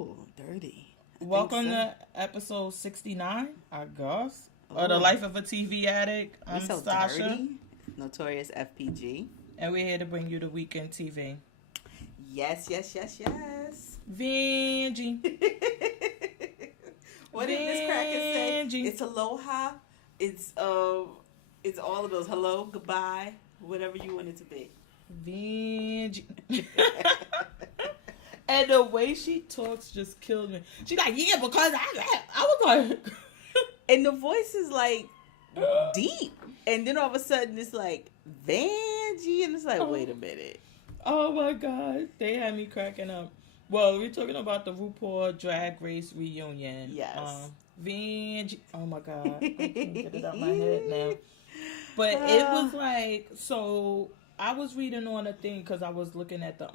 Ooh, dirty. I think Welcome so. to episode 69, I guess, of The Ooh, Life of a TV Addict. we I'm so Sasha, dirty. Notorious FPG. and we're here to bring you the weekend TV. Yes, yes, yes, yes. Vingy. What did Miss Cracker say? Vingy. It's aloha. It's it's all of those hello, goodbye, whatever you want it to be. Vingy. And the way she talks just killed me. She's like, yeah, because I was like... And the voice is like deep. And then all of a sudden it's like Vanjie, and it's like, wait a minute. Oh my God. They had me cracking up. Well, we're talking about the RuPaul Drag Race reunion. Yes. Vinge. Oh my God. I can't get it out my head now. But it was like, so I was reading on a thing because I was looking at the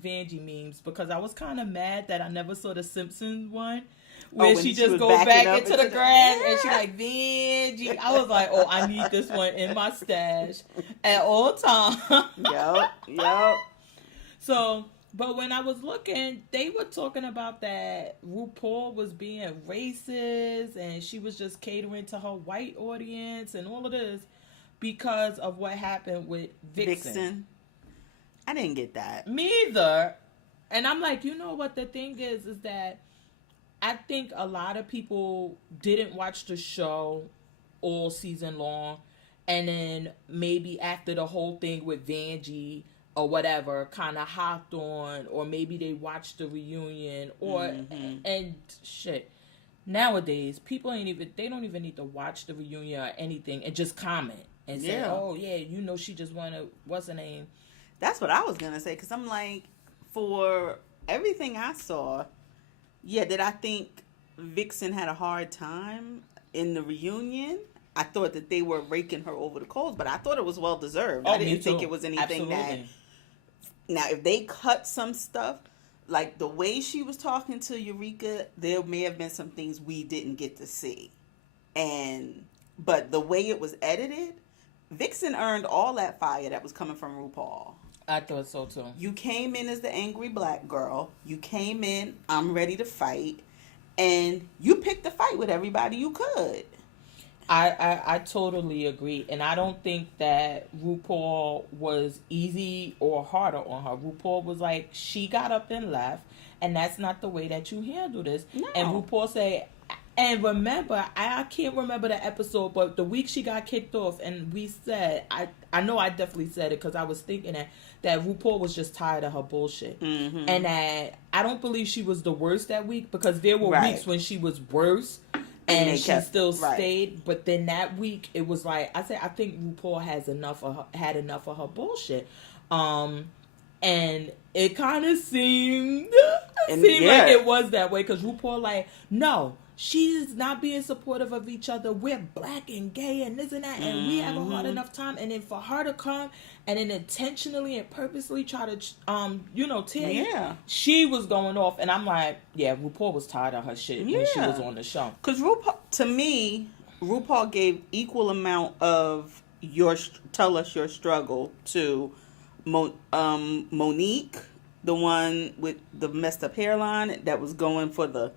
Vanjie memes because I was kind of mad that I never saw the Simpsons one. Where when she she just was goes backing back up into the into the- grass and she like, Vanjie. I was like, oh, I need this one in my stash at all times. Yup. So, but when I was looking, they were talking about that RuPaul was being racist and she was just catering to her white audience and all of this because of what happened with Vixen. I didn't get that. Me either. And I'm like, you know what the thing is that I think a lot of people didn't watch the show all season long. And then maybe after the whole thing with Vanjie or whatever kind of hopped on, or maybe they watched the reunion or, and shit. Nowadays, people they don't even need to watch the reunion or anything and just comment and say, oh yeah, you know, she just wanted, what's her name? That's what I was going to say, because I'm like, for everything I saw, did I think Vixen had a hard time in the reunion? I thought that they were raking her over the coals, but I thought it was well deserved. I didn't think it was anything that... Now, if they cut some stuff, like the way she was talking to Eureka, there may have been some things we didn't get to see. But the way it was edited, Vixen earned all that fire that was coming from RuPaul. I thought so too. You came in as the angry black girl. You came in, I'm ready to fight. And you picked a fight with everybody you could. I totally agree. And I don't think that RuPaul was easy or harder on her. RuPaul was like, she got up and left. And that's not the way that you handle this. No. And RuPaul said... And remember, I can't remember the episode, but the week she got kicked off, and we said, I know I definitely said it because I was thinking that RuPaul was just tired of her bullshit. Mm-hmm. And that I don't believe she was the worst that week because there were weeks when she was worse and she still stayed. But then that week, it was like, I think RuPaul had enough of her bullshit. And it kind of seemed like it was that way because RuPaul like, no. She's not being supportive of each other. We're black and gay and this and that. And we have a hard enough time. And then for her to come and then intentionally and purposely try to, tear you. She was going off. And I'm like, yeah, RuPaul was tired of her shit when she was on the show. Because RuPaul, to me, RuPaul gave equal amount of tell us your struggle to Monique, the one with the messed up hairline that was going for the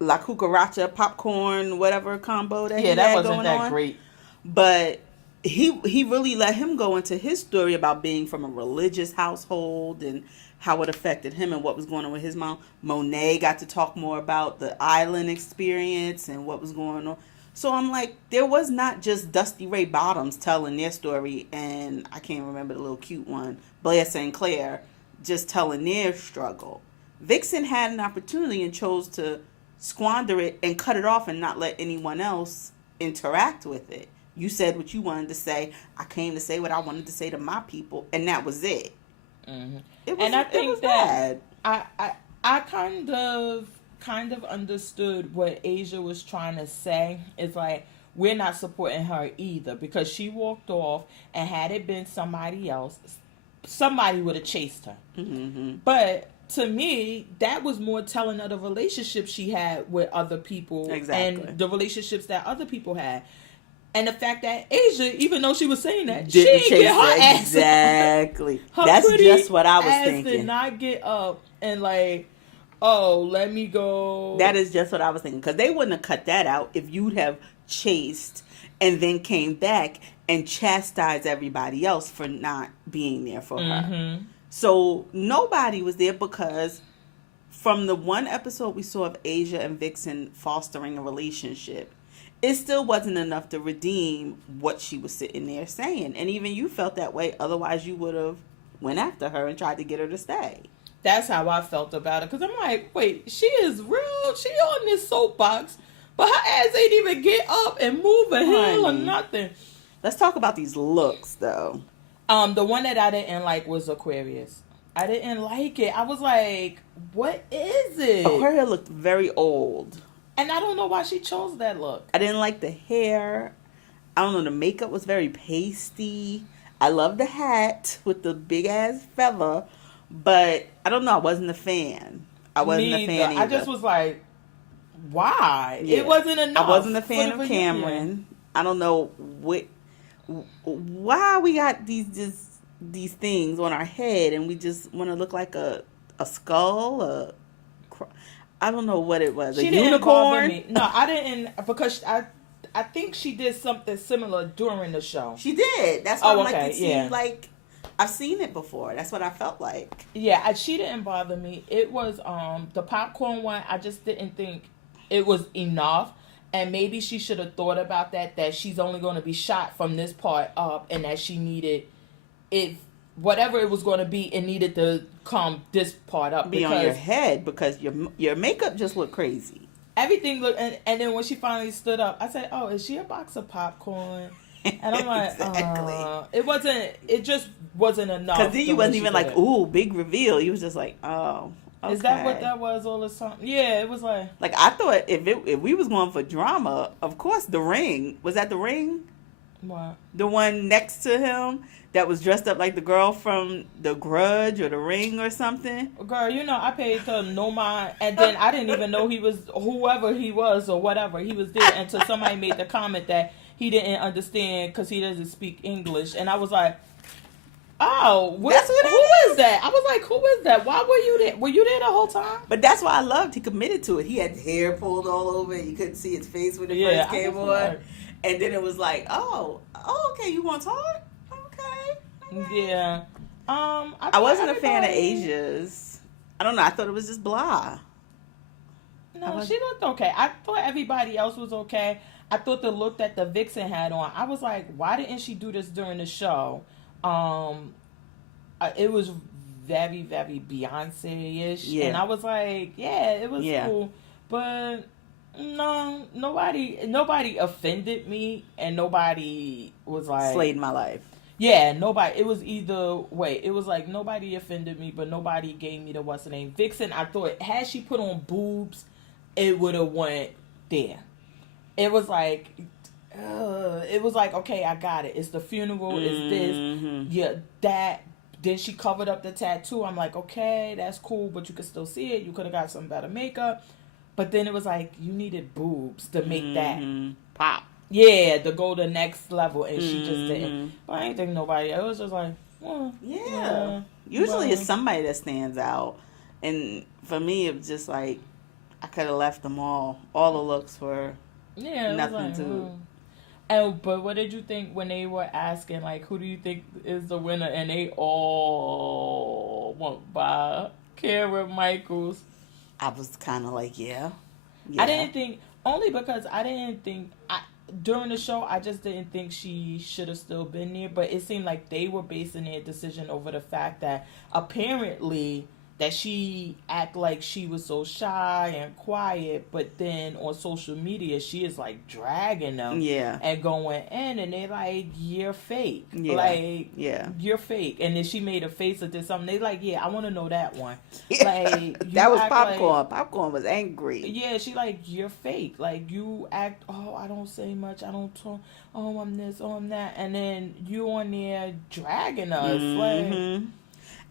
La Cucaracha popcorn whatever combo that he had that wasn't going that on. Great. But he really let him go into his story about being from a religious household and how it affected him and what was going on with his mom. Monet got to talk more about the island experience and what was going on. So I'm like, there was not just Dusty Ray Bottoms telling their story, and I can't remember the little cute one, Blair St. Clair, just telling their struggle. Vixen had an opportunity and chose to squander it and cut it off and not let anyone else interact with it. You said what you wanted to say. I came to say what I wanted to say to my people, and that was it. Mm-hmm. And I think that I kind of understood what Asia was trying to say. It's like, we're not supporting her either because she walked off, and had it been somebody else, somebody would have chased her. Mm-hmm. But to me, that was more telling of the relationship she had with other people and the relationships that other people had. And the fact that Asia, even though she was saying that, she didn't get her ass. Exactly. That's just what I was thinking. Did not get up and like Oh, let me go. That is just what I was thinking. Because they wouldn't have cut that out if you'd have chased and then came back and chastised everybody else for not being there for her. So nobody was there because from the one episode we saw of Asia and Vixen fostering a relationship, it still wasn't enough to redeem what she was sitting there saying. And even you felt that way. Otherwise, you would have went after her and tried to get her to stay. That's how I felt about it. Because I'm like, wait, she is real. She on this soapbox. But her ass ain't even get up and move a hill or nothing. Let's talk about these looks, though. The one that I didn't like was Aquarius. I didn't like it. I was like, what is it? Aquarius looked very old. And I don't know why she chose that look. I didn't like the hair. I don't know, the makeup was very pasty. I love the hat with the big-ass feather. But I don't know. I wasn't a fan. I wasn't a fan either. I just was like, why? Yeah. It wasn't enough. I wasn't a fan of Cameron. I don't know why we got these things on our head and we just want to look like a skull. I don't know what it was. She a didn't unicorn? Me. No, I didn't because I think she did something similar during the show. She did. That's why like it seemed like I've seen it before. That's what I felt like. Yeah, she didn't bother me. It was the popcorn one. I just didn't think it was enough. And maybe she should have thought about that she's only going to be shot from this part up and that she needed it, whatever it was going to be, it needed to come this part up. Be on your head because your makeup just looked crazy. Everything looked, and then when she finally stood up, I said, oh, is she a box of popcorn? And I'm like, it just wasn't enough. Because then you wasn't even like, ooh, big reveal. You was just like, oh, okay. Is that what that was all the time? Yeah, it was like. Like, I thought if we was going for drama, of course, The Ring. Was that The Ring? What? The one next to him that was dressed up like the girl from The Grudge or The Ring or something. Girl, I paid her no mind, and then I didn't even know he was whoever he was or whatever. He was there until somebody made the comment that he didn't understand because he doesn't speak English, and I was like, "Oh, who is that?" I was like, "Who is that? Why were you there? Were you there the whole time?" But that's why I loved. He committed to it. He had hair pulled all over. You couldn't see his face when it first came on, and then it was like, "Oh, okay, you want to talk? Okay." Yeah. I wasn't a fan of Asia's. I don't know. I thought it was just blah. No, she looked okay. I thought everybody else was okay. I thought the look that the Vixen had on, I was like, why didn't she do this during the show? It was very, very Beyonce-ish. Yeah. And I was like, yeah, it was cool. But no, nobody offended me and nobody was like... Slayed my life. Yeah, nobody. It was either way. It was like nobody offended me, but nobody gave me the what's the name. Vixen, I thought, had she put on boobs, it would have went there. It was like, okay, I got it. It's the funeral. It's this. Yeah, that. Then she covered up the tattoo. I'm like, okay, that's cool, but you could still see it. You could have got some better makeup. But then it was like, you needed boobs to make that pop. Yeah, to go the next level, and she just didn't. But I ain't think nobody. It was just like, yeah. Usually it's somebody that stands out, and for me, it was just like I could have left them all. All the looks were nothing to. But what did you think when they were asking, like, who do you think is the winner, and they all went by Kara Michaels? I was kind of like, yeah. I didn't think, only because I didn't think. During the show, I just didn't think she should have still been there, but it seemed like they were basing their decision over the fact that apparently that she act like she was so shy and quiet, but then on social media she is like dragging them and going in, and they like, you're fake, you're fake, and then she made a face or did something. They like, I want to know that one. Like that was popcorn. Popcorn was angry. Yeah, she like, you're fake. Like you act. Oh, I don't say much. I don't talk. Oh, I'm this. Oh, I'm that. And then you on there dragging us. Like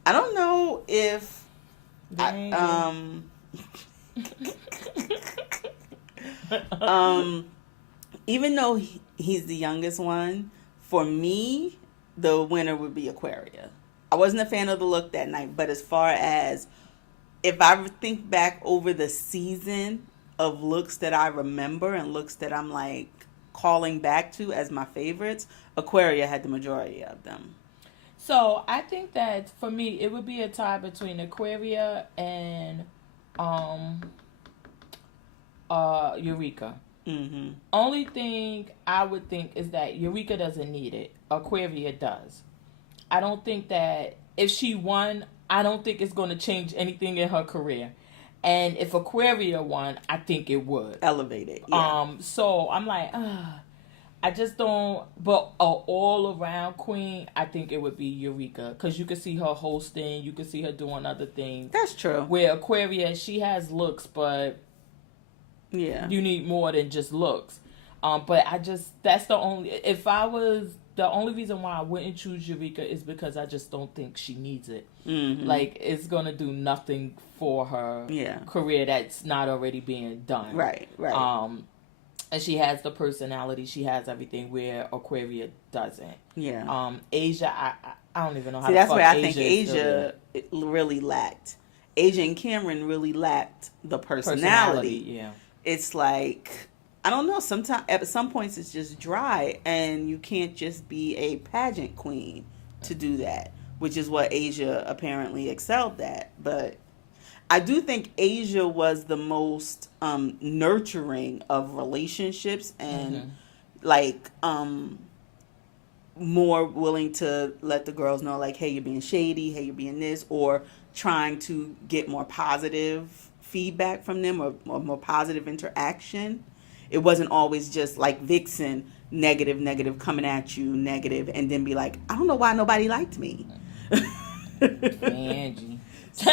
I don't know if. Even though he's the youngest one, for me, the winner would be Aquaria. I wasn't a fan of the look that night, but as far as if I think back over the season of looks that I remember and looks that I'm like calling back to as my favorites, Aquaria had the majority of them. So I think that for me, it would be a tie between Aquaria and um Eureka. Mm-hmm. Only thing I would think is that Eureka doesn't need it. Aquaria does. I don't think that if she won, I don't think it's going to change anything in her career. And if Aquaria won, I think it would. Elevate it. Yeah. So I'm like, I just don't. But all around queen, I think it would be Eureka, because you could see her hosting, you could see her doing other things. That's true. Where Aquaria, she has looks, but yeah, you need more than just looks. But that's the only. If I was the only reason why I wouldn't choose Eureka is because I just don't think she needs it. Mm-hmm. Like, it's gonna do nothing for her career that's not already being done. Right. And she has the personality, she has everything where Aquaria doesn't. Yeah. Asia, I don't even know how. See, that's where I think Asia really lacked. Asia and Cameron really lacked the personality. Yeah. It's like, I don't know. Sometimes at some points it's just dry, and you can't just be a pageant queen to do that, which is what Asia apparently excelled at. But I do think Asia was the most nurturing of relationships and like more willing to let the girls know, like, hey, you're being shady, hey, you're being this, or trying to get more positive feedback from them or more positive interaction. It wasn't always just like Vixen, negative, coming at you, negative, and then be like, I don't know why nobody liked me. Angie. So,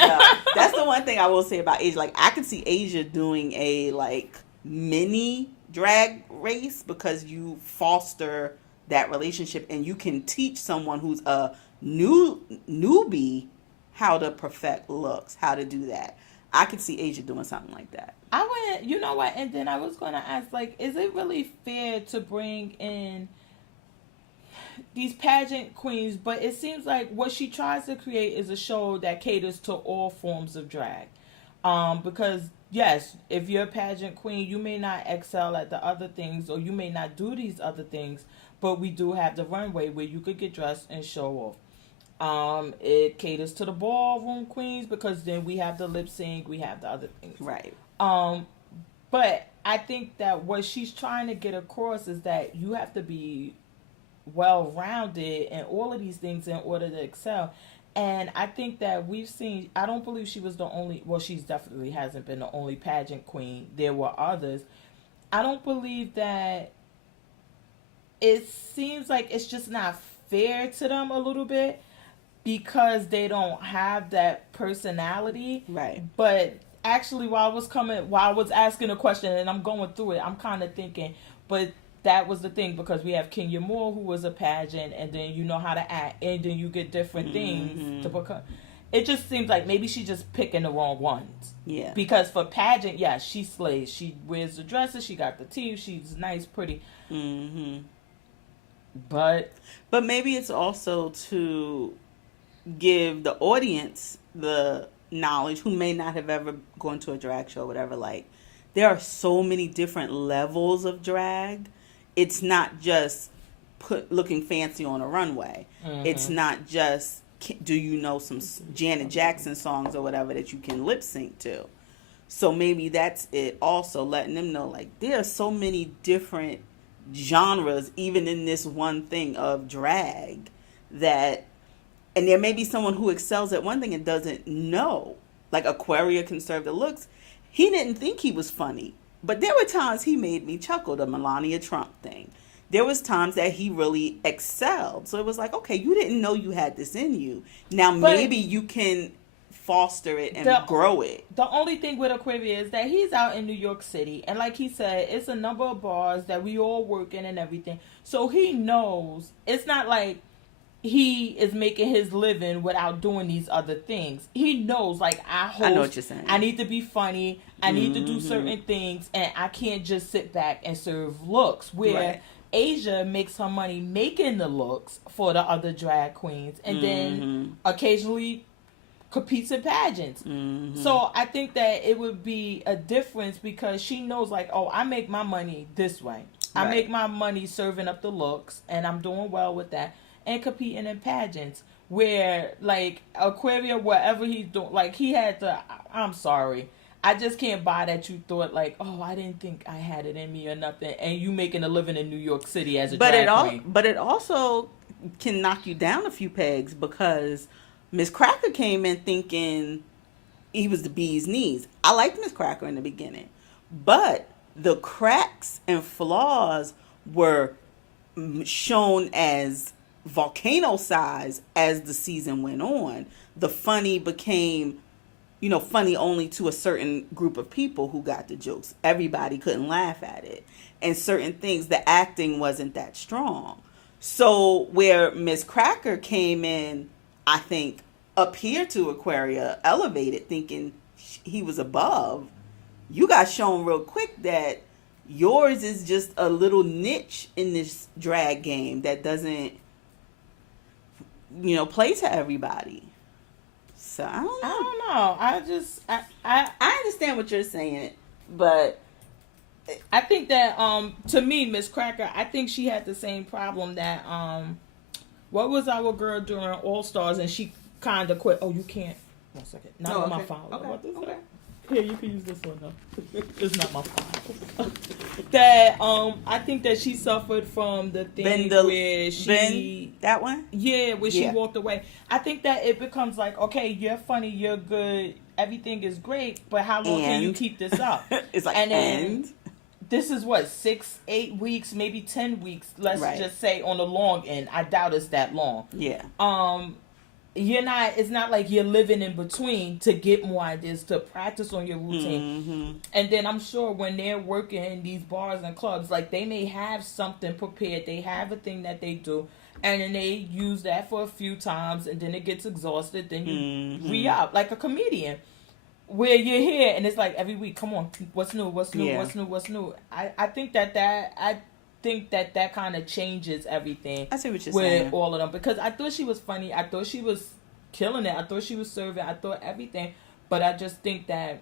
that's the one thing I will say about Asia. Like, I could see Asia doing a like mini drag race, because you foster that relationship and you can teach someone who's a newbie how to perfect looks, how to do that. I could see Asia doing something like that. I went, you know what? And then I was going to ask, like, is it really fair to bring in these pageant queens? But it seems like what she tries to create is a show that caters to all forms of drag. Because, yes, if you're a pageant queen, you may not excel at the other things, or you may not do these other things, but we do have the runway where you could get dressed and show off. It caters to the ballroom queens, because then we have the lip sync, we have the other things. Right. But I think that what she's trying to get across is that you have to be well-rounded in all of these things in order to excel. And I think that we've seen, I don't believe she was the only, well, she's definitely hasn't been the only pageant queen. There were others. I don't believe that, it seems like it's just not fair to them a little bit, because they don't have that personality. Right. But actually, while I was asking a question and I'm going through it, I'm kind of thinking, but that was the thing, because we have Kenya Moore, who was a pageant, and then you know how to act, and then you get different things to become. It just seems like maybe she's just picking the wrong ones. Yeah. Because for pageant, yeah, she slays. She wears the dresses, she got the teeth, she's nice, pretty. Mm-hmm. But maybe it's also to give the audience the knowledge, who may not have ever gone to a drag show or whatever, like, there are so many different levels of drag. It's not just looking fancy on a runway. It's not just, do you know some Janet Jackson songs or whatever that you can lip sync to. So maybe that's it, also letting them know, like, there are so many different genres even in this one thing of drag, that, and there may be someone who excels at one thing and doesn't know. Like Aquaria can serve the looks. He didn't think he was funny, but there were times he made me chuckle, the Melania Trump thing. There was times that he really excelled. So it was like, okay, you didn't know you had this in you. Now maybe you can foster it and grow it. The only thing with Aquaria is that he's out in New York City, and like he said, it's a number of bars that we all work in and everything. So he knows, it's not like he is making his living without doing these other things. He knows, like, I know what you're saying. I need to be funny. I need to do certain things, and I can't just sit back and serve looks. Where Asia makes her money making the looks for the other drag queens, and then occasionally competes in pageants. Mm-hmm. So I think that it would be a difference because she knows, like, oh, I make my money this way. I Right. make my money serving up the looks, and I'm doing well with that, and competing in pageants. Where, like, Aquaria, whatever he's doing, like, he had to, I'm sorry. I just can't buy that you thought, like, oh, I didn't think I had it in me or nothing, and you making a living in New York City as a drag queen. But it also can knock you down a few pegs because Miss Cracker came in thinking he was the bee's knees. I liked Miss Cracker in the beginning, but the cracks and flaws were shown as volcano size as the season went on. The funny became, funny only to a certain group of people who got the jokes. Everybody couldn't laugh at it. And certain things, the acting wasn't that strong. So where Miss Cracker came in, I think, up here to Aquaria, elevated, thinking he was above, you got shown real quick that yours is just a little niche in this drag game that doesn't, play to everybody. So I don't know. I understand what you're saying, but I think that to me, Miss Cracker, I think she had the same problem that what was our girl during All Stars, and she kind of quit. Oh, you can't. 1 second. Not on my file. Okay. Here, you can use this one though. It's not my file. That I think that she suffered from the thing where she that one. Yeah, where she walked away. I think that it becomes like, okay, you're funny, you're good, everything is great, but how long can you keep this up? It's like, and then this is what, 6-8 weeks, maybe 10 weeks. Let's just say on the long end. I doubt it's that long. Yeah. It's not like you're living in between to get more ideas, to practice on your routine. Mm-hmm. And then I'm sure when they're working in these bars and clubs, like, they may have something prepared. They have a thing that they do, and then they use that for a few times, and then it gets exhausted. Then you re-up like a comedian, where you're here and it's like every week, come on, what's new? I think that kind of changes everything. I see what you're with saying. all of them, because I thought she was funny. I thought she was killing it. I thought she was serving. I thought everything. But I just think that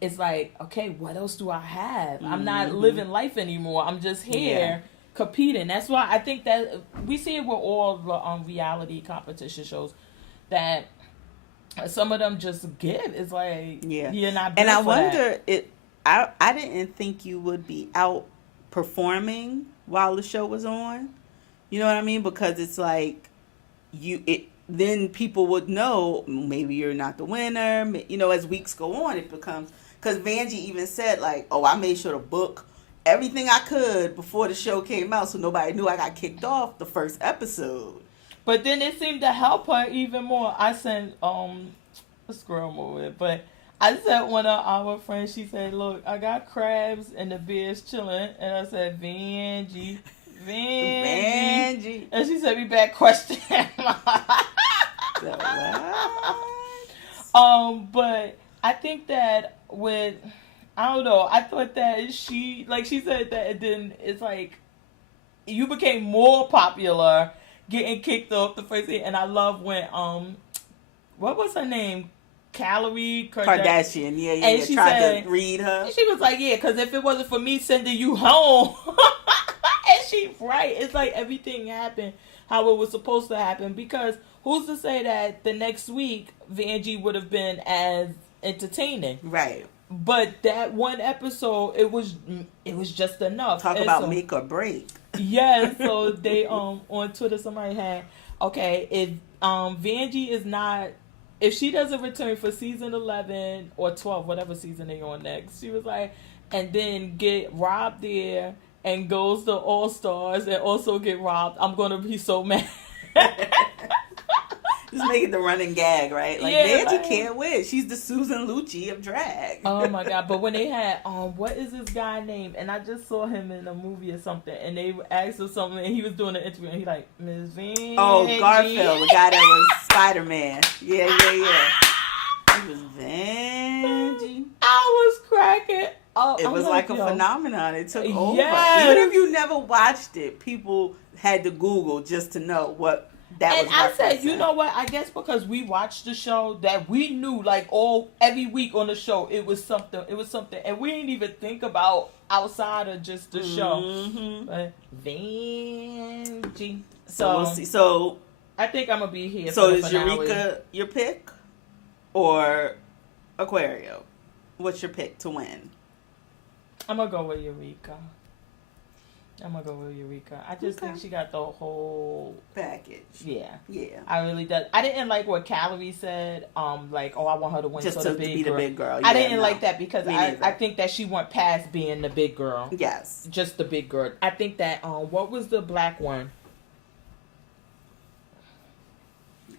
it's like, okay, what else do I have? I'm not living life anymore. I'm just here competing. That's why I think that we see it with all the reality competition shows, that some of them just give. It's like, you're not. And I wonder, I didn't think you would be out performing while the show was on. You know what I mean? Because it's like then people would know maybe you're not the winner. As weeks go on, it becomes, because Vanjie even said, like, oh, I made sure to book everything I could before the show came out, so nobody knew I got kicked off the first episode. But then it seemed to help her even more. I sent a squirrel moment, but I sent one of our friends. She said, "Look, I got crabs and the beer's chilling," and I said, "Vanjie." And she sent me back question mark. But I think that I don't know. I thought that she said that it didn't. It's like you became more popular getting kicked off the first day, and I love when what was her name? Kardashian. And she tried to read her. She was like, yeah, because if it wasn't for me sending you home, and she's right. It's like everything happened how it was supposed to happen, because who's to say that the next week Vanjie would have been as entertaining? Right. But that one episode, it was just enough. Talk about make or break. Yeah, so they on Twitter somebody had, okay, if Vanjie is not, if she doesn't return for season 11 or 12, whatever season they on next, she was like, and then get robbed there and goes to All Stars and also get robbed, I'm gonna be so mad. Just make it the running gag, right? Like, Vanjie can't win. She's the Susan Lucci of drag. Oh my God. But when they had, what is this guy named? And I just saw him in a movie or something, and they asked him something, and he was doing an interview, and he like, Miss Vanjie. Oh, Garfield, the guy that was Spider-Man. Yeah. He was Vanjie. I was cracking up. It was like a phenomenon. It took over. Yes. Even if you never watched it, people had to Google just to know what that And was I said, you referencing. know what? I guess because we watched the show that we knew, like every week on the show, it was something. It was something, and we didn't even think about outside of just the show. Mm-hmm. But Vanjie. So we'll see. So I think I'm gonna be here. So for the is finale. Eureka your pick or Aquario? What's your pick to win? I'm gonna go with Eureka. I just think she got the whole package. Yeah. Yeah. I really did. I didn't like what Calorie said. Like, I want her to win Just so to the be the big girl. I didn't like that because Me I neither. think that she went past being the big girl. Yes. Just the big girl. I think that what was the black one?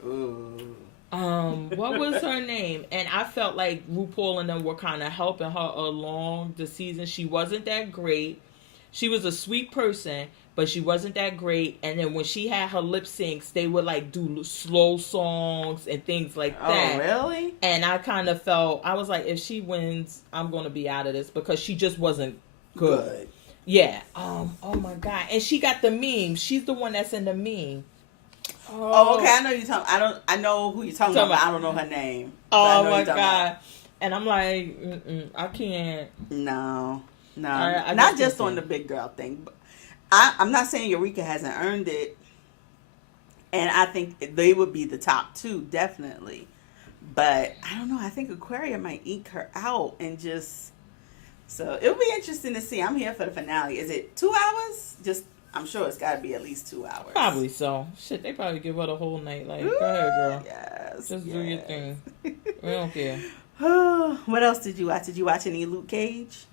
Ooh. What was her name? And I felt like RuPaul and them were kind of helping her along the season. She wasn't that great. She was a sweet person, but she wasn't that great. And then when she had her lip syncs, they would like do slow songs and things like that. Oh, really? And I kind of felt, I was like, if she wins, I'm going to be out of this because she just wasn't good. Yeah. Oh my God. And she got the meme. She's the one that's in the meme. Oh, okay. I know you talking. I know who you're talking about. But I don't know her name. Oh my God. And I'm like, I can't. No. I Not just on the big girl thing. But I'm not saying Eureka hasn't earned it. And I think they would be the top two, definitely. But I don't know. I think Aquaria might eke her out and just. So it'll be interesting to see. I'm here for the finale. Is it 2 hours? I'm sure it's got to be at least 2 hours. Probably so. Shit, they probably give her the whole night. Like, go ahead, girl. Yes. Just do your thing. We don't care. What else did you watch? Did you watch any Luke Cage?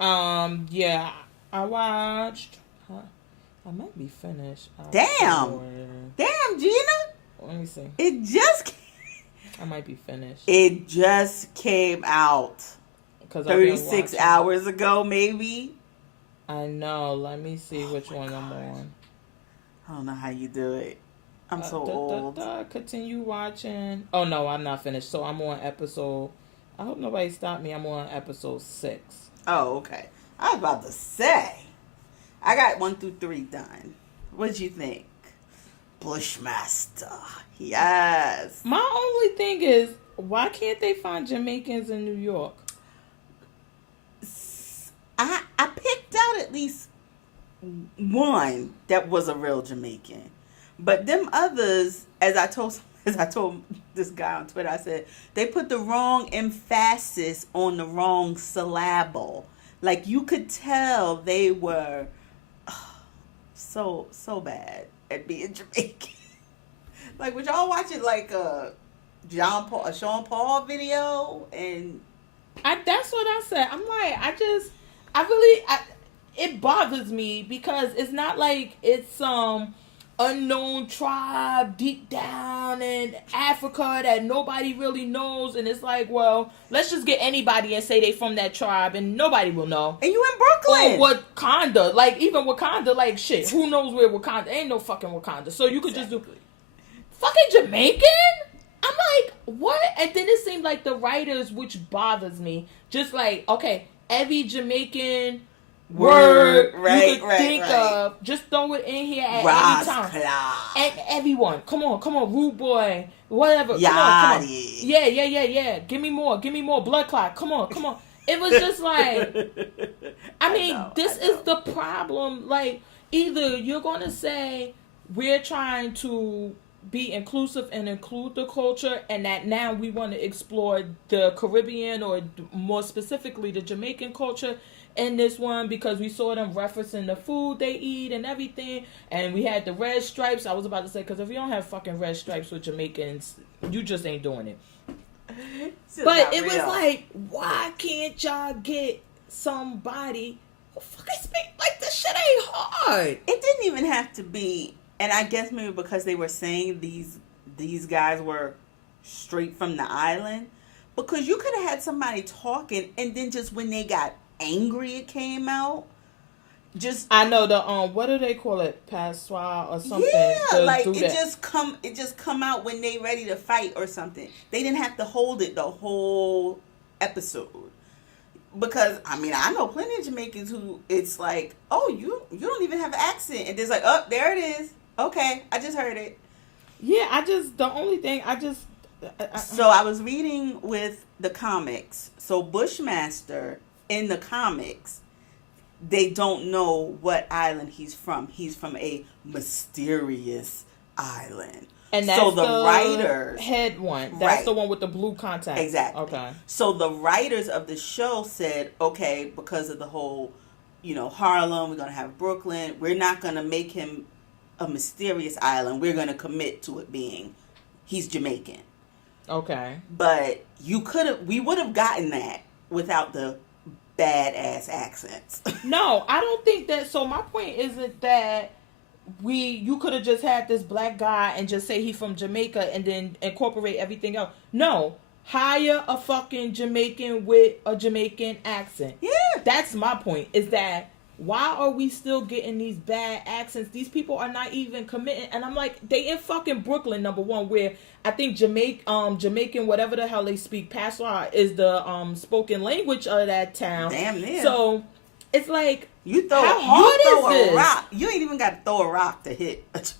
Yeah, I watched. I might be finished. Damn, Gina. Let me see. I might be finished. It just came out 36 hours ago, maybe. I know. Let me see which one I'm on. I don't know how you do it. I'm so old. Continue watching. Oh no, I'm not finished. So I'm on episode. I hope nobody stopped me. I'm on episode 6. Oh, okay. I was about to say. I got 1 through 3 done. What'd you think? Bushmaster. Yes. My only thing is, why can't they find Jamaicans in New York? I picked out at least one that was a real Jamaican. But them others, as I told this guy on Twitter, I said, they put the wrong emphasis on the wrong syllable. Like, you could tell they were so bad at being Jamaican. Like, would y'all watching like a Sean Paul video? And that's what I said. I'm like, it bothers me because it's not like it's some unknown tribe deep down in Africa that nobody really knows, and it's like, well, let's just get anybody and say they from that tribe and nobody will know. And you in Brooklyn. Or Wakanda. Like, even Wakanda, like, shit, who knows where Wakanda? Ain't no fucking Wakanda. So you could just do fucking Jamaican? I'm like, what? And then it seemed like the writers, which bothers me, just like, okay, every Jamaican word you could think of, just throw it in here at any time. And everyone, come on, Rude Boy, whatever. Come on. Yeah. Give me more, blood clot. Come on. It was just like, this is the problem. Like, either you're gonna say we're trying to be inclusive and include the culture, and that now we want to explore the Caribbean or more specifically the Jamaican culture in this one, because we saw them referencing the food they eat and everything, and we had the red stripes. I was about to say, because if you don't have fucking red stripes with Jamaicans, you just ain't doing it. But it was like, why can't y'all get somebody who fucking speak like this shit ain't hard? It didn't even have to be. And I guess maybe because they were saying these guys were straight from the island. Because you could have had somebody talking, and then just when they got angry, it came out. I know the what do they call it, passoir or something? Yeah, like it just come out when they ready to fight or something. They didn't have to hold it the whole episode. Because, I know plenty of Jamaicans who it's like, oh, you don't even have an accent. And it's like, oh, there it is. Okay, I just heard it. Yeah, the only thing, So I was reading with the comics. So Bushmaster in the comics, they don't know what island he's from. He's from a mysterious island. and that's So the the writers, head one. That's right, the one with the blue contacts. exactly. Okay. So the writers of the show said, okay, because of the whole, Harlem, we're gonna have Brooklyn. We're not gonna make him a mysterious island. We're gonna commit to it being he's Jamaican. Okay. But we would have gotten that without the badass accents. No, I don't think that. So my point isn't that you could have just had this black guy and just say he's from Jamaica and then incorporate everything else. No, hire a fucking Jamaican with a Jamaican accent. Yeah. That's my point. Is that why are we still getting these bad accents? These people are not even committing. And I'm like, they in fucking Brooklyn, number one, where I think Jamaican, whatever the hell they speak, patois is the spoken language of that town. Damn near. So it's like, how hard is a this? rock. You ain't even got to throw a rock to hit a Jamaican.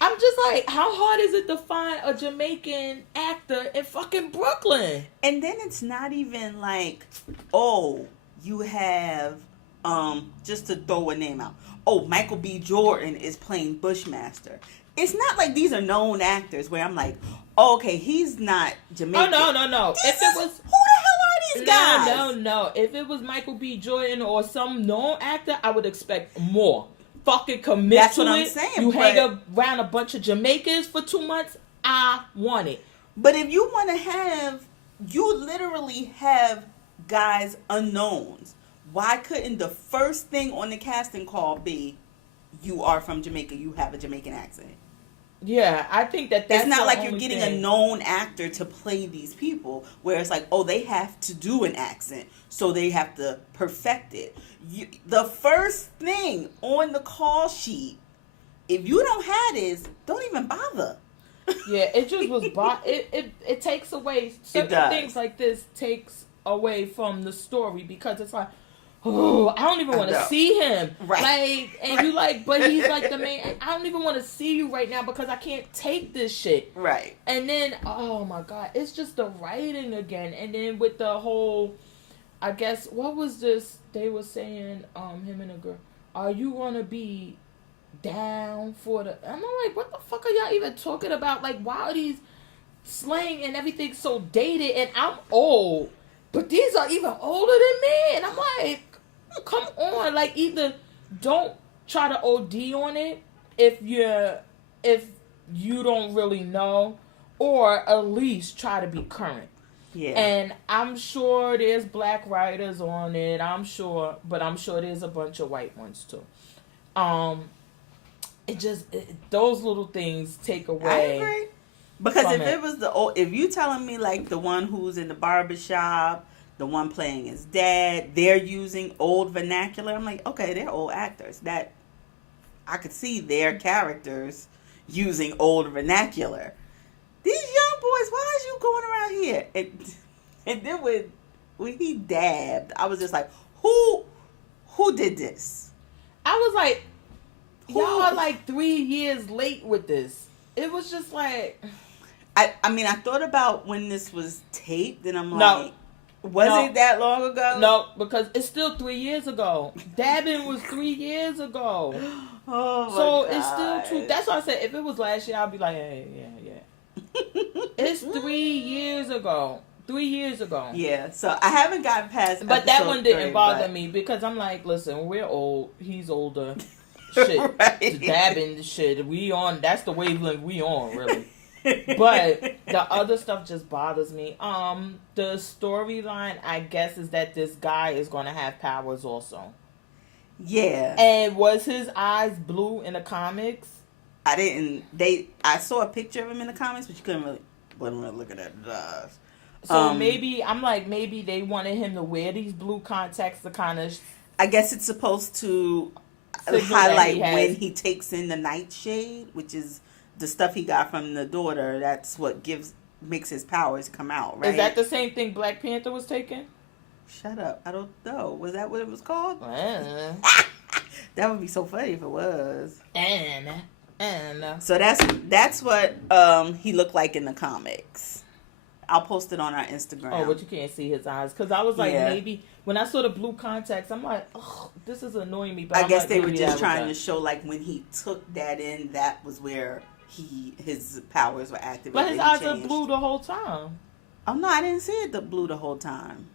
I'm just like, how hard is it to find a Jamaican actor in fucking Brooklyn? And then it's not even like, oh, you have, just to throw a name out. Oh, Michael B. Jordan is playing Bushmaster. It's not like these are known actors where I'm like, oh, okay, he's not Jamaican. Oh, no. Who the hell are these guys? No. If it was Michael B. Jordan or some known actor, I would expect more. Fucking commit That's to what it. I'm saying. You hang around a bunch of Jamaicans for 2 months, I want it. But if you want to you literally have guys unknowns. Why couldn't the first thing on the casting call be, you are from Jamaica, you have a Jamaican accent? Yeah, I think that's it's not the like only you're getting thing. a known actor to play these people where it's like, oh, they have to do an accent, so they have to perfect it. The first thing on the call sheet, if you don't have this, don't even bother. Yeah, it just was it takes away certain things like this takes away from the story because it's like, oh, I don't even want to see him. Right. Like, and you like, but he's like the main. I don't even want to see you right now because I can't take this shit. Right. And then, oh my God, it's just the writing again. And then with the whole, I guess, what was this? They were saying, him and a girl, are you gonna be down for the? I'm like, what the fuck are y'all even talking about? Like, why are these slang and everything so dated? And I'm old, but these are even older than me. And I'm like, come on, like either don't try to OD on it if you don't really know, or at least try to be current. Yeah. And I'm sure there's black writers on it. But I'm sure there's a bunch of white ones too. Those little things take away. I agree. Because if you telling me like the one who's in the barbershop, the one playing his dad, they're using old vernacular, I'm like, okay, they're old actors. That I could see their characters using old vernacular. These young boys, why is you going around here? And then when he dabbed, I was just like, who did this? I was like, y'all are like 3 years late with this. It was just like, I mean, I thought about when this was taped, and I'm like, was it that long ago? No, because it's still 3 years ago. Dabbing was 3 years ago. Oh my so God. It's still true. That's why I said if it was last year, I'd be like, hey, yeah. It's 3 years ago. 3 years ago. Yeah, so I haven't gotten past. But that one didn't 3, bother me because I'm like, listen, we're old. He's older. Shit, right. Dabbing shit. We on. That's the wavelength we on, really. But the other stuff just bothers me. The storyline, I guess, is that this guy is going to have powers also. Yeah. And was his eyes blue in the comics? I saw a picture of him in the comics, but you wasn't really looking at his eyes. So maybe they wanted him to wear these blue contacts to kind of. I guess it's supposed to highlight when he takes in the nightshade, which is the stuff he got from the daughter. That's what makes his powers come out, right? Is that the same thing Black Panther was taking? Shut up. I don't know. Was that what it was called? That That would be so funny if it was. And So that's what he looked like in the comics. I'll post it on our Instagram. oh, but you can't see his eyes because I was like, Yeah. maybe when I saw the blue contacts, I'm like, oh, this is annoying me. But I I'm guess like, they were maybe just that was trying it. to show like when he took that in, that was where his powers were activated. But his He eyes are changed. blue the whole time. Oh no, I didn't see it the blue the whole time.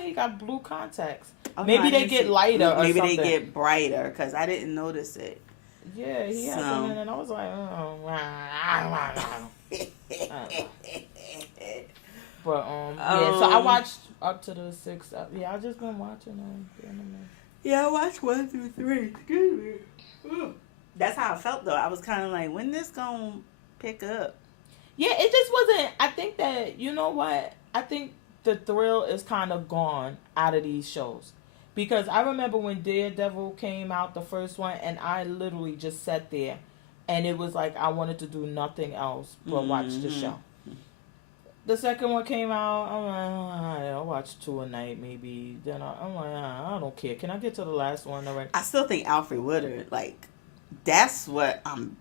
He got blue contacts. Oh, no, Maybe I they didn't get see- lighter or Maybe something. they get brighter because I didn't notice it. Yeah, he had So- some in, and I was like, oh, but yeah. So I watched up to the 6th. Yeah, I just been watching them. Yeah, I watched 1 through 3. Excuse me. Ooh. That's how I felt though. I was kind of like, when this gonna pick up? Yeah, it just wasn't. I think that, you know what? I think the thrill is kind of gone out of these shows. Because I remember when Daredevil came out, the first one, and I literally just sat there. And it was like I wanted to do nothing else but watch the show. The second one came out, I'm like, I'll watch 2 a night maybe. Then I'm like, I don't care. Can I get to the last one already? I still think Alfred Woodard, like, that's what I'm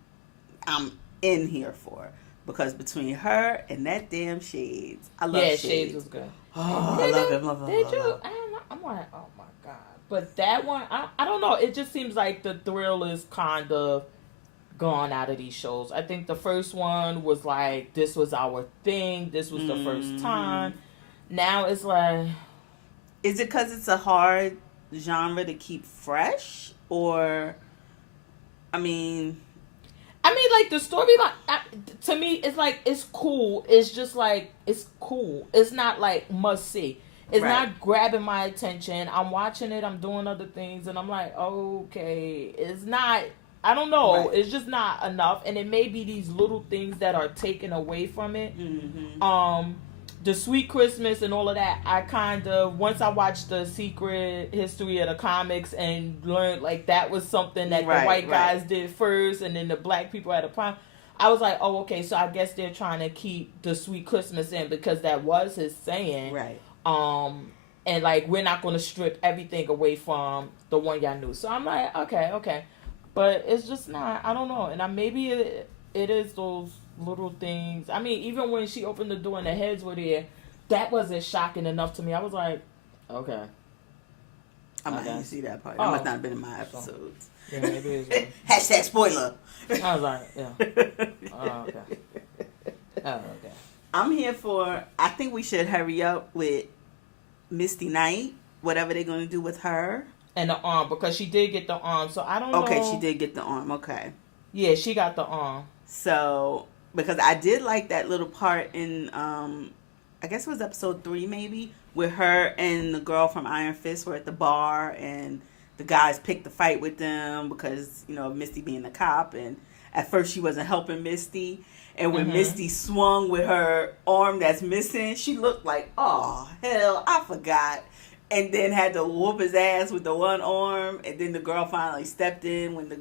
in here for. Because between her and that damn Shades, I love Shades. Shades was good. Oh, I love him, love him, Did love you? him. I'm like, oh my god. But that one, I don't know. It just seems like the thrill is kind of gone out of these shows. I think the first one was like, this was our thing. This was the first time. Now it's like, Is it because it's a hard genre to keep fresh? Or, I mean, like the storyline to me, it's like it's cool. It's just like it's cool. It's not like must see. It's Right. not grabbing my attention. I'm watching it. I'm doing other things, and I'm like, okay, it's not. I don't know. Right. It's just not enough, and it may be these little things that are taken away from it. The Sweet Christmas and all of that. I kind of once I watched the Secret History of the Comics and learned like that was something that the white guys did first, and then the black people had a problem. I was like, oh, okay, so I guess they're trying to keep the Sweet Christmas in because that was his saying. right. And like we're not going to strip everything away from the one y'all knew. So I'm like, okay, but it's just not. I don't know, and maybe it is those little things. I mean, even when she opened the door and the heads were there, that wasn't shocking enough to me. I was like, okay. I might Okay. see that part. Oh. That must not have been in my episodes. Yeah, maybe it is. Hashtag spoiler. I was like, yeah. Oh, okay. Oh, okay. I'm here for, I think we should hurry up with Misty Knight, whatever they're going to do with her. And the arm, because she did get the arm, so I don't know. Okay, she did get the arm. Okay. Yeah, she got the arm. So, because I did like that little part in, I guess it was episode 3 maybe, where her and the girl from Iron Fist were at the bar and the guys picked the fight with them because, you know, Misty being the cop. And at first she wasn't helping Misty. And when Misty swung with her arm that's missing, she looked like, oh, hell, I forgot. And then had to whoop his ass with the one arm. And then the girl finally stepped in when the...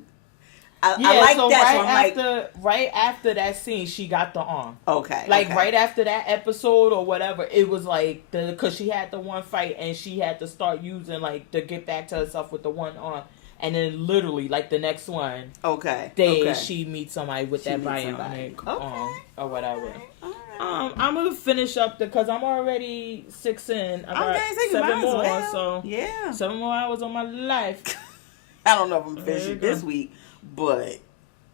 I like so that. Right after that scene, she got the arm. Okay. Like okay. right after that episode or whatever, it was like because she had the one fight and she had to start using like to get back to herself with the one arm, and then literally like the next one, she meets somebody with that bionic arm or whatever. Right. I'm gonna finish up because I'm already 6 in. I got 7 more, well. so yeah, 7 more hours on my life. I don't know if I'm finishing this week, but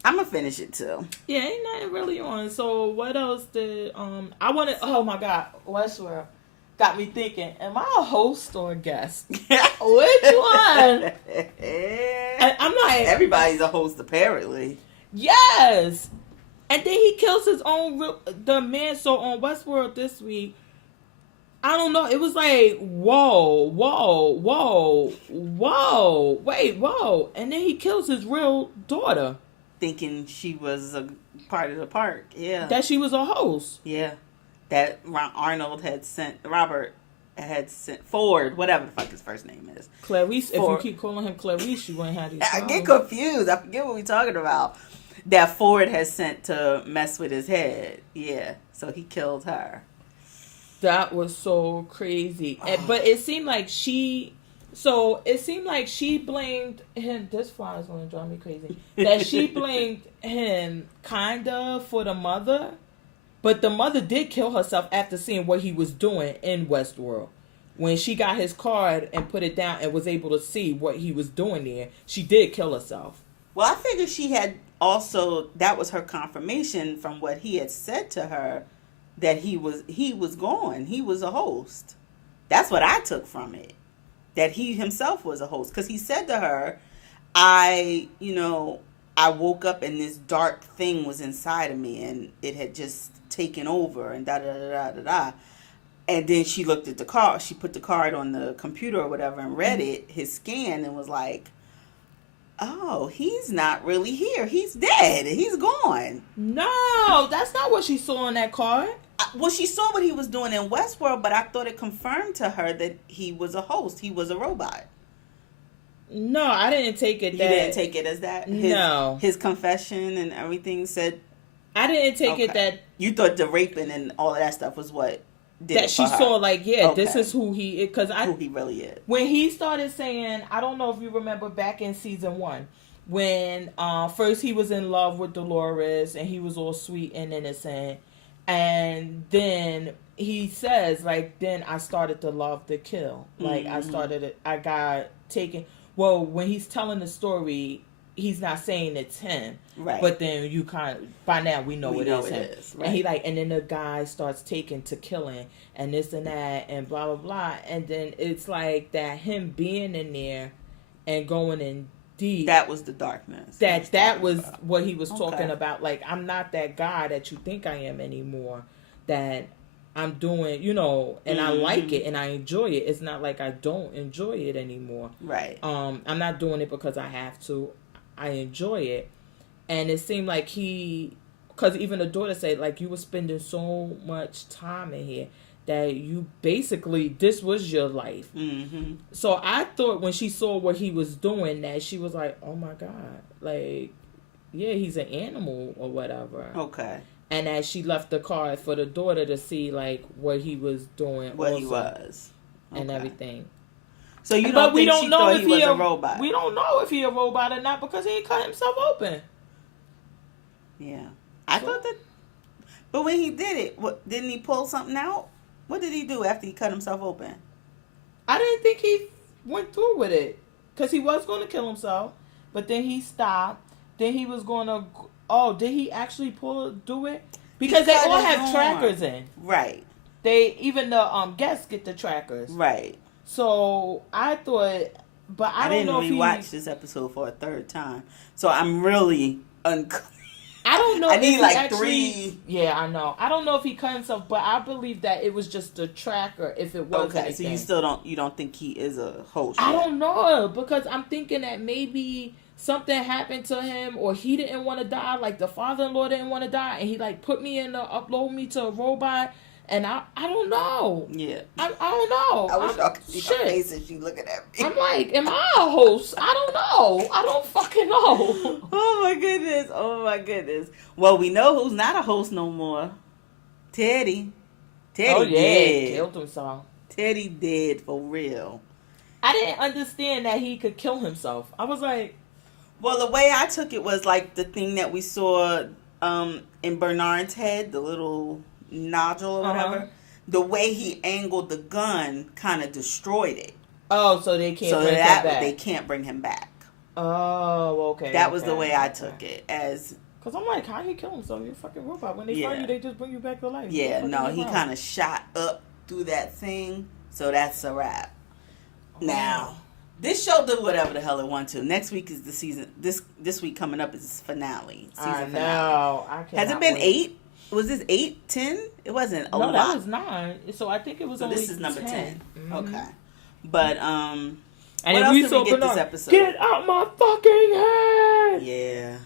I'm gonna finish it too. Yeah, ain't nothing really on. So what else did I wanted? Oh my God, Westworld got me thinking. Am I a host or a guest? Which one? And I'm like, everybody's a host apparently. Yes. And then he kills his own the man. So on Westworld this week, I don't know. It was like whoa, wait, whoa, and then he kills his real daughter, thinking she was a part of the park. Yeah, that she was a host. Yeah, that Arnold had sent. Robert had sent Ford, whatever the fuck his first name is. Clarice. Ford. If you keep calling him Clarice, you won't have these problems. I get confused. I forget what we're talking about. That Ford has sent to mess with his head. Yeah, so he killed her. That was so crazy. But it seemed like she So it seemed like she blamed him. This fly is going to drive me crazy. That she blamed him kind of for the mother. But the mother did kill herself after seeing what he was doing in Westworld. When she got his card and put it down and was able to see what he was doing there, she did kill herself. Well, I figured she had also, that was her confirmation from what he had said to her, that he was gone. He was a host. That's what I took from it. That he himself was a host. Because he said to her, I woke up and this dark thing was inside of me and it had just taken over and da-da-da-da-da-da. And then she looked at the card. She put the card on the computer or whatever and read it, his scan, and was like, oh, he's not really here. He's dead. He's gone. No, that's not what she saw on that card. Well, she saw what he was doing in Westworld, but I thought it confirmed to her that he was a host. He was a robot. No, I didn't take it that. You didn't take it as that? No. His confession and everything said... I didn't take it that... You thought the raping and all of that stuff was what did that it she for her. Saw, like, yeah, this is who he is. Who he really is. When he started saying, I don't know if you remember back in season 1, when first he was in love with Dolores and he was all sweet and innocent. And then he says, like, then I started to love to kill. Like, I got taken. Well, when he's telling the story, he's not saying it's him. Right. But then you by now we know it is him. Right. And he and then the guy starts taking to killing and this and that and blah, blah, blah. And then it's like that him being in there and going in deep. That was the darkness. That was what he was talking about. Like, I'm not that guy that you think I am anymore. That I'm doing, and I like it and I enjoy it. It's not like I don't enjoy it anymore. Right. I'm not doing it because I have to. I enjoy it. And it seemed like because even the daughter said, like, you were spending so much time in here that you basically, this was your life. Mm-hmm. So I thought when she saw what he was doing that she was like, oh my God, like, yeah, he's an animal or whatever. Okay. And as she left the card for the daughter to see, like, what he was doing. What he was. And everything. So you don't think she thought he was a robot? We don't know if he a robot or not because he cut himself open. Yeah. I thought that... But when he did it, didn't he pull something out? What did he do after he cut himself open? I didn't think he went through with it. Because he was going to kill himself. But then he stopped. Then he was going to... Oh, did he actually do it? Because they all have trackers in. Right. Even the guests get the trackers. Right. So I thought... But I don't know if he... I didn't rewatch this episode for a third time. So I'm really unclear. I don't know. I need like 3. Yeah, I know. I don't know if he cut himself, but I believe that it was just a tracker. If it was anything. So you don't think he is a host? I don't know because I'm thinking that maybe something happened to him, or he didn't want to die. Like the father-in-law didn't want to die, and he like put me in upload me to a robot. And I don't know. Yeah. I don't know. I wish y'all could see her face as she looking at me. I'm like, am I a host? I don't know. I don't fucking know. Oh my goodness. Well, we know who's not a host no more. Teddy. Teddy dead. Killed himself. Teddy dead for real. I didn't understand that he could kill himself. I was like... Well, the way I took it was like the thing that we saw in Bernard's head, the little... nodule or whatever, the way he angled the gun kind of destroyed it. Oh, so they can't bring him back. They can't bring him back. Oh, okay. That was the way I took it. Because I'm like, how he kill himself? You're a fucking robot. When they find you, they just bring you back to life. Yeah, no, he kind of shot up through that thing, so that's a wrap. Oh. Now, this show did whatever the hell it wanted to. Next week is the season. This week coming up is its finale. Finale. I Has it been 8? Was this 8, 10? It wasn't a lot. No, that was 9. So I think it was only 10. So this is number 10. Mm-hmm. Okay. But, and what else did we get this episode? Get out my fucking head! Yeah.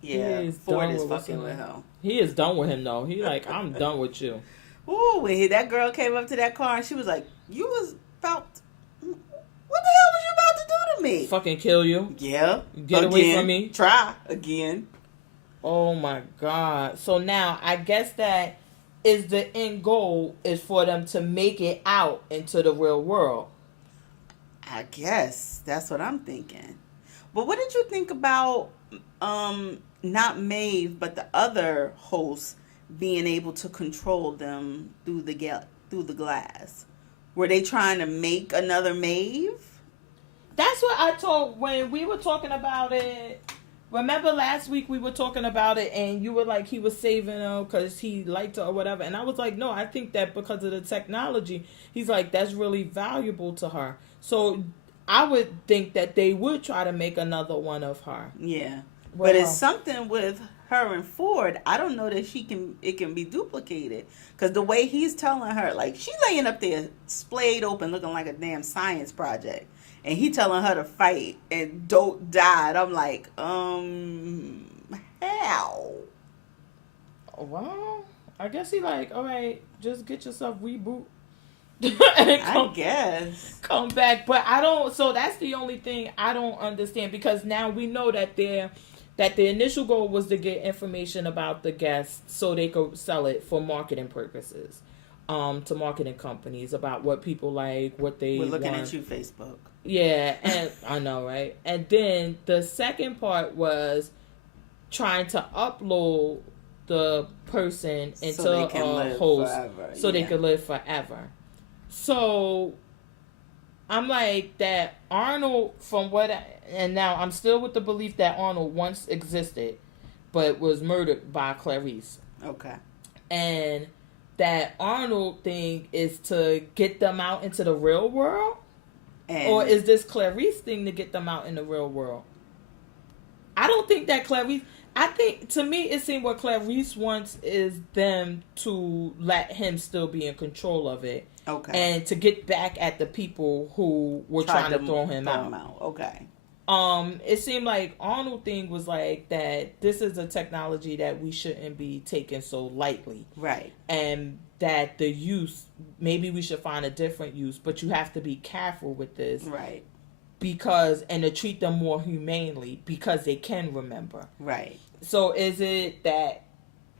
Yeah. Ford is fucking with him. He is done with him, though. He like, I'm done with you. Ooh, when that girl came up to that car and she was like, you was about... What the hell was you about to do to me? Fucking kill you. Yeah. Get away from me. Try again. Oh my God. So now I guess that is the end goal is for them to make it out into the real world. I guess that's what I'm thinking. But what did you think about not Maeve but the other hosts being able to control them through the glass? Were they trying to make another Maeve? That's what I told when we were talking about it. Remember last week we were talking about it and you were like he was saving her because he liked her or whatever. And I was like, no, I think that because of the technology, he's like, that's really valuable to her. So I would think that they would try to make another one of her. Yeah. Well, But it's something with her and Ford. I don't know that it can be duplicated. Because the way he's telling her, like, she laying up there splayed open looking like a damn science project. And he telling her to fight and don't die. And I'm like, how? Well, I guess he like, all right, just get yourself reboot. I guess. Come back. But I don't, so that's the only thing I don't understand. Because now we know that the initial goal was to get information about the guests so they could sell it for marketing purposes. To marketing companies about what people like, what they We're looking want. at you, Facebook. Yeah, and I know, right? And then the second part was trying to upload the person into a host so they could live forever. So I'm like that Arnold, and now I'm still with the belief that Arnold once existed, but was murdered by Clarice. Okay. And that Arnold thing is to get them out into the real world? Or is this Clarice thing to get them out in the real world? I don't think that Clarice... I think, to me, it seemed what Clarice wants is them to let him still be in control of it. Okay. And to get back at the people who were trying to throw him out. Okay. It seemed like Arnold thing was like that this is a technology that we shouldn't be taking so lightly. Right. And that the use, maybe we should find a different use, but you have to be careful with this. Right. And to treat them more humanely because they can remember. Right. So is it that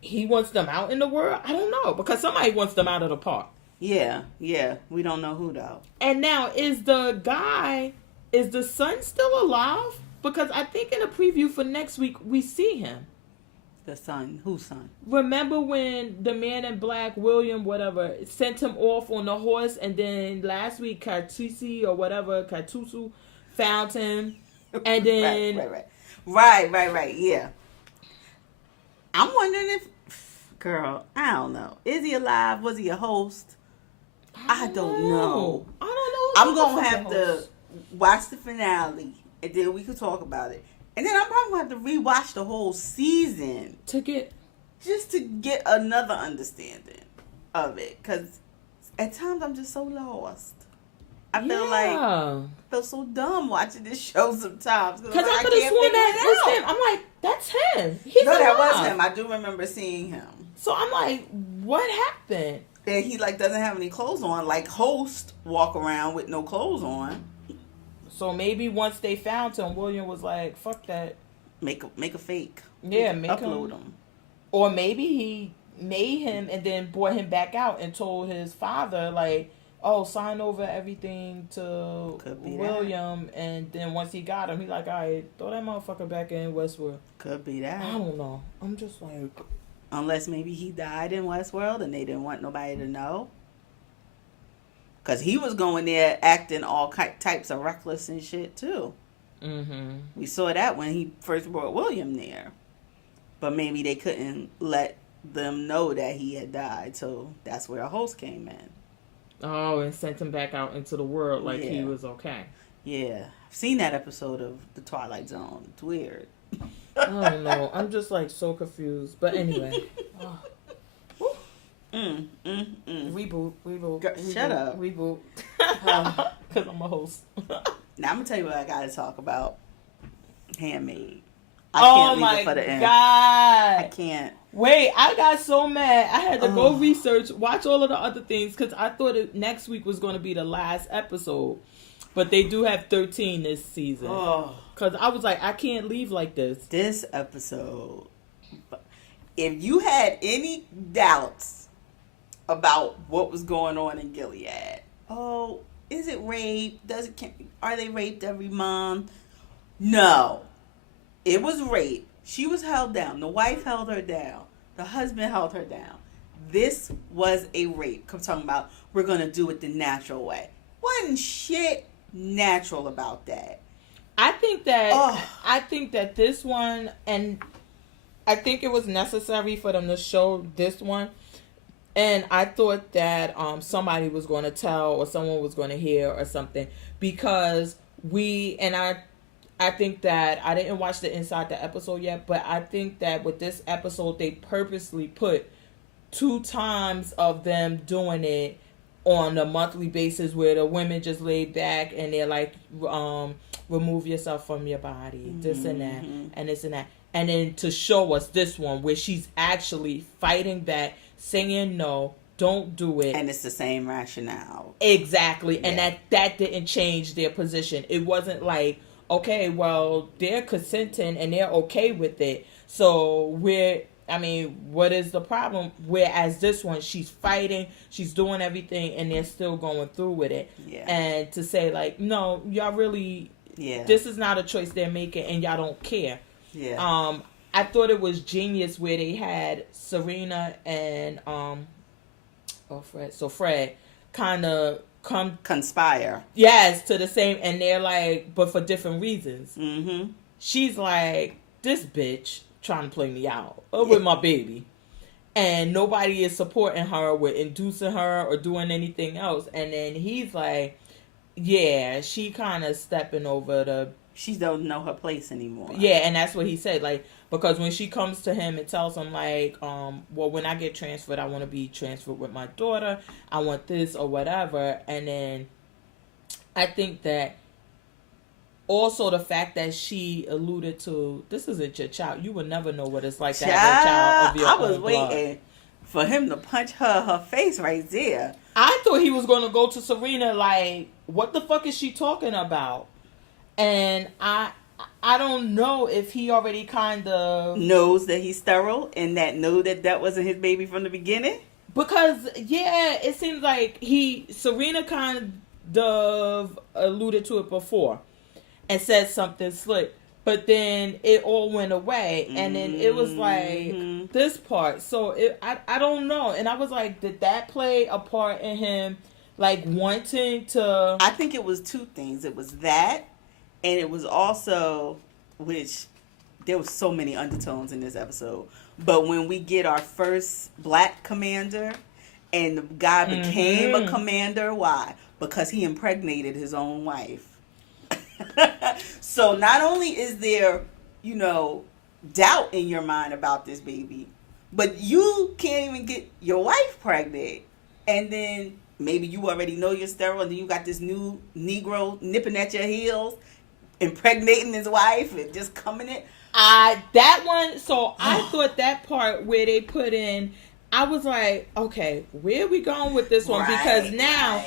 he wants them out in the world? I don't know, because somebody wants them out of the park. Yeah. We don't know who though. And now is the son still alive? Because I think in the preview for next week we see him. The son. Whose son? Remember when the man in black, William, whatever, sent him off on the horse, and then last week Katusu found him, and then right. Yeah. I'm wondering if, girl, I don't know. Is he alive? Was he a host? I don't know. I'm gonna have to watch the finale, and then we could talk about it. And then I'm probably going to have to rewatch the whole season to get another understanding of it. Because at times I'm just so lost. I feel so dumb watching this show sometimes. Because I could have sworn that was him. I'm like, that's him. That was him. I do remember seeing him. So I'm like, what happened? And he doesn't have any clothes on. Like host walk around with no clothes on. So maybe once they found him, William was like, fuck that. Make a fake. Yeah, upload him. Or maybe he made him and then brought him back out and told his father, like, oh, sign over everything to William. That. And then once he got him, he like, all right, throw that motherfucker back in Westworld. Could be that. I don't know. I'm just like... Unless maybe he died in Westworld and they didn't want nobody to know. Because he was going there acting all types of reckless and shit, too. Mm-hmm. We saw that when he first brought William there. But maybe they couldn't let them know that he had died, so that's where a host came in. Oh, and sent him back out into the world like he was okay. Yeah. I've seen that episode of The Twilight Zone. It's weird. I don't know. I'm just, like, so confused. But anyway. Reboot. Girl, shut up. Reboot. Because I'm a host. Now, I'm going to tell you what I got to talk about. Handmaid. I can't leave it for the end. I can't. Wait, I got so mad. I had to go research, watch all of the other things, because I thought next week was going to be the last episode. But they do have 13 this season. Because I was like, I can't leave like this. This episode, if you had any doubts about what was going on in Gilead, is it rape? Are they raped every month? No, it was rape. She was held down. The wife held her down. The husband held her down. This was a rape. I'm talking about we're gonna do it the natural way. Wasn't shit natural about that. I think that this one, and I think it was necessary for them to show this one. And I thought that somebody was going to tell or someone was going to hear or something, because I think that I didn't watch the Inside the episode yet, but I think that with this episode they purposely put 2 times of them doing it on a monthly basis, where the women just laid back and they're like, remove yourself from your body, this and that, and this and that. And then to show us this one where she's actually fighting back, saying no, don't do it. And it's the same rationale. Exactly. Yeah. And that didn't change their position. It wasn't like, okay, well, they're consenting and they're okay with it. So what is the problem? Whereas this one, she's fighting, she's doing everything, and they're still going through with it. Yeah. And to say like, no, y'all really, this is not a choice they're making, and y'all don't care. Yeah. I thought it was genius where they had Serena and Fred. So Fred kind of conspire. Yes, to the same, and they're like, but for different reasons. Mm-hmm. She's like, this bitch trying to play me out with my baby, and nobody is supporting her with inducing her or doing anything else. And then he's like, yeah, she kind of stepping over the. She don't know her place anymore. Yeah, and that's what he said. Like, because when she comes to him and tells him like, well, when I get transferred, I want to be transferred with my daughter. I want this or whatever. And then I think that also the fact that she alluded to, this isn't your child. You would never know what it's like to have a child of your own blood. I was waiting for him to punch her face right there. I thought he was going to go to Serena like, what the fuck is she talking about? And I don't know if he already kind of knows that he's sterile and that wasn't his baby from the beginning. Because it seems like Serena kind of alluded to it before and said something slick, but then it all went away, and then it was like this part. So I don't know, and I was like, did that play a part in him like wanting to? I think it was 2 things. It was that. And it was also, which there was so many undertones in this episode, but when we get our first black commander and the guy became a commander, why? Because he impregnated his own wife. So not only is there, doubt in your mind about this baby, but you can't even get your wife pregnant. And then maybe you already know you're sterile, and then you got this new Negro nipping at your heels, impregnating his wife and just coming in. That one, so I thought that part where they put in, I was like, okay, where are we going with this one? Because now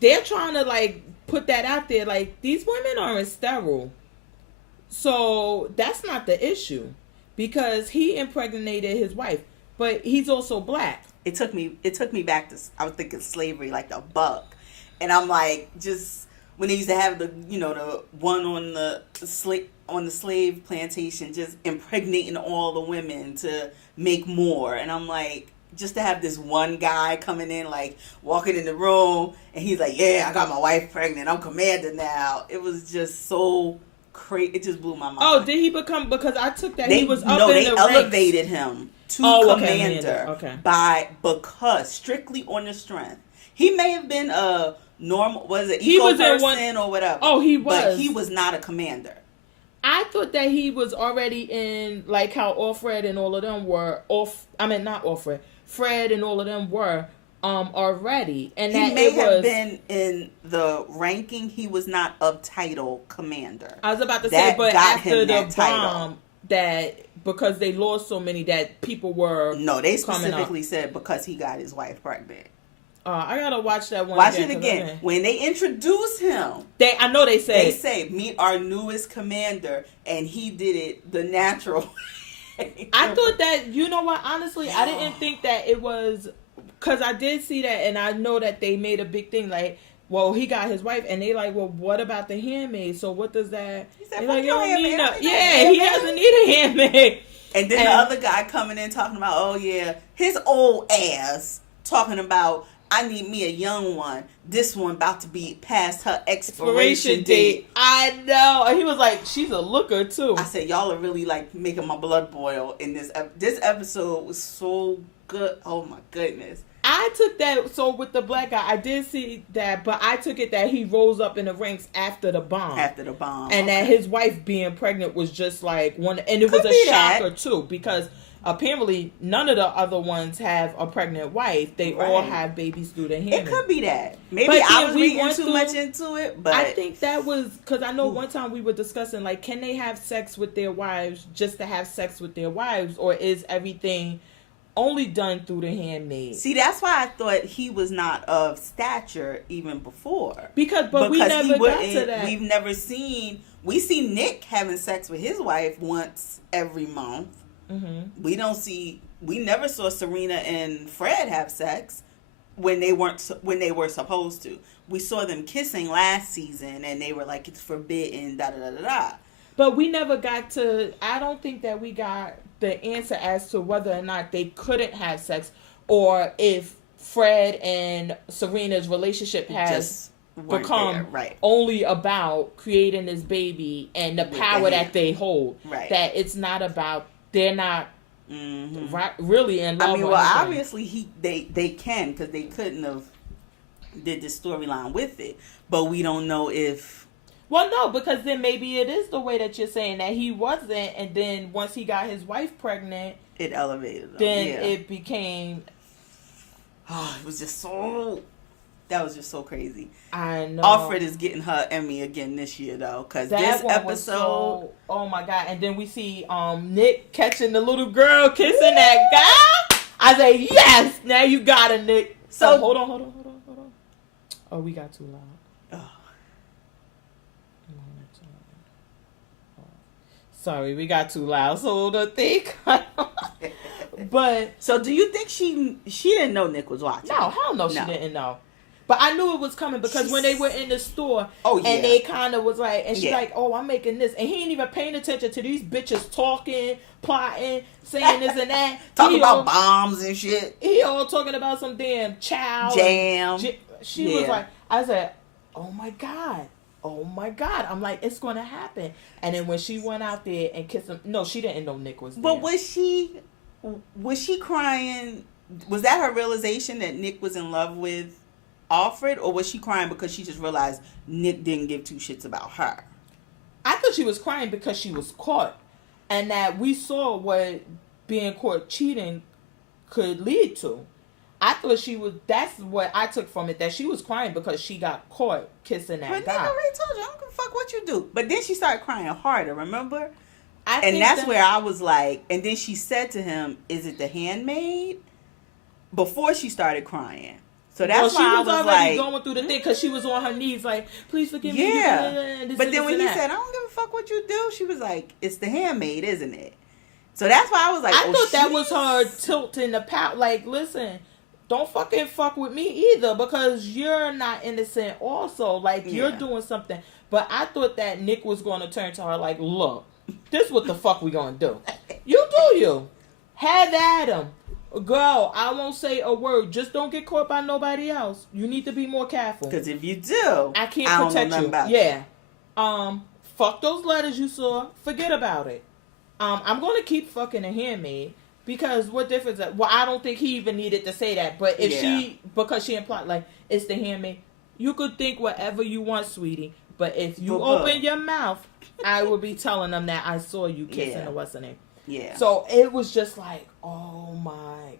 they're trying to like put that out there, like these women aren't sterile. So that's not the issue, because he impregnated his wife, but he's also black. It took me back to, I was thinking slavery like a buck. And I'm like, just when they used to have the one on the slave plantation, just impregnating all the women to make more. And I'm like, just to have this one guy coming in, like walking in the room, and he's like, yeah, I got my wife pregnant, I'm commander now. It was just so crazy. It just blew my mind. Oh, did he become, because I took that he was up in the ranks. No, they elevated him to commander because strictly on the strength. He may have been a normal, eco person or whatever. Oh, he was. But he was not a commander. I thought that he was already in, like how Fred and all of them were, Fred and all of them were already. And he may have been in the ranking. He was not of title commander. I was about to say, but after the bomb, that because they lost so many that people were No, they specifically said because he got his wife pregnant. I gotta watch that one. Watch it again. When they introduce him, I know they say meet our newest commander, and he did it the natural way. I thought that, you know what? Honestly, I didn't think that it was, because I did see that, and I know that they made a big thing. Like well, he got his wife, and they like, well, what about the handmaid? So what does that? He said, They fuck like, your handmaid. Yeah, he doesn't need a handmaid. And then the other guy coming in talking about, oh yeah, his old ass talking about, I need me a young one. This one about to be past her expiration date. I know. And he was like, she's a looker too. I said, y'all are really like making my blood boil in this. This episode was so good. Oh my goodness. I took that, so with the black guy, I did see that, but I took it that he rose up in the ranks after the bomb. And that his wife being pregnant was just like one, and it was a shocker too, because apparently none of the other ones have a pregnant wife. They all have babies through the handmaid. It could be that. Maybe I was reading too much into it, but I think that was, because I know one time we were discussing, like, can they have sex with their wives just to have sex with their wives, or is everything only done through the handmaid? See, that's why I thought he was not of stature even before. Because we never got to that. We've never seen. We see Nick having sex with his wife once every month. Mm-hmm. We never saw Serena and Fred have sex when they were supposed to. We saw them kissing last season, and they were like, it's forbidden. Da da da da da. But we never got to. I don't think that we got the answer as to whether or not they couldn't have sex, or if Fred and Serena's relationship has become only about creating this baby and the power that they hold. Right. That it's not about, they're not really in love. I mean, well, obviously they can, because they couldn't have did this storyline with it, but we don't know if. Well, no, because then maybe it is the way that you're saying, that he wasn't, and then once he got his wife pregnant, it elevated him. Then it became. Oh, it was just so. That was just so crazy. I know. Alfred is getting her Emmy again this year, though, because this episode. Oh my god! And then we see Nick catching the little girl kissing that guy. I say, yes, now you got it, Nick. So hold on. Oh, we got too loud. Sorry, we got too loud. So the thing, but so do you think she didn't know Nick was watching? No, hell no, she didn't know. But I knew it was coming, because when they were in the store, and they kind of was like, and she's like, "Oh, I'm making this," and he ain't even paying attention to these bitches talking, plotting, saying this and that, talking about bombs and shit. He all talking about some damn jam. She was like, I said, "Oh my god." Oh my god. I'm like, it's going to happen. And then when she went out there and kissed him, no, she didn't know Nick was there. But was she crying? Was that her realization that Nick was in love with Alfred, or was she crying because she just realized Nick didn't give two shits about her? I thought she was crying because she was caught, and that we saw what being caught cheating could lead to. I thought she was. That's what I took from it. That she was crying because she got caught kissing that guy. But Nick already told you, I don't give a fuck what you do. But then she started crying harder. Remember? And that's where I was like. And then she said to him, "Is it the handmaid?" Before she started crying. So that's why I was already going through the thing, because she was on her knees like, "Please forgive me." Yeah. But then when he said, "I don't give a fuck what you do," she was like, "It's the handmaid, isn't it?" So that's why I was like, I thought that was her tilting the pout. Like, listen. Don't fucking fuck with me either, because you're not innocent also. Like, you're doing something. But I thought that Nick was going to turn to her like, look, this is what the fuck we going to do. You do you. Have at him. Girl, I won't say a word. Just don't get caught by nobody else. You need to be more careful. Because if you do, I can't protect you. Yeah. Fuck those letters you saw. Forget about it. I'm going to keep fucking a handmaid. Because what difference? Well, I don't think he even needed to say that. But if because she implied, like, it's the handmaid, you could think whatever you want, sweetie. But if you open your mouth, I will be telling them that I saw you kissing or what's her name. Yeah. So it was just like, oh my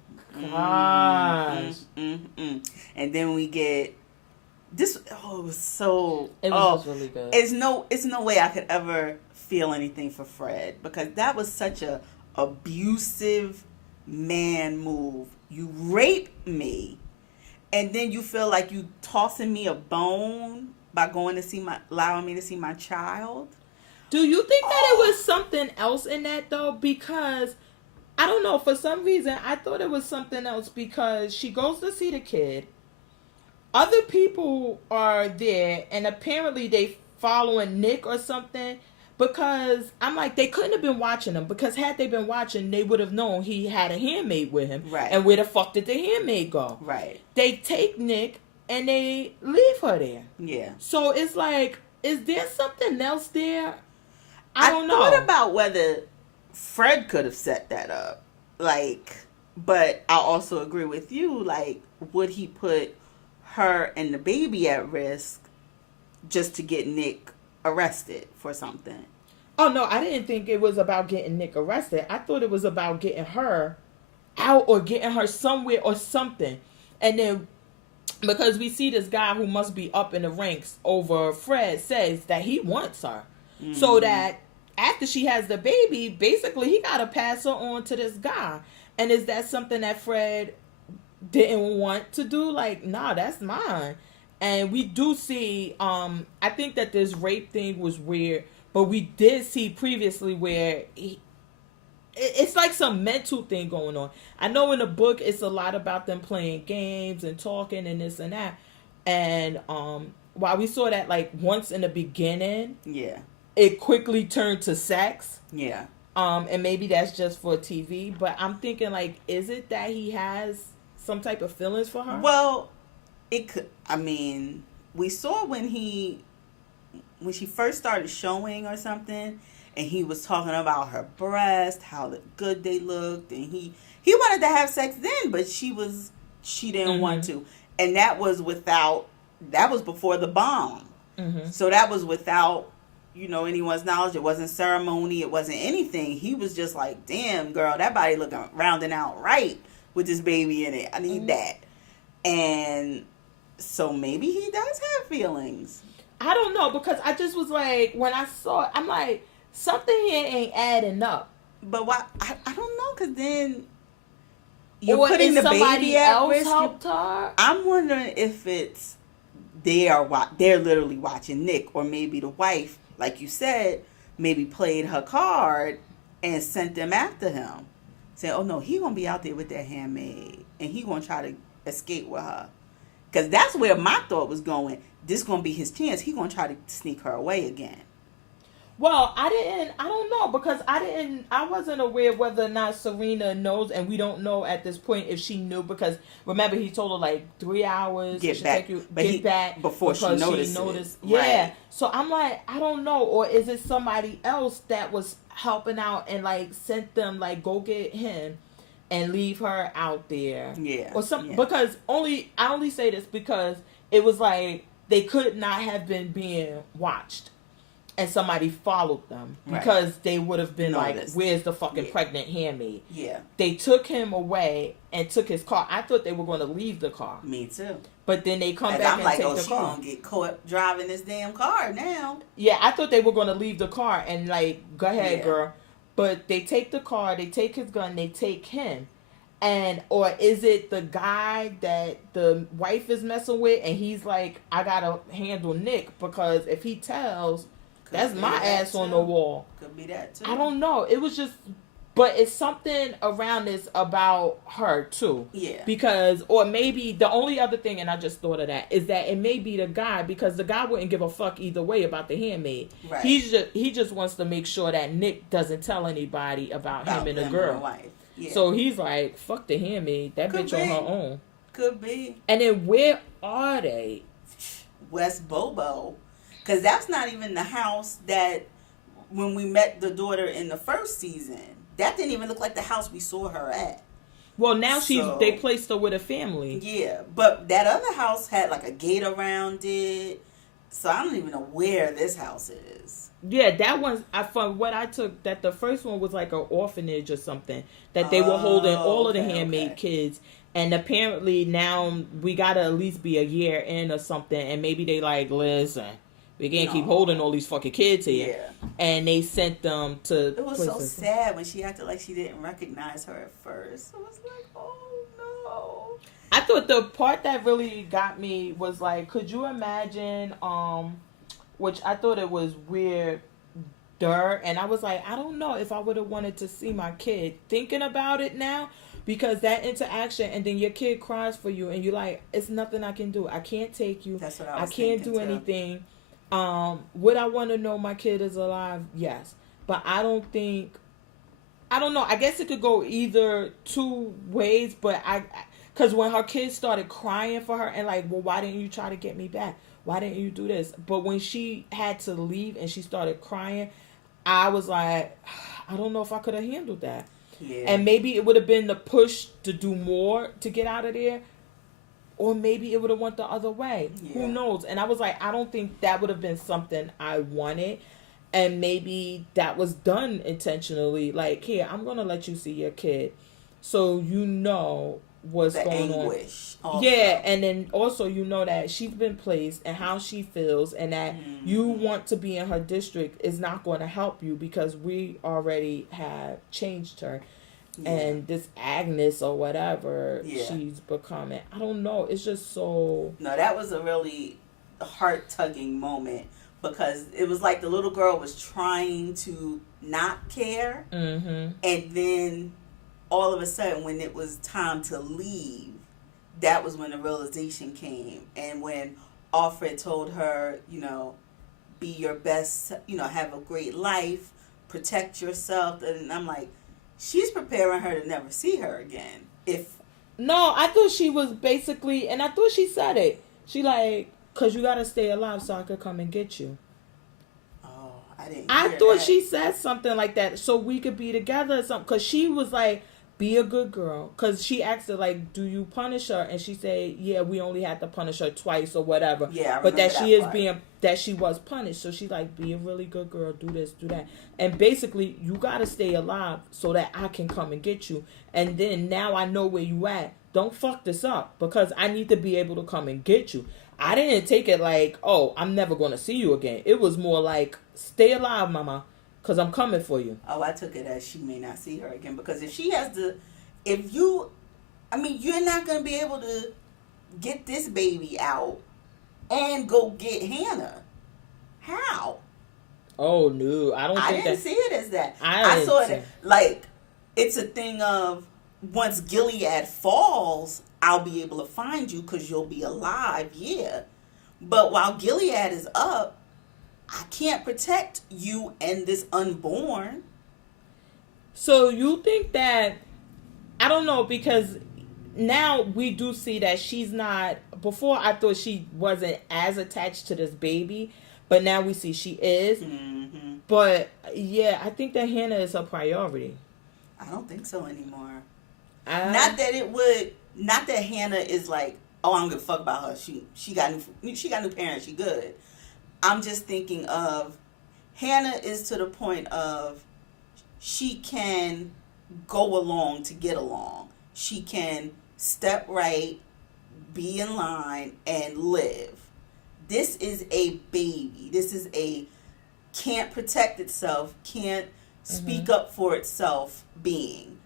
gosh. And then we get this. Oh, it was so. It was just really good. It's no way I could ever feel anything for Fred, because that was such a abusive man move. You rape me, and then you feel like you tossing me a bone by allowing me to see my child. Do you think that it was something else in that though? Because I don't know, for some reason I thought it was something else, because she goes to see the kid. other people are there, and apparently they following Nick or something. Because I'm like, they couldn't have been watching him. Because had they been watching, they would have known he had a handmaid with him. Right. And where the fuck did the handmaid go? Right. They take Nick and they leave her there. Yeah. So it's like, is there something else there? I don't know. I thought about whether Fred could have set that up. Like, but I also agree with you. Like, would he put her and the baby at risk just to get Nick arrested for something? Oh, no, I didn't think it was about getting Nick arrested. I thought it was about getting her out or getting her somewhere or something. And then, because we see this guy who must be up in the ranks over Fred says that he wants her. Mm-hmm. So that after she has the baby, basically he got to pass her on to this guy. And is that something that Fred didn't want to do? Like, nah, that's mine. And we do see, I think that this rape thing was weird, but we did see previously where it's like some mental thing going on. I know in the book it's a lot about them playing games and talking and this and that. And while we saw that like once in the beginning, yeah, it quickly turned to sex. Yeah. And maybe that's just for TV, but I'm thinking like, is it that he has some type of feelings for her? Well, it could. I mean, we saw when she first started showing or something, and he was talking about her breast, how good they looked, and he wanted to have sex then, but she didn't want to, and that was before the bomb, so that was without anyone's knowledge. It wasn't ceremony, it wasn't anything. He was just like, damn girl, that body looking rounding out right with this baby in it. I need that. And so maybe he does have feelings. I don't know, because I just was like, when I saw it, I'm like, something here ain't adding up. But why? I don't know, because then you're putting the baby at risk. Helped her? I'm wondering if it's they're literally watching Nick, or maybe the wife, like you said, maybe played her card and sent them after him. Saying, oh no, he gonna be out there with that handmaid, and he gonna try to escape with her. Because that's where my thought was going. This gonna be his chance. He gonna try to sneak her away again. Well, I don't know, because I wasn't aware whether or not Serena knows, and we don't know at this point if she knew, because remember he told her like 3 hours get back before she noticed. Yeah. Right. So I'm like, I don't know, or is it somebody else that was helping out and like sent them like go get him and leave her out there? Yeah. Or something. Yeah. Because I only say this because it was like they could not have been being watched. And somebody followed them, because they would have been like, where's the fucking pregnant handmaid? Yeah. They took him away and took his car. I thought they were going to leave the car. Me too. But then they come back I'm and like, take the car. she gonna get caught driving this damn car now. Yeah, I thought they were going to leave the car and like, go ahead, girl. But they take the car, they take his gun, they take him. And, or is it the guy that the wife is messing with, and he's like, I gotta handle Nick, because if he tells... That's my ass on the wall. Could be that too. I don't know. It was just, but it's something around this about her too. Yeah. Because, or maybe the only other thing, and I just thought of that, is that it may be the guy, because the guy wouldn't give a fuck either way about the handmaid. Right. He just wants to make sure that Nick doesn't tell anybody about him and the girl. And wife. Yeah. So he's like, fuck the handmaid. That bitch on her own. Could be. And then where are they? West Bobo. Because that's not even the house that, when we met the daughter in the first season, that didn't even look like the house we saw her at. Well, now they placed her with a family. Yeah, but that other house had like a gate around it. So I don't even know where this house is. Yeah, that one's, from what I took, that the first one was like an orphanage or something. That they were holding all of the handmaid kids. And apparently now we got to at least be a year in or something. And maybe they like, listen... We can't keep holding all these fucking kids here. Yeah. And they sent them to... It was so sad when she acted like she didn't recognize her at first. I was like, oh, no. I thought the part that really got me was like, could you imagine, which I thought it was weird, and I was like, I don't know if I would have wanted to see my kid. Thinking about it now, because that interaction, and then your kid cries for you, and you're like, it's nothing I can do. I can't take you. That's what I was can't thinking do too. anything. Would I want to know my kid is alive? Yes, but I don't think. I don't know. I guess it could go either two ways, but because when her kids started crying for her and like, well, why didn't you try to get me back? Why didn't you do this? But when she had to leave and she started crying, I was like, I don't know if I could have handled that. Yeah. And maybe it would have been the push to do more to get out of there. Or maybe it would have went the other way. Yeah. Who knows? And I was like, I don't think that would have been something I wanted. And maybe that was done intentionally. Like, here, I'm going to let you see your kid. So you know what's the going anguish on. also. Yeah, and then also you know that she's been placed and how she feels, and that you want to be in her district is not going to help you because we already have changed her. Yeah. And this Agnes or whatever she's becoming, I don't know. It's just so. No, that was a really heart-tugging moment because it was like the little girl was trying to not care, Mm-hmm. and then all of a sudden, when it was time to leave, that was when the realization came. And when Alfred told her, you know, be your best, you know, have a great life, protect yourself, and I'm like, she's preparing her to never see her again. No, I thought she was basically, and I thought she said it. She like, cause you gotta stay alive so I could come and get you. Oh, I didn't. I hear thought that. she said something like that, so we could be together or something. Cause she was like, be a good girl. Cause she asked her like, do you punish her? And she said, yeah, we only had to punish her twice or whatever. Yeah, I but that remember she is part. being, that she was punished. So she like, be a really good girl. Do this, do that. And basically, you gotta stay alive so that I can come and get you. And then now I know where you at. Don't fuck this up because I need to be able to come and get you. I didn't take it like, oh, I'm never gonna see you again. It was more like, stay alive, mama. Because I'm coming for you. Oh, I took it as she may not see her again. Because if she has to, you're not going to be able to get this baby out and go get Hannah. How? Oh, no. I didn't see it as that. I saw didn't it like, it's a thing of, once Gilead falls, I'll be able to find you because you'll be alive, yeah. But while Gilead is up, I can't protect you and this unborn. So you think that, I don't know, because now we do see that she's not, before I thought she wasn't as attached to this baby, but now we see she is. Mm-hmm. But yeah, I think that Hannah is her priority. I don't think so anymore. Not that Hannah is like, oh, I don't give a fuck about her. She got new parents. She good. I'm just thinking of Hannah is to the point of she can go along to get along. She can step right, be in line, and live. This is a baby. This is a can't protect itself, can't speak up for itself being.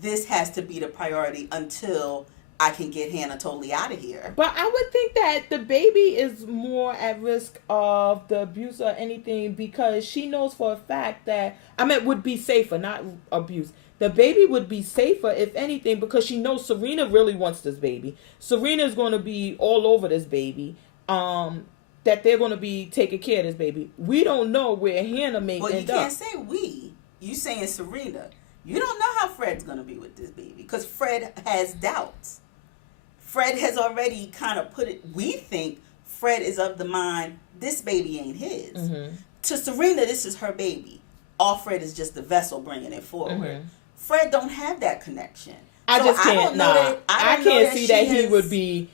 This has to be the priority until I can get Hannah totally out of here. But I would think that the baby is more at risk of the abuse or anything because she knows for a fact that, would be safer, not abuse. The baby would be safer, if anything, because she knows Serena really wants this baby. Serena's going to be all over this baby. That they're going to be taking care of this baby. We don't know where Hannah may end up. Well, you can't say we. You saying Serena. You don't know how Fred's going to be with this baby because Fred has doubts. Fred has already kind of put it, we think Fred is of the mind, this baby ain't his. Mm-hmm. To Serena, this is her baby. All Fred is just the vessel bringing it forward. Mm-hmm. Fred don't have that connection. I can't see that he would be.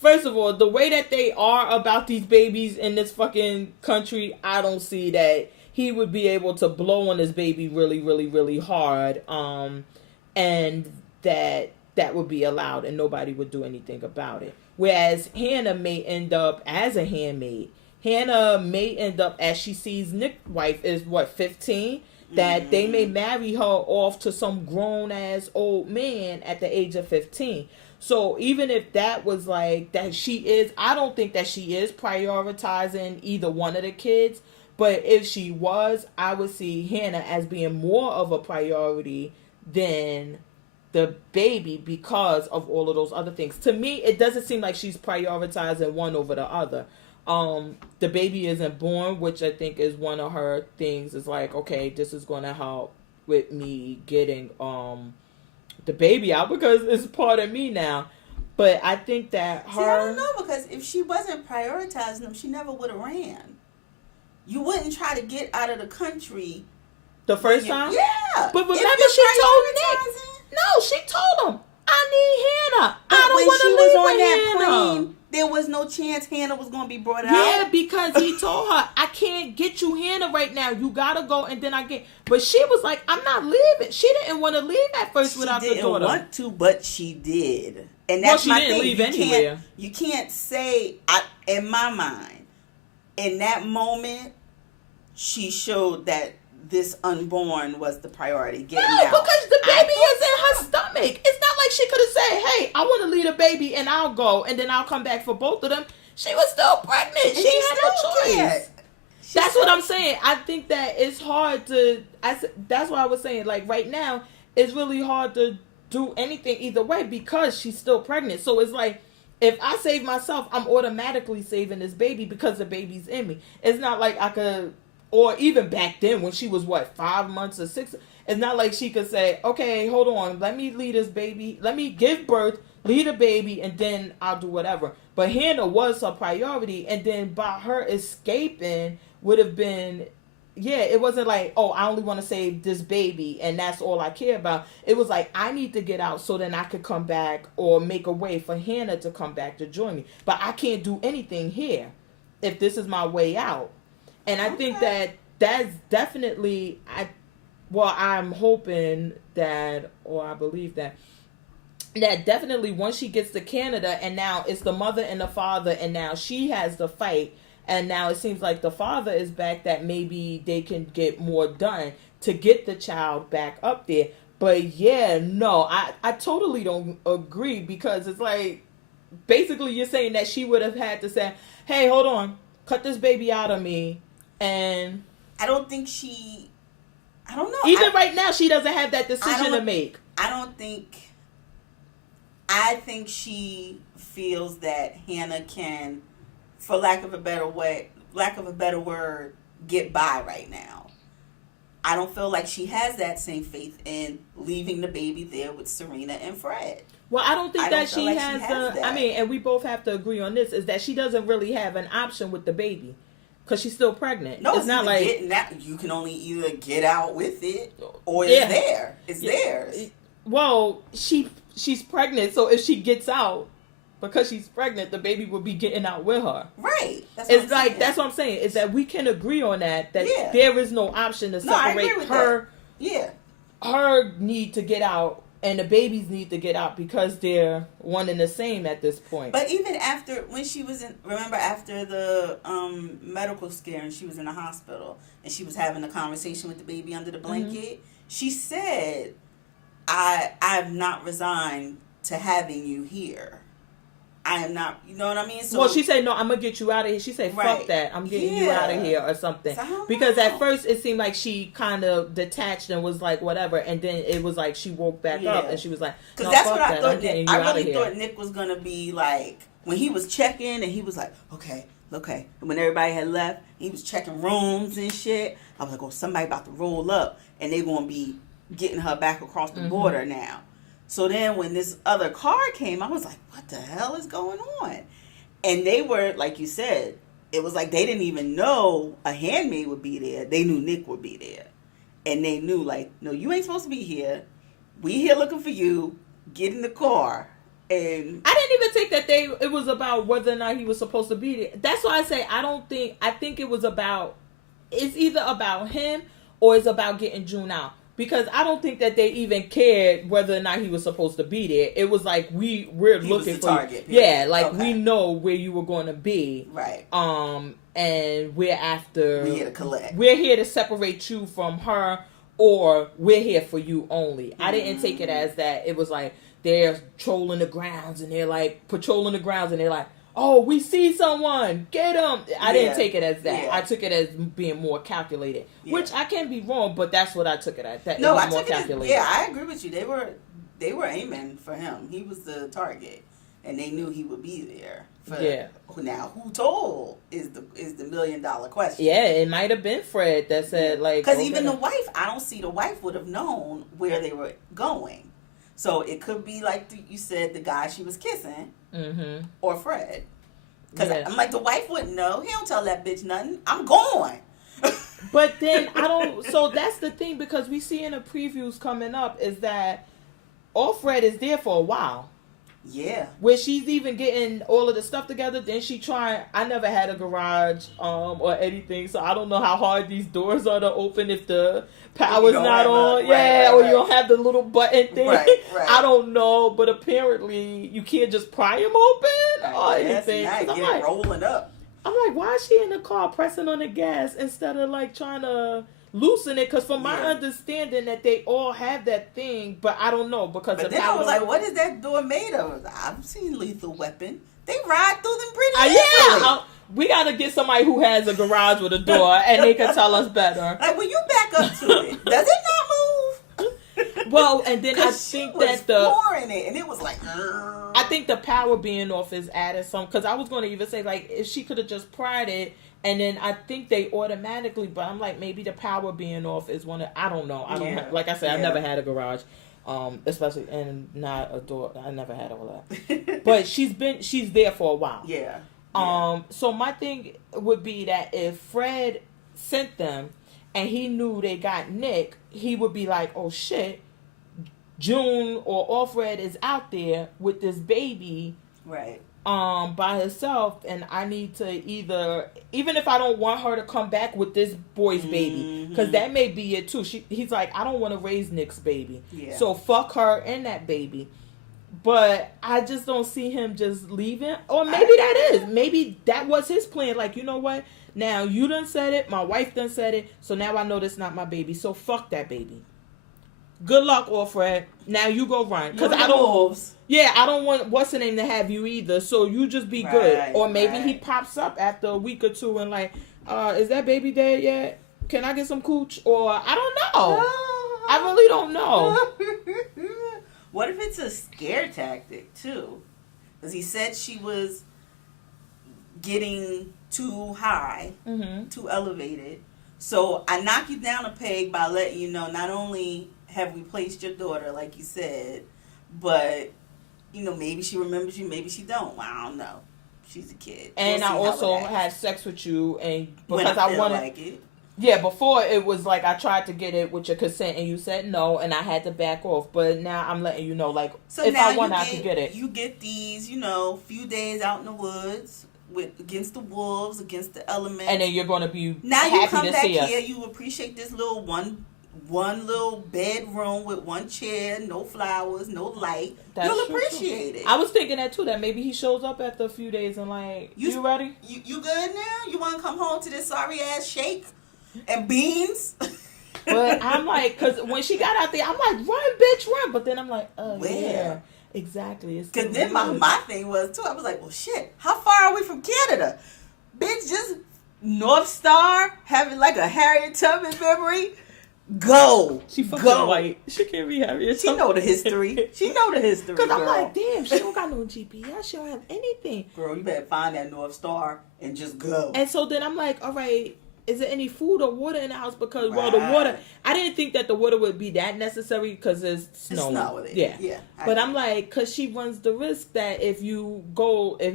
First of all, the way that they are about these babies in this fucking country, I don't see that he would be able to blow on this baby really, really, really hard. And that would be allowed and nobody would do anything about it. Whereas Hannah may end up as a handmaid. Hannah may end up, as she sees Nick's wife is 15, that they may marry her off to some grown-ass old man at the age of 15. So even if that was like, that she is, I don't think that she is prioritizing either one of the kids. But if she was, I would see Hannah as being more of a priority than the baby because of all of those other things. To me, it doesn't seem like she's prioritizing one over the other. The baby isn't born, which I think is one of her things. Is like, okay, this is going to help with me getting the baby out because it's part of me now. But I think that her... See, I don't know, because if she wasn't prioritizing them, she never would have ran. You wouldn't try to get out of the country the first time? Yeah. But remember, she told Nick. No, she told him, I need Hannah. I don't want to leave with Hannah. Plane, there was no chance Hannah was going to be brought out. Yeah, because he told her, I can't get you Hannah right now. You got to go, and then I get... But she was like, I'm not leaving. She didn't want to leave at first without the daughter. She didn't want to, but she did. And that's my thing. Well, she didn't leave anywhere. You can't say, in my mind, in that moment, she showed that this unborn was the priority. Getting out. Because the baby is in her stomach. It's not like she could have said, hey, I want to leave a baby and I'll go and then I'll come back for both of them. She was still pregnant. She had no choice. That's what I'm saying. I think that it's hard to... That's why I was saying, like, right now, it's really hard to do anything either way because she's still pregnant. So it's like, if I save myself, I'm automatically saving this baby because the baby's in me. It's not like I could... Or even back then when she was, 5 months or 6... It's not like she could say, okay, hold on, let me leave this baby. Let me give birth, leave the baby, and then I'll do whatever. But Hannah was her priority. And then by her escaping would have been... Yeah, it wasn't like, oh, I only want to save this baby and that's all I care about. It was like, I need to get out so then I could come back or make a way for Hannah to come back to join me. But I can't do anything here if this is my way out. And I think that that's definitely, I'm hoping that, or I believe that definitely once she gets to Canada and now it's the mother and the father and now she has the fight and now it seems like the father is back, that maybe they can get more done to get the child back up there. But yeah, no, I totally don't agree because it's like, basically you're saying that she would have had to say, hey, hold on, cut this baby out of me. And I don't think she... I don't know. Even right now, she doesn't have that decision to make. I think she feels that Hannah can, for lack of a better word, get by right now. I don't feel like she has that same faith in leaving the baby there with Serena and Fred. Well, I don't think that she has I mean, and we both have to agree on this, is that she doesn't really have an option with the baby. Because she's still pregnant. No, it's not like you can only either get out with it or it's there. It's theirs. Well, she's pregnant, so if she gets out, because she's pregnant, the baby will be getting out with her. Right. That's what I'm saying. Is that we can agree on that there is no option to separate her. Yeah. Her need to get out and the babies need to get out because they're one and the same at this point. But even after, when she was after the medical scare and she was in the hospital and she was having a conversation with the baby under the blanket, she said, I've not resigned to having you here. I am not, you know what I mean? So, well, she said, no, I'm going to get you out of here. She said, fuck that. I'm getting you out of here or something. Because at first it seemed like she kind of detached and was like, whatever. And then it was like she woke back up and she was like, no, that's fuck what I that. thought. I'm getting you out of here. I really thought Nick was going to be like, when he was checking and he was like, okay. And when everybody had left, he was checking rooms and shit. I was like, oh, somebody about to roll up and they're going to be getting her back across the border now. So then when this other car came, I was like, what the hell is going on? And they were, like you said, it was like they didn't even know a handmaid would be there. They knew Nick would be there. And they knew, like, no, you ain't supposed to be here. We here looking for you. Get in the car. And I didn't even think that it was about whether or not he was supposed to be there. That's why I say I think it was about, it's either about him or it's about getting June out. Because I don't think that they even cared whether or not he was supposed to be there. It was like we're looking for target. You. Yeah, like we know where you were going to be. Right. And we're here to collect. We're here to separate you from her, or we're here for you only. I didn't take it as that. It was like they're trolling the grounds and they're like patrolling the grounds and they're like, oh, we see someone, get them. I didn't take it as that. I took it as being more calculated, which I can be wrong, but that's what I took it as. That no, it was I more took it calculated. as, I agree with you. they were aiming for him. He was the target, and they knew he would be there. Now, who told is the $1 million question. Yeah, it might have been Fred that said like. Because even the wife, I don't see the wife would have known where they were going. So it could be like you said, the guy she was kissing, or Fred. Because I'm like, the wife wouldn't know. He don't tell that bitch nothing. I'm going. But then I don't. So that's the thing, because we see in the previews coming up is that all Fred is there for a while. Yeah. Where she's even getting all of the stuff together. Then she trying. I never had a garage or anything, so I don't know how hard these doors are to open if the power's not on. Or you don't have the little button thing. Right. I don't know, but apparently you can't just pry them open or anything. Yes, I'm like, rolling up. I'm like, why is she in the car pressing on the gas instead of like trying to loosen it? Because from my understanding that they all have that thing, but I don't know, because but then I was like, what is that door made of? I've seen Lethal Weapon. They ride through them pretty easily. We gotta get somebody who has a garage with a door and they can tell us better. Like, when you back up to it, does it not move? Well, and then I think that the flooring it, and it was like, I think the power being off is added some, because I was going to even say, like, if she could have just pried it, and then I think they automatically, but I'm like, maybe the power being off is one of, I don't know. I don't have, like I said, I never had a garage, especially, and not a door. I never had all that. But she's there for a while. Yeah. So my thing would be that if Fred sent them and he knew they got Nick, he would be like, oh shit, June or Alfred is out there with this baby, right? By herself, and I need to either, even if I don't want her to come back with this boy's baby, because that may be it too. He's like, I don't want to raise Nick's baby, so fuck her and that baby. But I just don't see him just leaving, or maybe that was his plan. Like, you know what? Now you done said it, my wife done said it, so now I know that's not my baby. So fuck that baby. Good luck, Alfred. Now you go run. Because I don't. Wolves. Yeah, I don't want what's the name to have you either. So you just be good. Or maybe he pops up after a week or two and like, is that baby dead yet? Can I get some cooch? Or I don't know. I really don't know. What if it's a scare tactic too? Because he said she was getting too high, too elevated. So I knock you down a peg by letting you know not only have we placed your daughter, like you said, but, you know, maybe she remembers you, maybe she don't. Well, I don't know. She's a kid. And I also had sex with you, and because I wanted, like it. Yeah, before it was like I tried to get it with your consent, and you said no, and I had to back off. But now I'm letting you know, like, so if I want, I could get it. You get these, you know, few days out in the woods against the wolves, against the elements, and then you're going to be now happy you come to back see us. here. You appreciate this little one little bedroom with one chair, no flowers, no light. You'll appreciate it. I was thinking that too, that maybe he shows up after a few days and like, you ready? You good now? You want to come home to this sorry ass shake and beans? But I'm like, because when she got out there, I'm like, run, bitch, run. But then I'm like, yeah, exactly. Because then my thing was too, I was like, well, shit, how far are we from Canada? Bitch, just North Star, having like a Harriet Tubman memory. Go. She fucking white. She can't be Harriet Tubman. She know the history. Because I'm like, damn, she don't got no GPS. She don't have anything. Girl, you better find that North Star and just go. And so then I'm like, all right, is there any food or water in the house? Because, well, the water, I didn't think that the water would be that necessary because it's snowing. It's snowing. Yeah. But I'm like, because she runs the risk that if you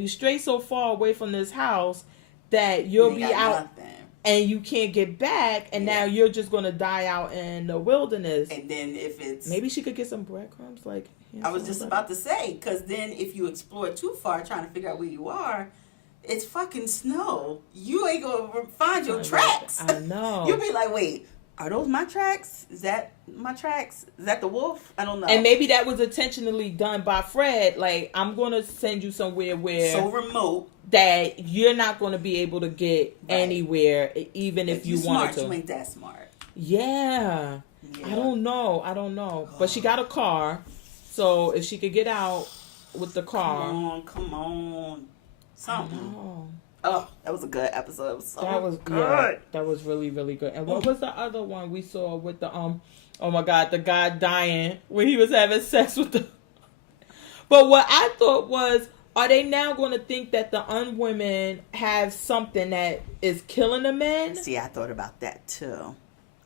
stray so far away from this house, that you'll be out. Nothing. And you can't get back, and now you're just going to die out in the wilderness. And then if it's... Maybe she could get some breadcrumbs. Like, I was just about to say, because then if you explore too far trying to figure out where you are, it's fucking snow. You ain't going to find your tracks. I know. You'll be like, wait, are those my tracks? Is that my tracks? Is that the wolf? I don't know. And maybe that was intentionally done by Fred. Like, I'm going to send you somewhere where... So remote. That you're not going to be able to get anywhere, even if you wanted to. You ain't that smart. Yeah. I don't know. Oh. But she got a car, so if she could get out with the car. Come on. Something. Oh, that was a good episode. It was so That was good. Yeah, that was really, really good. And what was the other one we saw with the oh my god, the guy dying when he was having sex with the But what I thought was, are they now going to think that the unwomen have something that is killing the men? See, I thought about that too.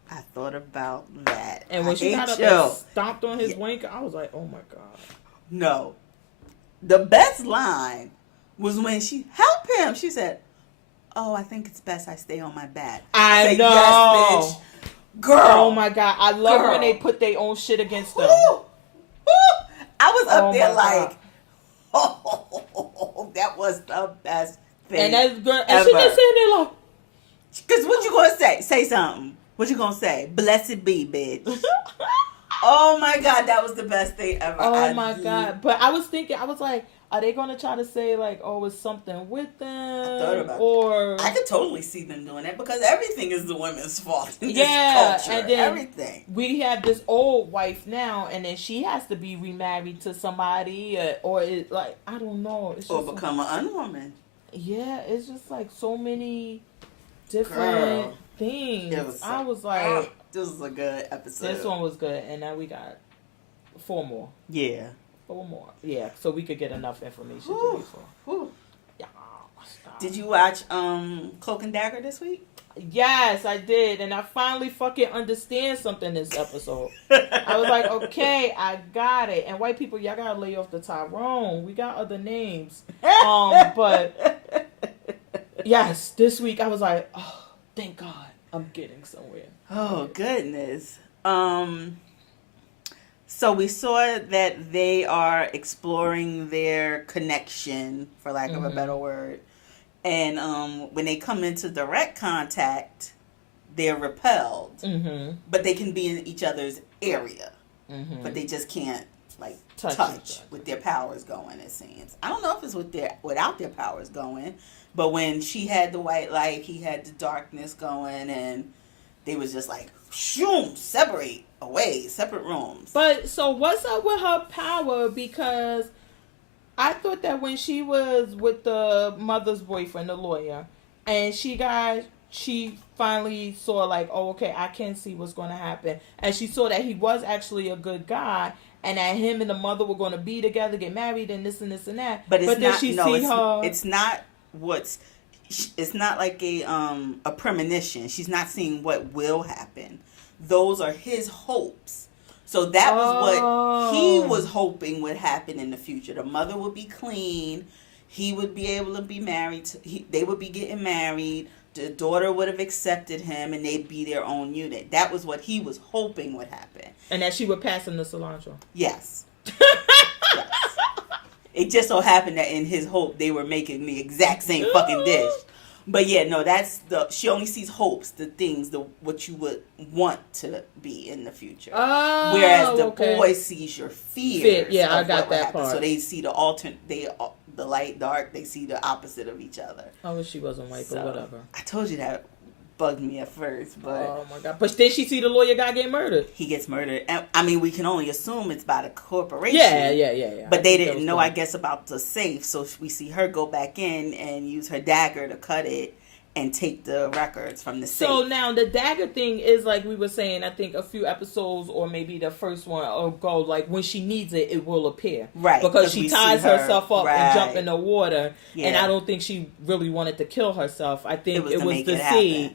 I thought about that. And when she got up and stomped on his wink, I was like, oh my god. No. The best line was when she helped him. She said, "Oh, I think it's best I stay on my back." I said, know. Yes, bitch. Girl. Oh my god. I love when they put their own shit against them. Woo. Woo. I was up there like, God. oh, that was the best thing. And that's good. And she just sitting there like, because what you gonna say? Say something. What you gonna say? Blessed be, bitch. Oh my god, that was the best thing ever. Oh my god. But I was thinking, I was like, are they gonna try to say like, oh, it's something with them? I thought about or that. I could totally see them doing that because everything is the women's fault in this culture. And then everything. We have this old wife now, and then she has to be remarried to somebody, or it, like, I don't know. It's Or just become an unwoman. Yeah, it's just like so many different things. I was like, this was a good episode. This one was good, and now we got 4 more. Yeah. 4 more. Yeah, so we could get enough information to be for. Yeah. Did you watch Cloak and Dagger this week? Yes, I did, and I finally fucking understand something this episode. I was like, okay, I got it. And white people, y'all gotta lay off the Tyrone. We got other names. But yes, this week I was like, oh, thank God, I'm getting somewhere. Oh goodness. So we saw that they are exploring their connection, for lack of a better word. And when they come into direct contact, they're repelled. But they can be in each other's area. But they just can't, like, touch with their powers going, it seems. I don't know if it's without their powers going. But when she had the white light, he had the darkness going. And they was just like, shoom, separate away, separate rooms. But, so what's up with her power? Because I thought that when she was with the mother's boyfriend, the lawyer, and she finally saw like, oh, okay, I can see what's going to happen. And she saw that he was actually a good guy, and that him and the mother were going to be together, get married, and this and this and that. But it's not, it's not like a premonition. She's not seeing what will happen. Those are his hopes. So that was what he was hoping would happen in the future. The mother would be clean. He would be able to be married. They would be getting married. The daughter would have accepted him, and they'd be their own unit. That was what he was hoping would happen. And that she would pass him the cilantro. Yes. Yes. It just so happened that in his hope, they were making the exact same fucking dish. But yeah, no, she only sees hopes, the things, what you would want to be in the future. Oh, whereas the boy sees your fears. Yeah, I got that part. So they see the light, dark, they see the opposite of each other. I wish she wasn't white, but whatever. I told you that bugged me at first, but oh my god! But then she see the lawyer guy get murdered. He gets murdered, and I mean, we can only assume it's by the corporation. Yeah. But they didn't know, I guess, about the safe, so we see her go back in and use her dagger to cut it and take the records from the safe. So now the dagger thing is like we were saying, I think a few episodes or maybe the first one ago, like when she needs it, it will appear. Right. Because she ties herself up and jump in the water. Yeah. And I don't think she really wanted to kill herself. I think it was to see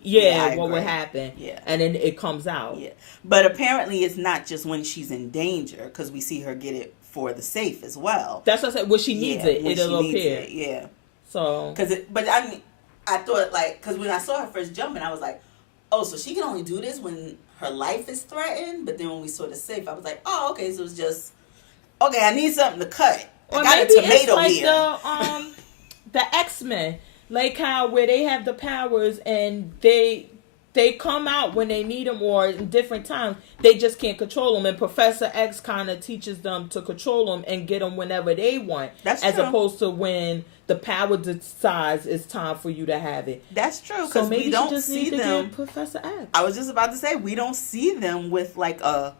what would happen. Yeah. And then it comes out. Yeah. But apparently it's not just when she's in danger, because we see her get it for the safe as well. That's what I said. When she needs it, it'll appear. Yeah. So. But I mean, I thought, like, because when I saw her first jumping, I was like, oh, so she can only do this when her life is threatened? But then when we saw the safe, I was like, oh, okay, so it's just, okay, I need something to cut. Or I got maybe a tomato it's like here. the X-Men, like how where they have the powers and they come out when they need them or in different times. They just can't control them. And Professor X kind of teaches them to control them and get them whenever they want. That's as true. opposed to when the power decides it's time for you to have it. That's true. So maybe we don't she just see need to them. get Professor X. I was just about to say, we don't see them with like a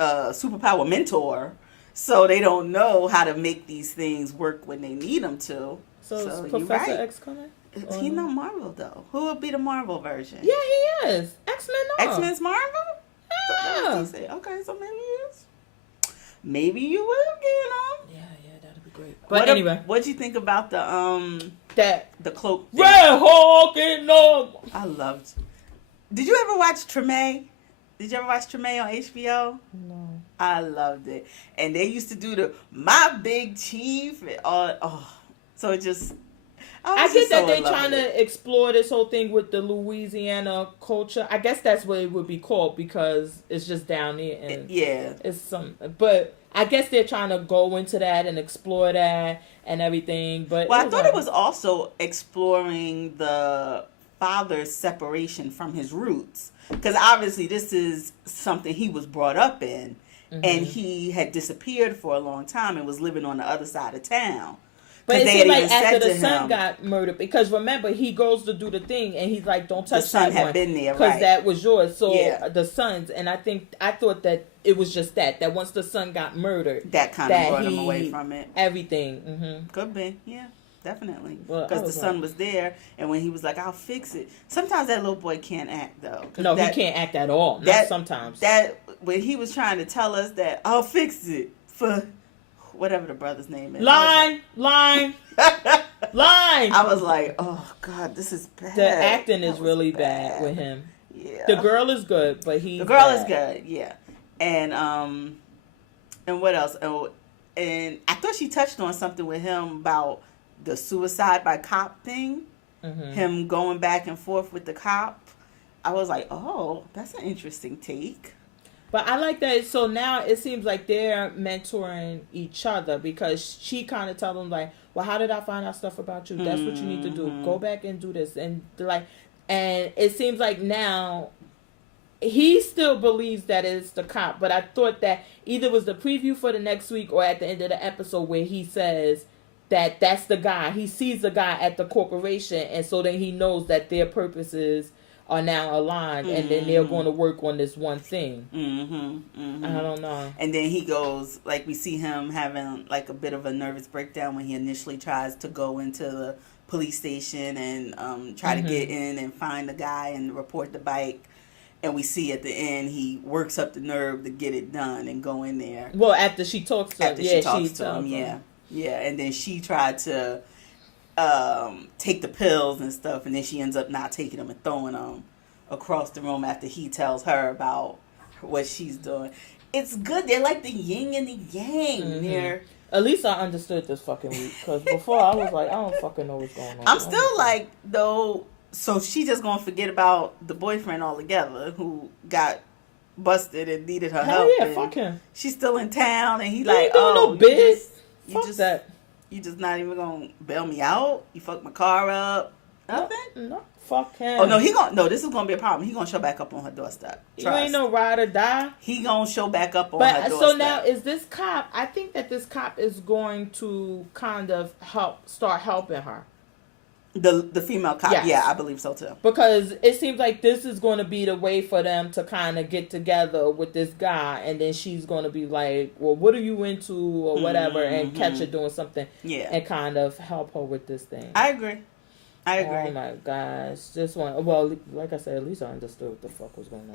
superpower mentor. So they don't know how to make these things work when they need them to. So is Professor X coming? He's not Marvel though. Who would be the Marvel version? Yeah, he is. X-Men. X-Men's Marvel. Yeah. Okay, so maybe he is. Maybe you will get him. Yeah, that'd be great. But anyway, what'd you think about the cloak thing? Red Hawk and no. I loved. Did you ever watch Treme? Did you ever watch Treme on HBO? No. I loved it, and they used to do the My Big Chief and all. Oh, so it just. I get that they're trying to explore this whole thing with the Louisiana culture. I guess that's what it would be called because it's just down there and it's some. But I guess they're trying to go into that and explore that and everything. But I thought it was also exploring the father's separation from his roots, because obviously this is something he was brought up in, and he had disappeared for a long time and was living on the other side of town. But it seemed like after the son got murdered, because remember, he goes to do the thing, and he's like, don't touch that one. The son had been there, right? Because that was yours. So the sons, and I thought that it was just that once the son got murdered, that kind of brought him away from it. Everything. Mm-hmm. Could be, yeah. Definitely. Because the son was there, and when he was like, I'll fix it. Sometimes that little boy can't act, though. No, he can't act at all. Not sometimes. When he was trying to tell us that, I'll fix it for... whatever the brother's name is. Line. I was like, oh, God, this is bad. The acting is really bad with him. Yeah. The girl is good, but he's The girl is good, yeah. And what else? Oh, and I thought she touched on something with him about the suicide by cop thing. Mm-hmm. Him going back and forth with the cop. I was like, oh, that's an interesting take. But I like that. So now it seems like they're mentoring each other, because she kind of tells them like, well, how did I find out stuff about you? That's what you need to do. Go back and do this. And it seems like now he still believes that it's the cop. But I thought that either it was the preview for the next week or at the end of the episode where he says that that's the guy. He sees the guy at the corporation. And so then he knows that their purposes are now aligned, and then they're going to work on this one thing. I don't know. And then he goes, like, we see him having like a bit of a nervous breakdown when he initially tries to go into the police station and try to get in and find the guy and report the bike. And we see at the end he works up the nerve to get it done and go in there. Well, after she talks to him. Yeah. And then she tried to take the pills and stuff, and then she ends up not taking them and throwing them across the room after he tells her about what she's doing. It's good. They're like the yin and the yang. They're At least I understood this fucking week, because before I was like, I don't fucking know what's going on. I'm still like, though, so she just gonna forget about the boyfriend altogether who got busted and needed her help. Yeah, fuck him. She's still in town, and he like, ain't doing no bitch. Fuck that. You just not even gonna bail me out? You fucked my car up? Nothing? No, fuck him. Oh no, this is gonna be a problem. He gonna show back up on her doorstep. You ain't no ride or die. He gonna show back up on her doorstep. So now is this cop? I think that this cop is going to kind of start helping her. The female cop, yes. Yeah, I believe so too. Because it seems like this is going to be the way for them to kind of get together with this guy, and then she's going to be like, well, what are you into, or whatever, and catch her doing something, and kind of help her with this thing. I agree. Oh my gosh, this one. Well, like I said, at least I understood what the fuck was going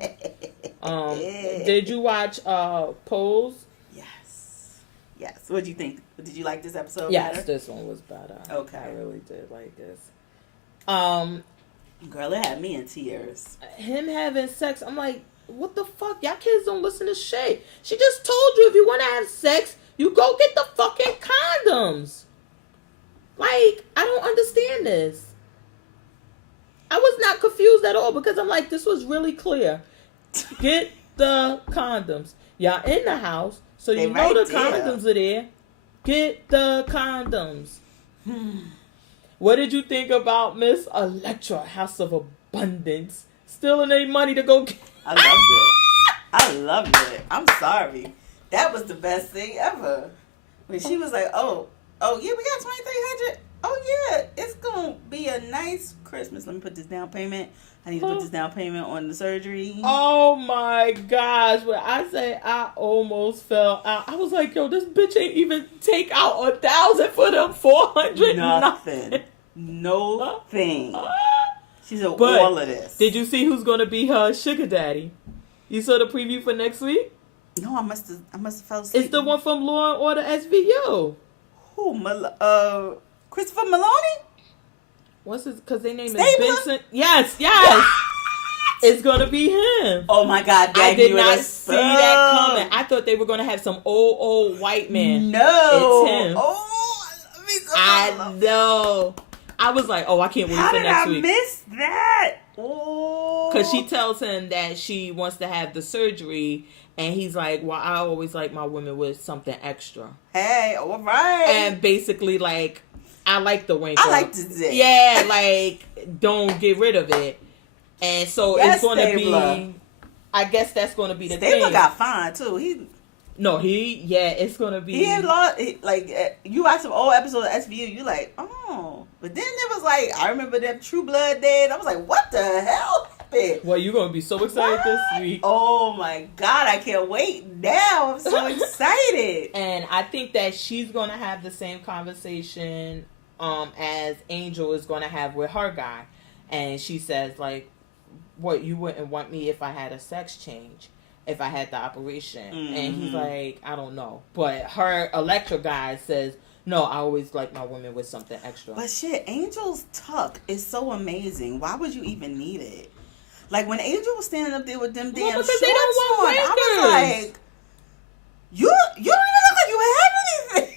on. Did you watch Pose? Yes. What did you think? Did you like this episode? Yes, this one was better. Okay, I really did like this. Girl, it had me in tears. Him having sex, I'm like, what the fuck? Y'all kids don't listen to shit. She just told you if you want to have sex, you go get the fucking condoms. Like, I don't understand this. I was not confused at all, because I'm like, this was really clear. Get the condoms. Y'all in the house, so you know the condoms are there. Get the condoms. What did you think about Miss Electra, House of Abundance, stealing their money to go get... I loved it. I'm sorry. That was the best thing ever. When she was like, oh yeah, we got $2,300. Oh yeah, it's gonna be a nice Christmas. Let me put this down payment. I need to put this down payment on the surgery. Oh my gosh. When I say I almost fell out, I was like, yo, this bitch ain't even take out $1,000 for them $400. Nothing. No thing. She said But all of this. did you see who's gonna be her sugar daddy? You saw the preview for next week? No, I must have fell asleep. It's the one from Law and Order SVU. Who? Christopher Maloney? What's his? Because their name Stabler? is Vincent. Yes. It's gonna be him. Oh my God! I did not see that coming. I thought they were gonna have some old white man. No, it's him. Oh, I know. I was like, oh, I can't wait for next week. How did I miss that? Oh, because she tells him that she wants to have the surgery, and he's like, well, I always like my women with something extra. Hey, all right. And basically, like, I like the wrinkle. I like the zit. Yeah, like, don't get rid of it. And so yes, it's going to Stabler. be, I guess that's going to be the Stabler thing. got fined too. It's going to be. He had lost, you watch some old episodes of SVU, you like, oh. But then it was like, I remember that True Blood Day, and I was like, what the hell happened? Well, you're going to be so excited this week. Oh my God, I can't wait now. I'm so excited. And I think that she's going to have the same conversation as Angel is going to have with her guy. And she says, like, what, you wouldn't want me if I had a sex change, if I had the operation. Mm-hmm. And he's like, I don't know. But her Electra guy says, no, I always like my women with something extra. But shit, Angel's tuck is so amazing. Why would you even need it? Like, when Angel was standing up there with them damn shorts they don't want on, I was like, you don't even look like you have anything.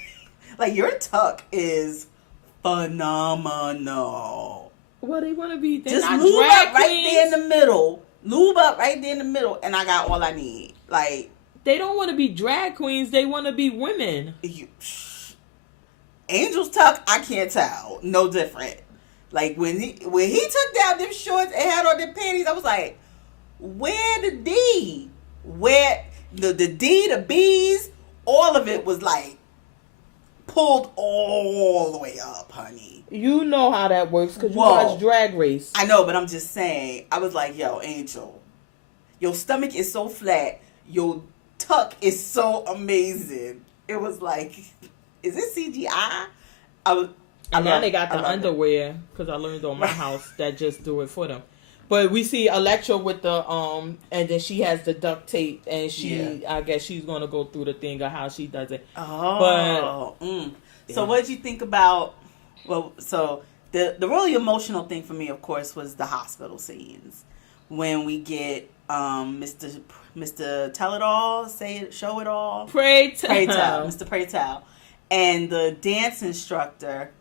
Like, your tuck is phenomenal. Well, they want to be. Just lube up right there in the middle. Lube up right there in the middle, and I got all I need. Like, they don't want to be drag queens. They want to be women. Angel's tuck, I can't tell. No different. Like, when he took down them shorts and had on them panties, I was like, where the D? Where the D, the B's, all of it was like pulled all the way up, honey. You know how that works because you watch Drag Race. I know, but I'm just saying. I was like, yo, Angel, your stomach is so flat. Your tuck is so amazing. It was like, is this CGI? And now they got the underwear because I learned on my house that just do it for them. But we see Electra with the and then she has the duct tape, and I guess she's gonna go through the thing of how she does it. Oh, So what did you think about? Well, so the really emotional thing for me, of course, was the hospital scenes when we get Mr. Tell It All, Show It All, Pray Tell, Mr. Pray Tell, and the dance instructor,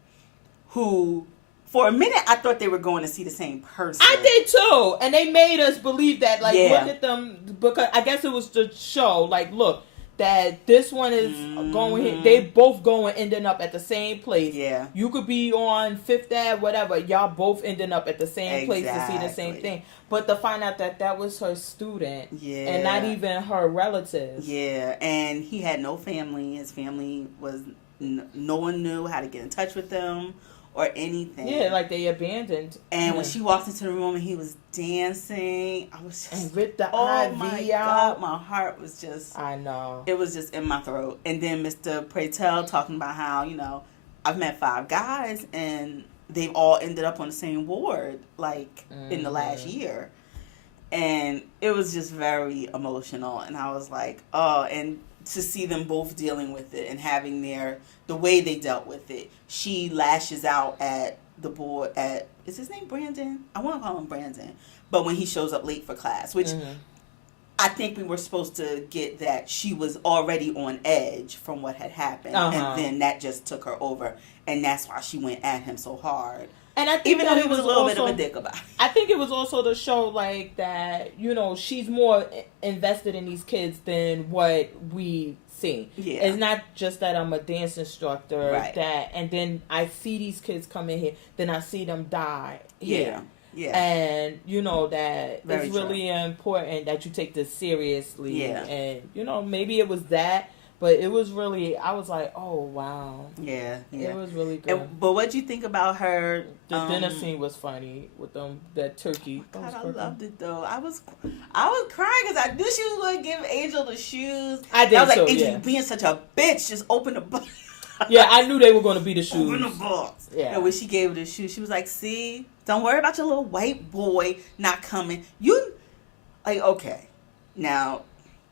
who for a minute I thought they were going to see the same person. I did too, and they made us believe that. Like, look at them, because I guess it was the show. Like, look. That this one is going here. They both going, ending up at the same place. Yeah. You could be on Fifth Ave, whatever. Y'all both ending up at the same place to see the same thing. But to find out that was her student. Yeah. And not even her relatives. Yeah. And he had no family. His family was, no one knew how to get in touch with them or anything. Yeah, like they abandoned. And when she walked into the room and he was dancing, I was just, and ripped the IV my out. God, my heart was just, I know. It was just in my throat. And then Mr. Praytell talking about how, I've met 5 guys and they've all ended up on the same ward, like, in the last year. And it was just very emotional. And I was like, oh, and to see them both dealing with it and having the way they dealt with it. She lashes out at the boy is his name Brandon? I want to call him Brandon. But when he shows up late for class, which I think we were supposed to get that she was already on edge from what had happened. And then that just took her over. And that's why she went at him so hard. And I think even though he was a little bit of a dick about it. I think it was also to show, like, that, she's more invested in these kids than what we see. Yeah. It's not just that I'm a dance instructor, right. And then I see these kids come in here, then I see them die here. Yeah. And, that very it's really important that you take this seriously. Yeah. And, maybe it was that. But it was really, I was like, oh, wow. Yeah. It was really good. But what do you think about her? The dinner scene was funny with that turkey. Oh God, I loved it, though. I was crying because I knew she was going to give Angel the shoes. I was like, Angel, you being such a bitch. Just open the book. Yeah, I knew they were going to be the shoes. Open the box. Yeah. And when she gave her the shoes, she was like, see, don't worry about your little white boy not coming. You, like, okay. Now,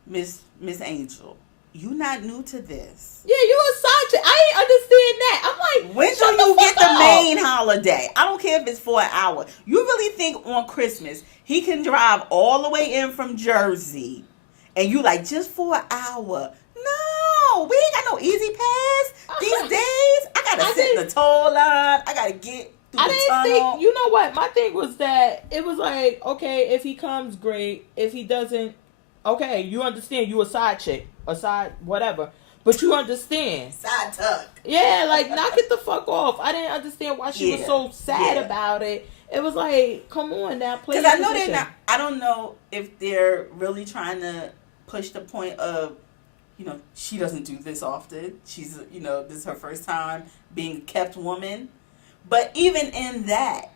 Miss Angel, you not new to this. Yeah, you a side chick. I ain't understand that. I'm like, When do you get the main holiday? I don't care if it's for an hour. You really think on Christmas he can drive all the way in from Jersey and you like, just for an hour? No, we ain't got no easy pass these days. I gotta sit in the toll line. I gotta get through the tunnel. Think, you know what? My thing was that it was like, okay, if he comes, great. If he doesn't, okay, you understand. You a side chick, a side whatever. But you understand. Side tuck. Yeah, like, knock it the fuck off. I didn't understand why she was so sad about it. It was like, come on now, play. Because I know they're not. I don't know if they're really trying to push the point of, you know, she doesn't do this often. She's, you know, this is her first time being a kept woman. But even in that,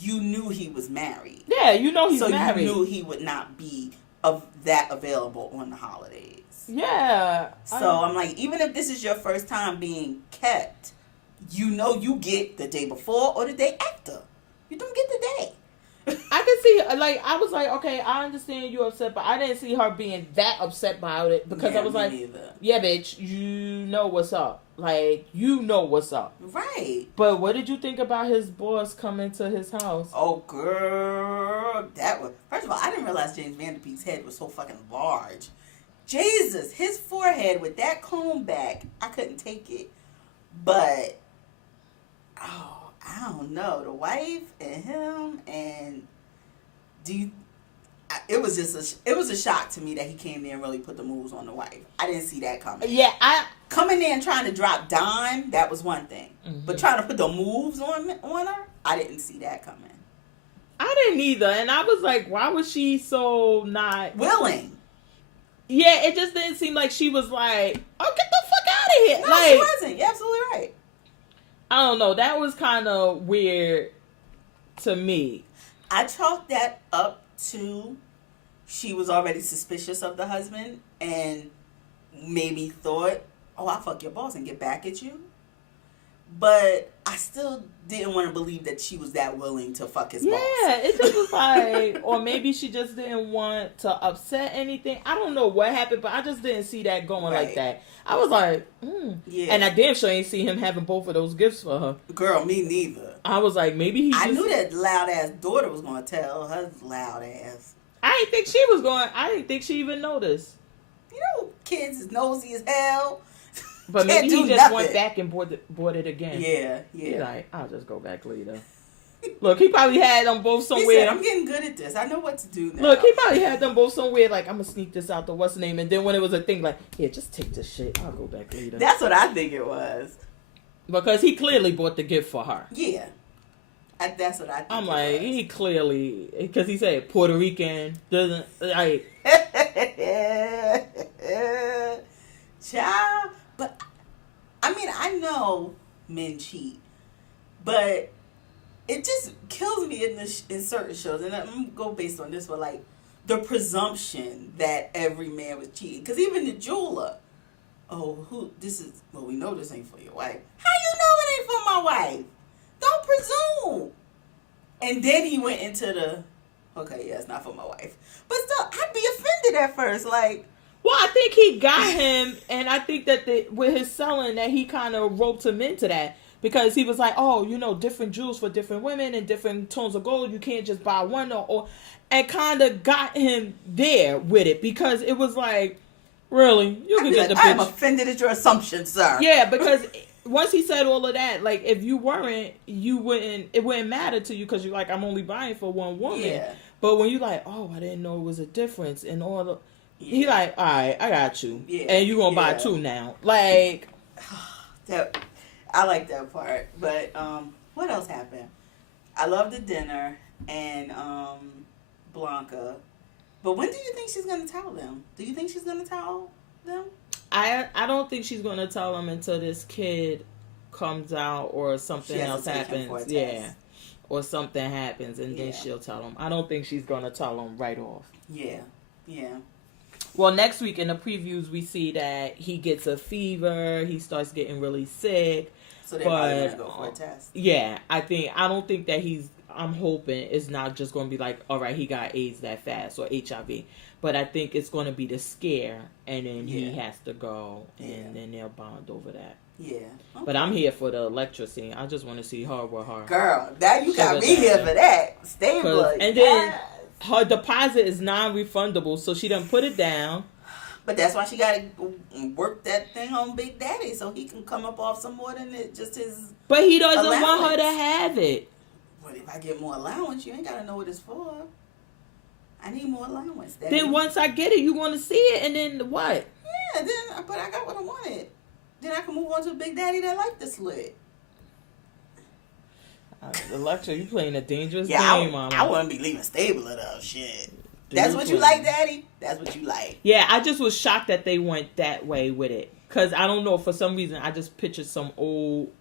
you knew he was married. Yeah, you know he's married. So you knew he would not be of that available on the holidays. Yeah. So I'm like, even if this is your first time being kept, you know you get the day before or the day after. You don't get the day. I can see, like, I was like, okay, I understand you're upset, but I didn't see her being that upset about it because I was like, yeah, bitch, you know what's up. Like, you know what's up. Right. But what did you think about his boss coming to his house? Oh, girl. That was, first of all, I didn't realize James Vanderbeek's head was so fucking large. Jesus, his forehead with that comb back, I couldn't take it. But, oh, I don't know. The wife and him and it was just it was a shock to me that he came there and really put the moves on the wife. I didn't see that coming. Yeah, coming there and trying to drop dime, that was one thing. Mm-hmm. But trying to put the moves on her, I didn't see that coming. I didn't either. And I was like, why was she so not willing? Yeah, it just didn't seem like she was like, oh, get the fuck out of here. No, like, she wasn't. You're absolutely right. I don't know. That was kind of weird to me. I chalked that up to she was already suspicious of the husband and maybe thought, oh, I'll fuck your boss and get back at you. But I still didn't want to believe that she was that willing to fuck his boss. Yeah, it just was like, or maybe she just didn't want to upset anything. I don't know what happened, but I just didn't see that going like that. I was like, yeah. And I damn sure ain't see him having both of those gifts for her. Girl, me neither. I was like, maybe he. I knew that loud ass daughter was going to tell her loud ass. I didn't think she was going. I didn't think she even noticed. You know, kids is nosy as hell. But maybe he just went back and bought it again. Yeah. He's like, I'll just go back later. Look, he probably had them both somewhere. He said, I'm getting good at this. I know what to do now. Look, he probably had them both somewhere. Like, I'm gonna sneak this out the what's name, and then when it was a thing, like, yeah, just take this shit. I'll go back later. That's what I think it was. Because he clearly bought the gift for her. Yeah, that's what I think. I'm like, he clearly, because he said Puerto Rican doesn't like. Child, but. I mean, I know men cheat, but it just kills me in certain shows, and I'm going to go based on this one, like, the presumption that every man was cheating. Because even the jeweler, we know this ain't for your wife. How you know it ain't for my wife? Don't presume. And then he went into it's not for my wife. But still, I'd be offended at first, like... Well, I think he got him, and I think that with his selling, that he kind of roped him into that. Because he was like, oh, you know, different jewels for different women and different tones of gold. You can't just buy one and kind of got him there with it. Because it was like, really? You can get the bitch. I'm offended at your assumption, sir. Yeah, because once he said all of that, like, if you weren't, it wouldn't matter to you because you're like, I'm only buying for one woman. Yeah. But when you like, oh, I didn't know it was a difference in all the... Yeah. He like, all right, I got you. Yeah. And you gonna buy two now. Like... I like that part. But what else happened? I love the dinner and Blanca. But when do you think she's going to tell them? Do you think she's going to tell them? I don't think she's going to tell them until this kid comes out or something else happens. Yeah. Or something happens and then she'll tell them. I don't think she's going to tell them right off. Yeah. Yeah. Well, next week in the previews, we see that he gets a fever. He starts getting really sick. So they're probably going to go for a test. Yeah, I don't think that I'm hoping it's not just going to be like, all right, he got AIDS that fast or HIV. But I think it's going to be the scare, and then he has to go, and then they'll bond over that. Yeah. Okay. But I'm here for the Electra scene. I just want to see her with her. Girl, now you got me here for that. Stabler. And then her deposit is non-refundable, so she done put it down. But that's why she got to work that thing on Big Daddy so he can come up off some more than just his But he doesn't want her to have it. But if I get more allowance, you ain't got to know what it's for. I need more allowance, Daddy. Then once I get it, you want to see it, and then what? Yeah, but I got what I wanted. Then I can move on to a Big Daddy that like the slit. Electra, you playing a dangerous game, Mama. I wouldn't be leaving Stabler though. Shit. That's what you like, Daddy? That's what you like. Yeah, I just was shocked that they went that way with it. Because I don't know, for some reason, I just pictured some old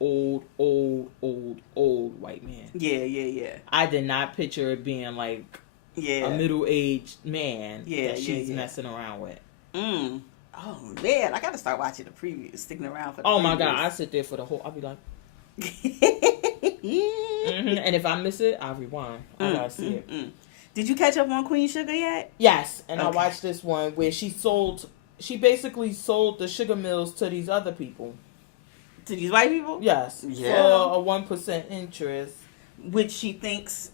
white man. Yeah. I did not picture it being like a middle-aged man that she's messing around with. Oh, man. I got to start watching the previews, sticking around for the previews. My God. I sit there for the whole... I'll be like... And if I miss it, I'll rewind. I got to see it. Did you catch up on Queen Sugar yet? Yes. And I watched this one where she basically sold the sugar mills to these other people. To these white people? Yes. Yeah. For a 1% interest. Which she thinks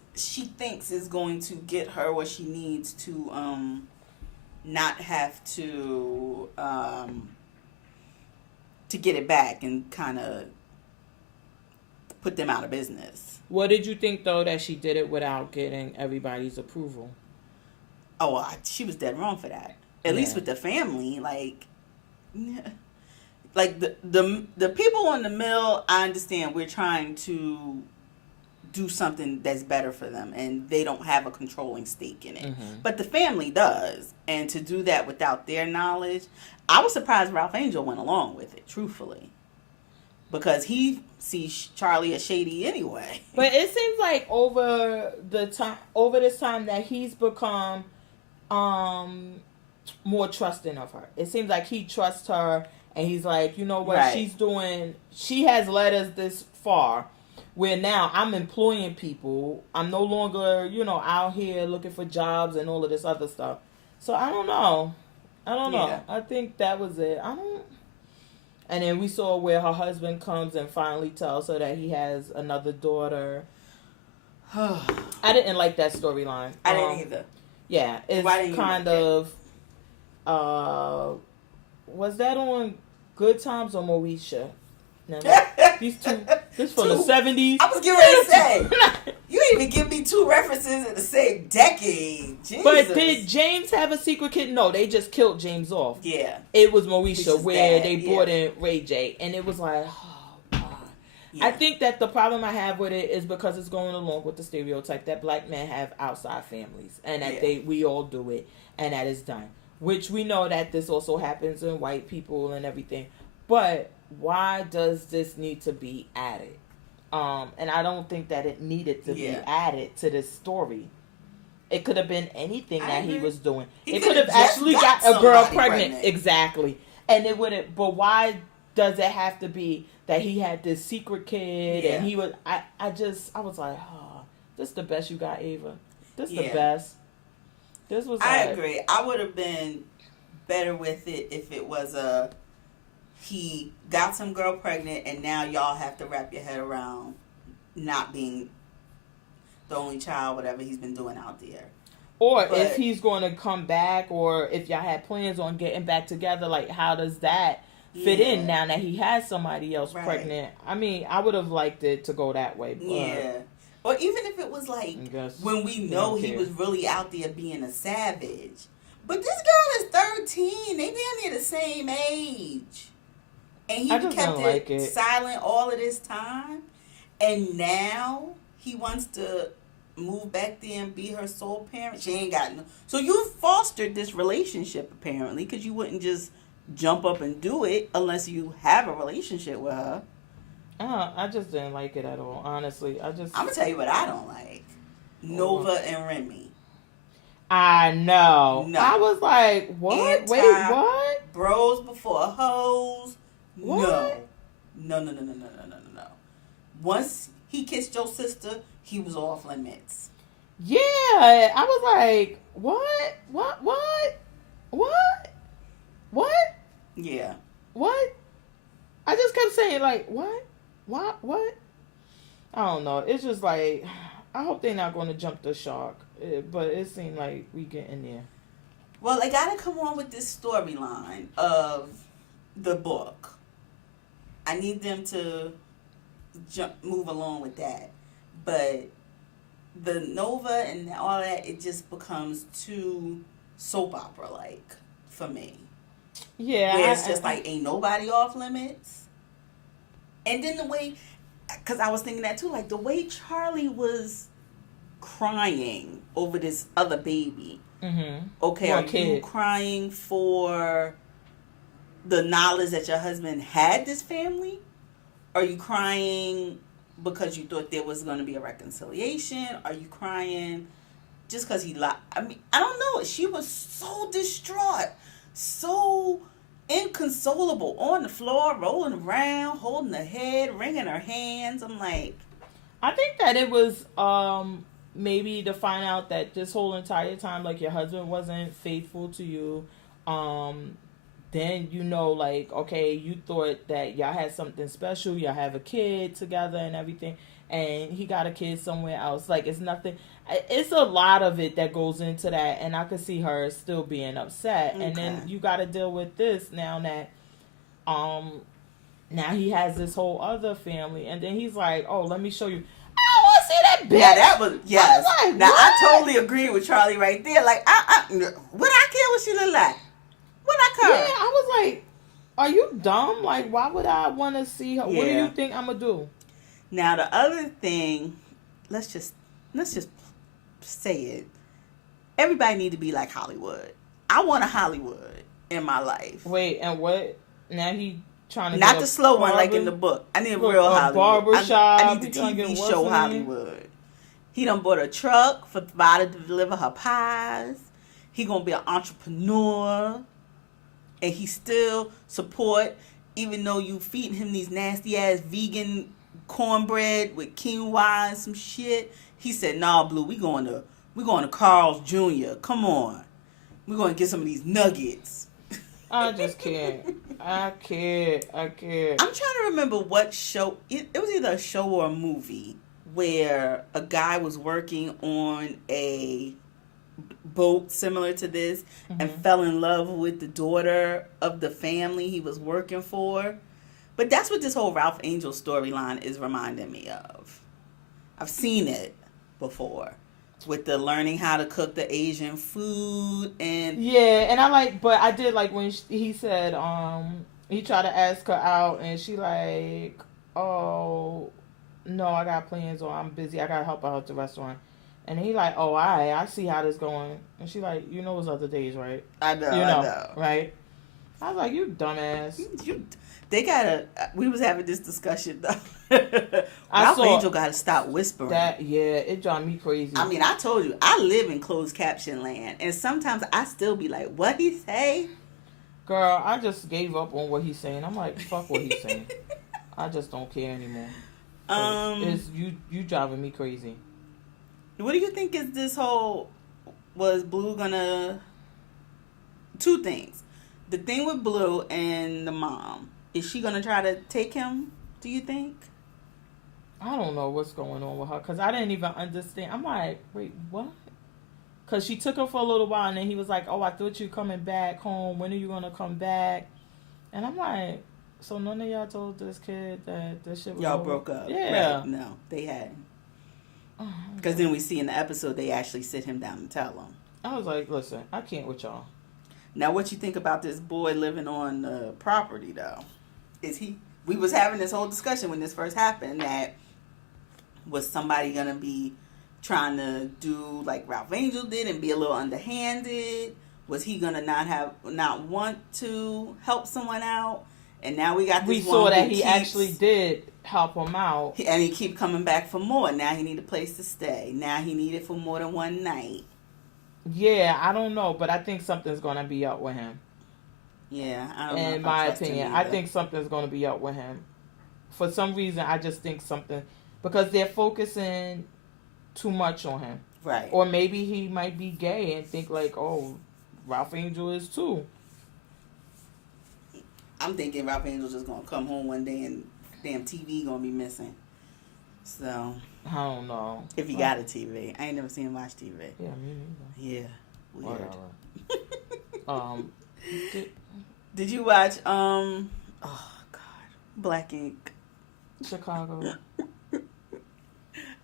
is going to get her what she needs to not have to get it back and kind of put them out of business. What did you think, though, that she did it without getting everybody's approval? Oh, well, she was dead wrong for that. At least with the family, like the people on the mill, I understand we're trying to do something that's better for them, and they don't have a controlling stake in it. But the family does, and to do that without their knowledge, I was surprised Ralph Angel went along with it, truthfully, because he sees Charlie as shady anyway. But it seems like over this time that he's become more trusting of her. It seems like he trusts her, and he's like, you know what, she's doing. She has led us this far, where now I'm employing people. I'm no longer, out here looking for jobs and all of this other stuff. So I don't know. I think that was it. And then we saw where her husband comes and finally tells her that he has another daughter. I didn't like that storyline. I didn't either. Yeah, it's kind of. Was that on Good Times or Moesha? No, these two. This from the 70s. I was getting ready to say. You even give me two references in the same decade. Jesus. But did James have a secret kid? No, they just killed James off. Yeah. It was Moesha where they brought in Ray J. And it was like, oh, God. Yeah. I think that the problem I have with it is because it's going along with the stereotype that black men have outside families. And that we all do it. And that is done. Which we know that this also happens in white people and everything. But why does this need to be added? And I don't think that it needed to be added to this story. It could have been anything that he was doing. It could have actually got a girl pregnant. Exactly. And it wouldn't. But why does it have to be that he had this secret kid and he was? I was like, oh, this is the best you got, Ava. This is the best. This was. I agree. I would have been better with it if it was he got some girl pregnant, and now y'all have to wrap your head around not being the only child, whatever he's been doing out there. Or if he's going to come back, or if y'all had plans on getting back together, like how does that fit in now that he has somebody else pregnant? I mean, I would have liked it to go that way. But or even if it was like when we know he was really out there being a savage. But this girl is 13. They damn near the same age. And he kept it silent all of this time. And now he wants to move back there and be her sole parent. She ain't got no. So you fostered this relationship, apparently, because you wouldn't just jump up and do it unless you have a relationship with her. I just didn't like it at all, honestly. I'm going to tell you what I don't like. Nova and Remy. I know. No. I was like, what? Wait, what? Bros before hoes. What? No. No. Once he kissed your sister, he was off limits. Yeah. I was like, what? What? Yeah. What? I just kept saying, like, what? I don't know. It's just like, I hope they're not going to jump the shark. But it seemed like we getting there. Well, they got to come on with this storyline of the book. I need them to move along with that. But the Nova and all that, it just becomes too soap opera-like for me. Yeah. Where it's just like, ain't nobody off limits. And then the way, because I was thinking that too, like the way Charlie was crying over this other baby. Mm-hmm. Okay, Poor are kid. you crying for the knowledge that your husband had this family? Are you crying because you thought there was going to be a reconciliation? Are you crying just because he lied? I mean, I don't know. She was so distraught, so inconsolable, on the floor, rolling around, holding her head, wringing her hands. I'm like, I think that it was maybe to find out that this whole entire time, like, your husband wasn't faithful to you. Then, you know, like, okay, you thought that y'all had something special, y'all have a kid together and everything, and he got a kid somewhere else. Like, it's nothing. It's a lot of it that goes into that, and I could see her still being upset. Okay. And then you got to deal with this now that now he has this whole other family, and then he's like, oh, let me show you. I want to see that bitch. Yeah, that was, yes. I was like, now, what? I totally agree with Charlie right there. Like, what I care what she look like? What I care? Yeah, I was like, are you dumb? Like, why would I want to see her? Yeah. What do you think I'm going to do? Now, the other thing, let's just say it. Everybody need to be like Hollywood. I want a Hollywood in my life. Wait, and what? Now he trying to not the slow one like in the book. I need a real Hollywood. Barbershop. I need the TV show Hollywood. He done bought a truck for Vada to deliver her pies. He gonna be an entrepreneur, and he still support, even though you feeding him these nasty ass vegan cornbread with quinoa and some shit. He said, "Nah, Blue, we going to Carl's Jr. Come on, we're going to get some of these nuggets." I just can't. I can't. I'm trying to remember what show. It was either a show or a movie where a guy was working on a boat similar to this, mm-hmm. and fell in love with the daughter of the family he was working for. But that's what this whole Ralph Angel storyline is reminding me of. I've seen it before. With the learning how to cook the Asian food and... Yeah, and I did like when he said, he tried to ask her out and she like, oh, no, I got plans or I'm busy. I got to help out at the restaurant. And he like, oh, I see how this going. And she like, you know, it's other days, right? I know. Right? I was like, you dumbass. We was having this discussion though. Ralph Angel got to stop whispering. It drives me crazy. I mean, I told you, I live in closed caption land, and sometimes I still be like, "What he say?" Girl, I just gave up on what he's saying. I'm like, fuck what he's saying. I just don't care anymore. It's you driving me crazy. What do you think is this whole? Was Blue gonna? Two things. The thing with Blue and the mom. Is she going to try to take him, do you think? I don't know what's going on with her because I didn't even understand. I'm like, wait, what? Because she took him for a little while and then he was like, oh, I thought you coming back home. When are you going to come back? And I'm like, so none of y'all told this kid that this shit was y'all over? broke up. Yeah. Right. No, they hadn't. Because then we see in the episode they actually sit him down and tell him. I was like, listen, I can't with y'all. Now, what you think about this boy living on the property, though? We was having this whole discussion when this first happened that was somebody going to be trying to do like Ralph Angel did and be a little underhanded? Was he going to not want to help someone out? And now we got this one. We saw that he actually did help him out. And he keep coming back for more. Now he need a place to stay. Now he need it for more than one night. Yeah, I don't know, but I think something's gonna be up with him. Yeah, I don't know In if I my trust him opinion, I either. think something's gonna be up with him. For some reason, I just think something because they're focusing too much on him, Right. or maybe he might be gay and think like, oh, Ralph Angel is too. I'm thinking Ralph Angel's just gonna come home one day and damn TV gonna be missing. So I don't know. if he got a TV, I ain't never seen him watch TV. Yeah, me neither. Yeah, weird. Whatever. Um, did, Did you watch oh God, Black Ink? Chicago.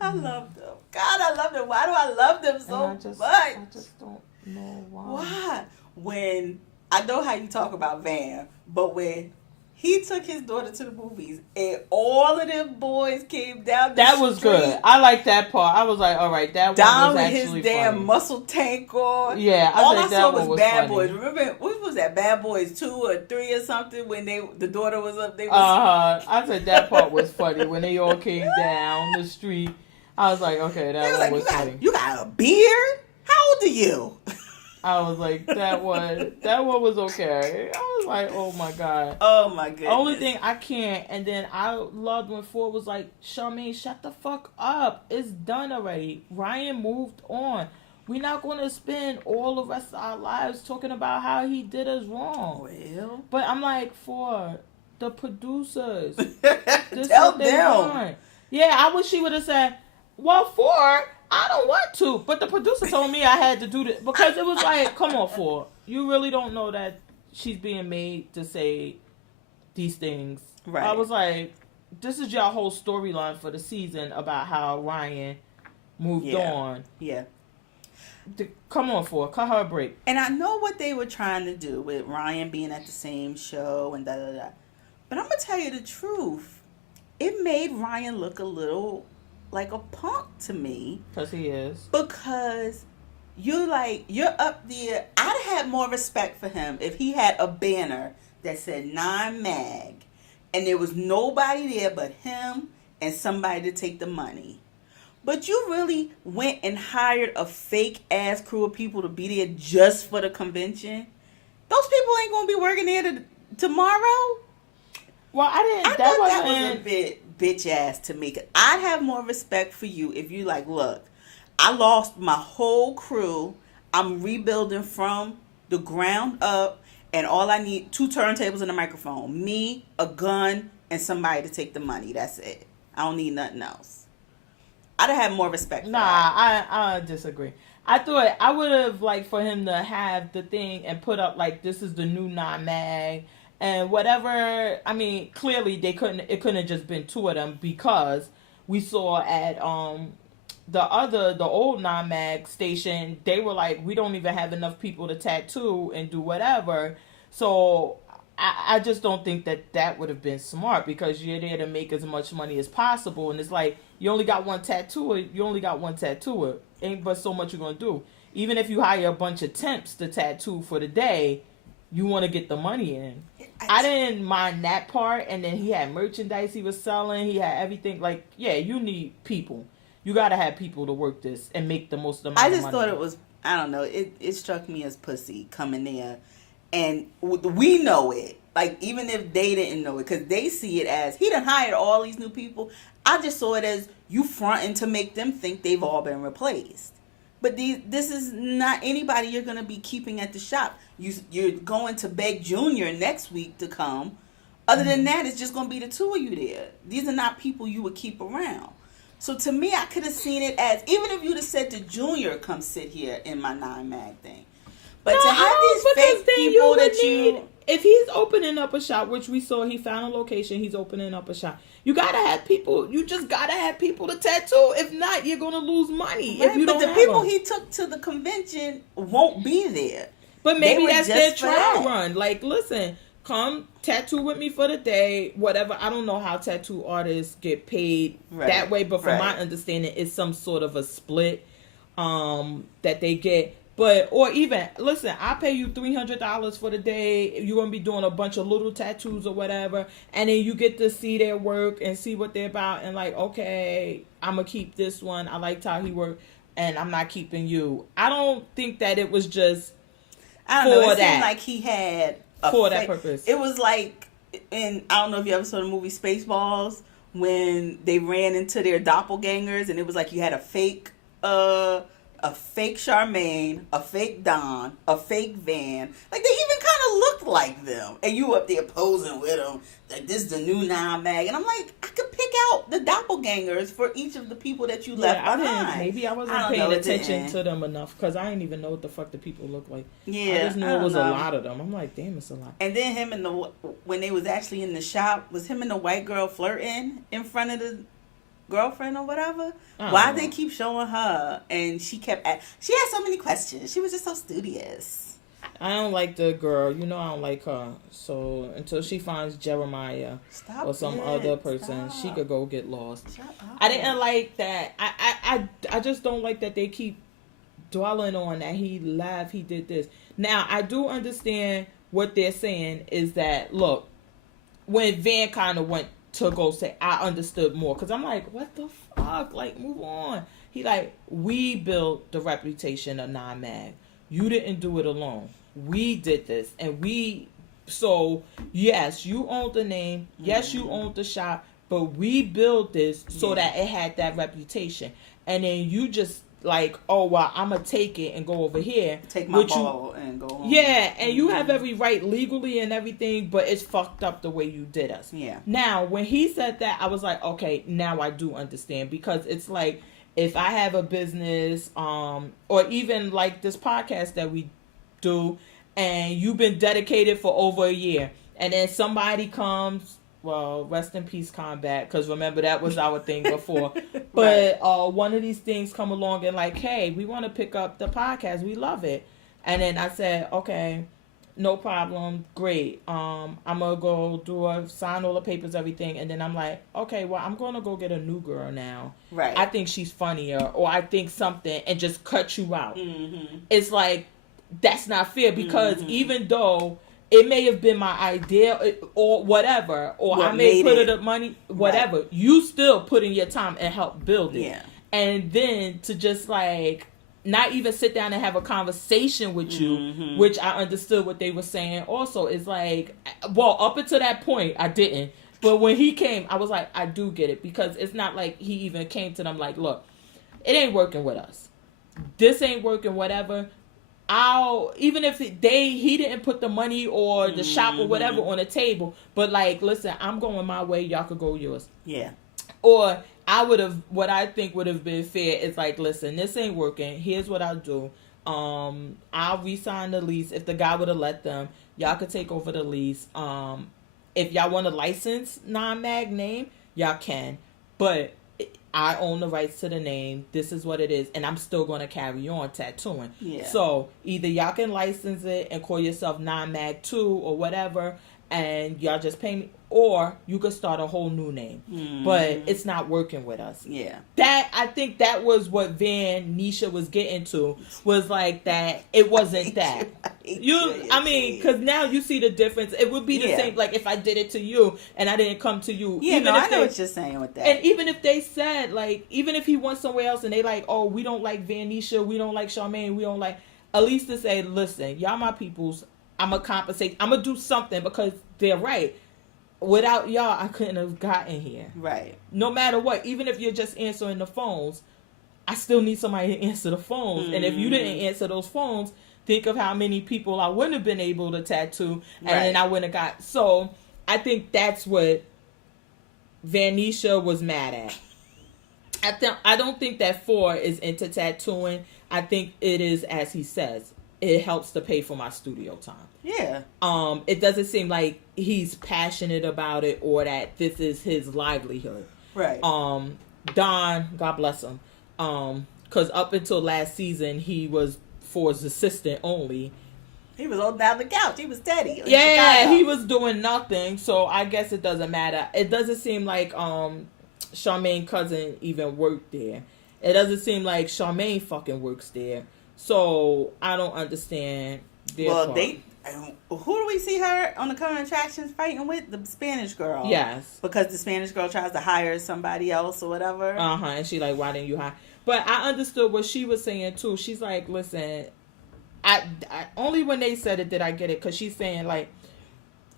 I love them. God, I love them. Why do I love them so I much? just don't know why. Why? When I know how you talk about Van, but when he took his daughter to the movies and all of them boys came down the That was street, good. I like that part. I was like, all right, that down one was with his actually damn funny. muscle tank on. Yeah, All I think saw that one was was Bad funny. Boys. Remember what was that? Bad Boys 2 or 3 or something when the daughter was up. They was I said that part was funny when they all came down the street. I was like, okay, they that was one like, was funny. you got a beard? How old are you? I was like, that one was okay. I was like, oh my god. Oh my goodness. Only thing I can't, and then I loved when Ford was like, Charmaine, shut the fuck up. It's done already. Ryan moved on. We're not going to spend all the rest of our lives talking about how he did us wrong. Well, But I'm like, Ford, the producers, tell them. want. Yeah, I wish she would have said, well, Ford, I don't want to. But the producer told me I had to do this. Because it was like, come on, Ford. You really don't know that she's being made to say these things. Right. I was like, this is your whole storyline for the season about how Ryan moved on. Yeah. Come on, Ford. Cut her a break. And I know what they were trying to do with Ryan being at the same show and da-da-da. But I'm going to tell you the truth. It made Ryan look a little like a punk to me. Because he is. Because you're up there. I'd have more respect for him if he had a banner that said 9 Mag and there was nobody there but him and somebody to take the money. But you really went and hired a fake ass crew of people to be there just for the convention? Those people ain't gonna be working there tomorrow? Well, I thought that was a bit bitch ass to me. 'Cause I'd have more respect for you if you like, look, I lost my whole crew. I'm rebuilding from the ground up, and all I need 2 turntables and a microphone, me, a gun, and somebody to take the money. That's it. I don't need nothing else. I'd have had more respect for that. I disagree. I thought I would have liked for him to have the thing and put up like this is the new 9 Mag and whatever. I mean, clearly it couldn't have just been 2 of them because we saw at the old 9 Mag station, they were like, we don't even have enough people to tattoo and do whatever. So I just don't think that would have been smart because you're there to make as much money as possible. And it's like, you only got one tattooer. Ain't but so much you're going to do. Even if you hire a bunch of temps to tattoo for the day, you want to get the money in. I didn't mind that part. And then he had merchandise he was selling. He had everything. Like, yeah, you need people. You got to have people to work this and make the most amount of money. I just thought it was, I don't know, it struck me as pussy coming there. And we know it. Like, even if they didn't know it, because they see it as, he done hired all these new people. I just saw it as you fronting to make them think they've all been replaced. But this is not anybody you're going to be keeping at the shop. You're going to beg Junior next week to come. Other than that, it's just going to be the 2 of you there. These are not people you would keep around. So to me, I could have seen it as, even if you'd have said to Junior, come sit here in my 9 Mag thing. But to have these fake people if he's opening up a shop, which we saw, he found a location, he's opening up a shop. You gotta have people. You just gotta have people to tattoo. If not, you're gonna lose money. Right, if you don't but the people he took to the convention won't be there. But maybe that's their trial run. Like, listen, come tattoo with me for the day, whatever. I don't know how tattoo artists get paid that way, but from my understanding, it's some sort of a split that they get. But, or even, listen, I pay you $300 for the day. You're going to be doing a bunch of little tattoos or whatever. And then you get to see their work and see what they're about. And like, okay, I'm going to keep this one. I liked how he worked. and I'm not keeping you. I don't think that it was just I don't know. It seemed like he had for that purpose. It was like, and I don't know if you ever saw the movie Spaceballs, when they ran into their doppelgangers, and it was like you had a fake Charmaine, a fake Don, a fake Van. Like, they even kind of looked like them. And you up there posing with them. Like, this is the new non-mag. And I'm like, I could pick out the doppelgangers for each of the people that you left behind. Maybe I wasn't paying attention to them enough, because I didn't even know what the fuck the people looked like. Yeah, I just knew it was a lot of them. I'm like, damn, it's a lot. And then when they was actually in the shop, was him and the white girl flirting in front of the girlfriend or whatever? Why they keep showing her? And she had so many questions. She was just so studious. I don't like the girl. You know I don't like her. So until she finds Jeremiah or some other person, she could go get lost. Shut up. I didn't like that. I just don't like that they keep dwelling on that he left, he did this. Now, I do understand what they're saying is that, look, when Van kind of went to go say, I understood more. Because I'm like, what the fuck? Like, move on. He like, we built the reputation of non-mag. You didn't do it alone. We did this. And so, yes, you owned the name. Yes, you owned the shop. But we built this so that it had that reputation. And then you just like, oh, well, I'm going to take it and go over here. Take my ball and go home. Yeah, and you have every right legally and everything, but it's fucked up the way you did us. Yeah. Now, when he said that, I was like, okay, now I do understand. Because it's like, if I have a business, or even like this podcast that we do, and you've been dedicated for over a year, and then somebody comes, well, rest in peace, Combat, because remember, that was our thing before. But one of these things come along and like, hey, we want to pick up the podcast. We love it. And then I said, okay, no problem. Great. I'm going to go sign all the papers, everything. And then I'm like, okay, well, I'm going to go get a new girl now. Right. I think she's funnier, or I think something, and just cut you out. Mm-hmm. It's like, that's not fair, because even though it may have been my idea or whatever, or I may put it up money, whatever, you still put in your time and help build it. Yeah. And then to just like not even sit down and have a conversation with you, which I understood what they were saying also, is like, well, up until that point, I didn't. But when he came, I was like, I do get it, because it's not like he even came to them like, look, it ain't working with us. This ain't working, whatever. Even if he didn't put the money or the shop or whatever on the table, but like, listen, I'm going my way, y'all could go yours. Yeah. Or what I think would have been fair is like, listen, this ain't working. Here's what I'll do. I'll re-sign the lease. If the guy would have let them, y'all could take over the lease. If y'all want to license non-mag name, y'all can. But I own the rights to the name. This is what it is. And I'm still going to carry on tattooing. Yeah. So either y'all can license it and call yourself non-mag 2 or whatever, and y'all just pay me. Or you could start a whole new name. But it's not working with us. Yeah. I think that was what Van Nisha was getting to. Was like that. It wasn't that. Because now you see the difference. It would be the same, like if I did it to you and I didn't come to you. Yeah, I know what you're saying with that. And even if they said, like, even if he went somewhere else and they like, oh, we don't like Van Nisha, we don't like Charmaine, we don't like, at least to say, listen, y'all my peoples, I'm going to compensate. I'm going to do something, because they're right. Without y'all, I couldn't have gotten here. Right. No matter what, even if you're just answering the phones, I still need somebody to answer the phones. And if you didn't answer those phones, think of how many people I wouldn't have been able to tattoo, and then I wouldn't have got. So I think that's what Vanisha was mad at. I don't think that 4 is into tattooing. I think it is, as he says, it helps to pay for my studio time. Yeah. It doesn't seem like he's passionate about it, or that this is his livelihood. Right. Don, God bless him. Because up until last season, he was for his assistant only. He was on down the couch. He was steady. Yeah, he was doing nothing. So I guess it doesn't matter. It doesn't seem like Charmaine cousin even worked there. It doesn't seem like Charmaine fucking works there. So I don't understand their part. Who do we see her on the current attractions fighting with? The Spanish girl. Yes. Because the Spanish girl tries to hire somebody else or whatever. And she like, why didn't you hire? But I understood what she was saying too. She's like, listen, I only when they said it did I get it, because she's saying like,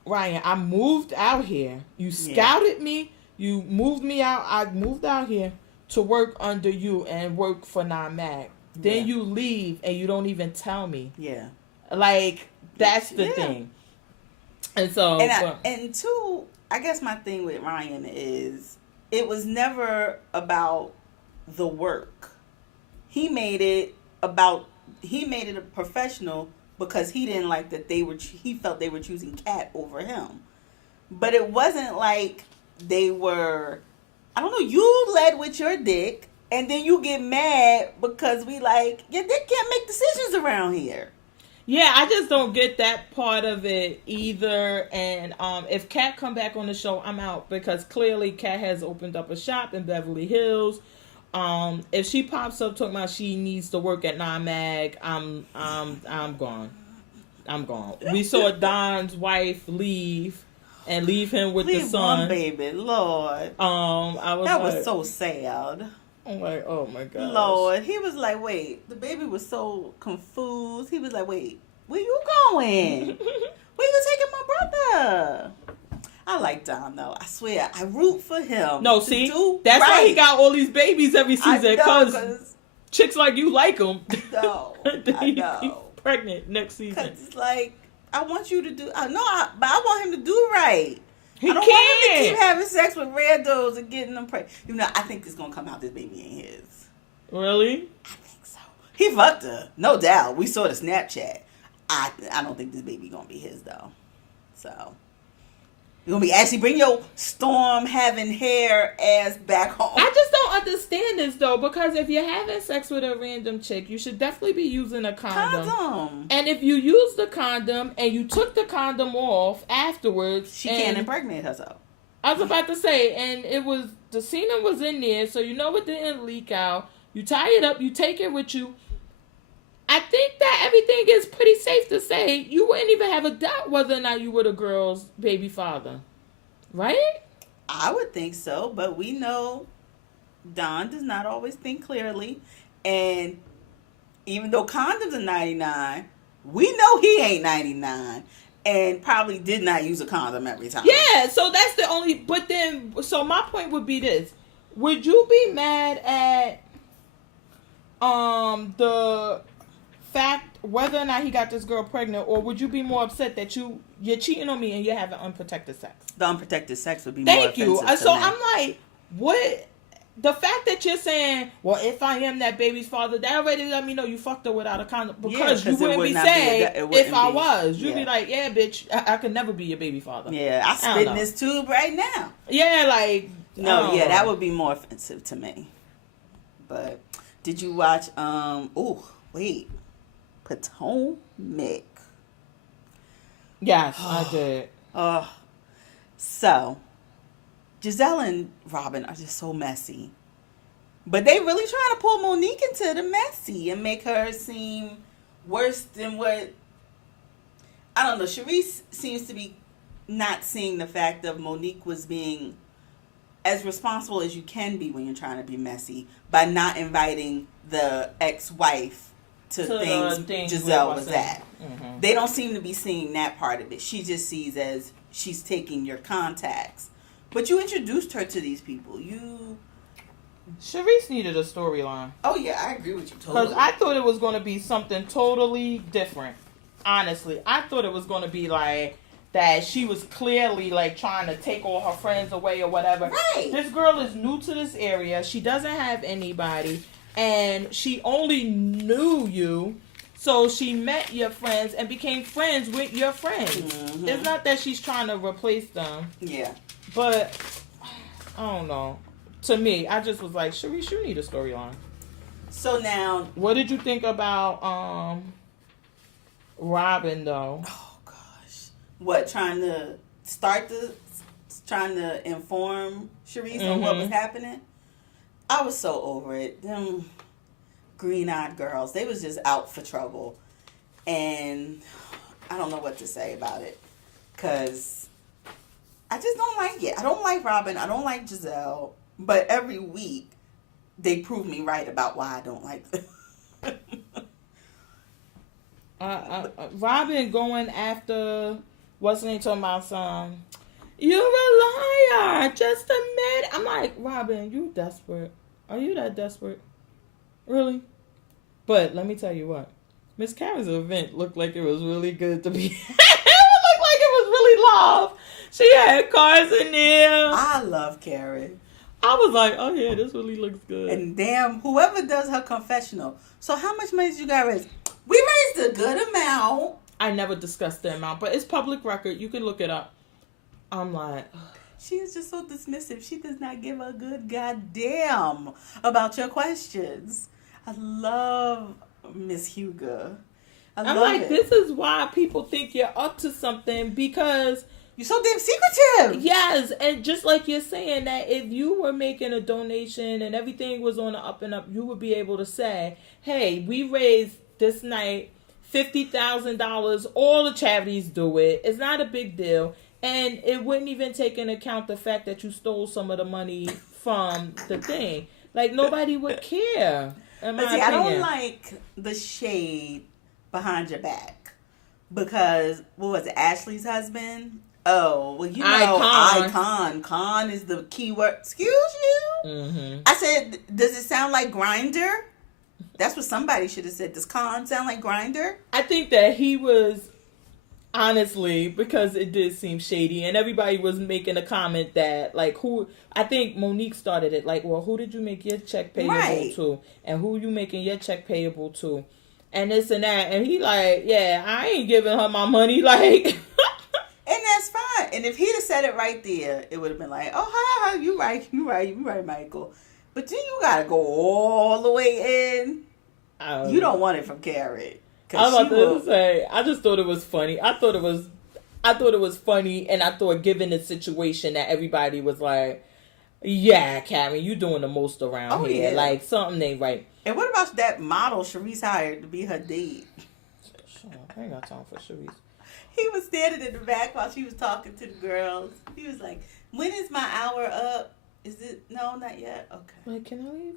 Ryan, I moved out here. You scouted me. You moved me out. I moved out here to work under you and work for Non-Mag. Then you leave and you don't even tell me. Yeah. Like, that's the thing. And so... And two, I guess my thing with Ryan is, it was never about the work. He made it a professional because he didn't like that he felt they were choosing Kat over him. But it wasn't like they were, I don't know, you led with your dick and then you get mad because we like, your dick can't make decisions around here. Yeah, I just don't get that part of it either. And if Kat come back on the show, I'm out, because clearly Kat has opened up a shop in Beverly Hills. If she pops up talking about she needs to work at Non-Mag, I'm gone. I'm gone. We saw Don's wife leave him with the son. One baby, Lord. That was so sad. I'm like, oh my God. Lord, he was like, wait. The baby was so confused. He was like, wait, where you going? Where you taking my brother? I like Don though. I swear, I root for him. No, see, that's why he got all these babies every season, because chicks like you like him. No, I know. He's pregnant next season. Because it's like, I want you to do. But I want him to do right. I don't want him to keep having sex with randos and getting them pregnant. You know, I think it's gonna come out this baby ain't his. Really? I think so. He fucked her, no doubt. We saw the Snapchat. I don't think this baby gonna be his though. So. You're going to be actually bring your storm having hair ass back home. I just don't understand this though, because if you're having sex with a random chick, you should definitely be using a condom. And if you use the condom and you took the condom off afterwards, she can't impregnate herself. I was about to say, and the semen was in there, so you know it didn't leak out. You tie it up, you take it with you. I think that everything is pretty safe to say you wouldn't even have a doubt whether or not you were the girl's baby father. Right? I would think so, but we know Don does not always think clearly. And even though condoms are 99, we know he ain't 99 and probably did not use a condom every time. Yeah, so that's the only... But then, so my point would be this. Would you be mad at the fact whether or not he got this girl pregnant, or would you be more upset that you're cheating on me and you're having unprotected sex? The unprotected sex would be more offensive. Thank you. So me. I'm like, what? The fact that you're saying, well, if I am that baby's father, that already let me know you fucked her without a condom, because you wouldn't be saying if I was. You'd be like, yeah, bitch, I could never be your baby father. Yeah, I spit in this tube right now. Yeah, like... No, yeah, that would be more offensive to me. But did you watch, Penultimate? Yes, I did. So, Giselle and Robin are just so messy. But they really trying to pull Monique into the messy and make her seem worse than what... I don't know. Charisse seems to be not seeing the fact of Monique was being as responsible as you can be when you're trying to be messy by not inviting the ex-wife to things Giselle was at. Mm-hmm. They don't seem to be seeing that part of it. She just sees as she's taking your contacts. But you introduced her to these people. Charisse needed a storyline. Oh, yeah, I agree with you totally. Because I thought it was going to be something totally different. Honestly. I thought it was going to be like that she was clearly like trying to take all her friends away or whatever. Right. This girl is new to this area. She doesn't have anybody. And she only knew you, so she met your friends and became friends with your friends. Mm-hmm. It's not that she's trying to replace them. Yeah. But, I don't know. To me, I just was like, Charisse, you need a storyline. So now... What did you think about Robin, though? Oh, gosh. What, trying to inform Charisse on what was happening? I was so over it. Them green-eyed girls, they was just out for trouble. And I don't know what to say about it. Because I just don't like it. I don't like Robin. I don't like Giselle. But every week, they prove me right about why I don't like them. Robin going after what's the name, talking about some. You're a liar. Just admit. I'm like, Robin, you desperate. Are you that desperate? Really? But let me tell you what. Miss Karen's event looked like it was really good to be. It looked like it was really live. She had cars in there. I love Karen. I was like, oh yeah, this really looks good. And damn, whoever does her confessional. So how much money did you guys raise? We raised a good amount. I never discussed the amount, but it's public record. You can look it up. I'm like, she is just so dismissive. She does not give a good goddamn about your questions. I love Miss Hugo. I'm like, this is why people think you're up to something, because you're so damn secretive. Yes, and just like you're saying that if you were making a donation and everything was on the up and up, you would be able to say, hey, we raised this night $50,000. All the charities do it. It's not a big deal. And it wouldn't even take into account the fact that you stole some of the money from the thing. Like, nobody would care. But see, I don't like the shade behind your back. Because, what was it, Ashley's husband? Oh, well, you know, Icon. Con is the key word. Excuse you? Mm-hmm. I said, does it sound like Grinder? That's what somebody should have said. Does Con sound like Grinder? I think that he was, honestly, because it did seem shady, and everybody was making a comment that, like, who, I think Monique started it, like, well, who did you make your check payable to? And who you making your check payable to? And this and that. And he like, yeah, I ain't giving her my money, like... And that's fine. And if he'd have said it right there, it would have been like, oh, hi, you right, Michael. But then you got to go all the way in. You don't want it from Karen. I was about to say, I just thought it was funny. I thought it was funny, and I thought, given the situation, that everybody was like, yeah, Karen, you doing the most around here. Yeah. Like, something ain't right. And what about that model Sharice hired to be her date? I ain't got time for Sharice. He was standing in the back while she was talking to the girls. He was like, when is my hour up? Is it? No, not yet. Okay. Like, can I leave?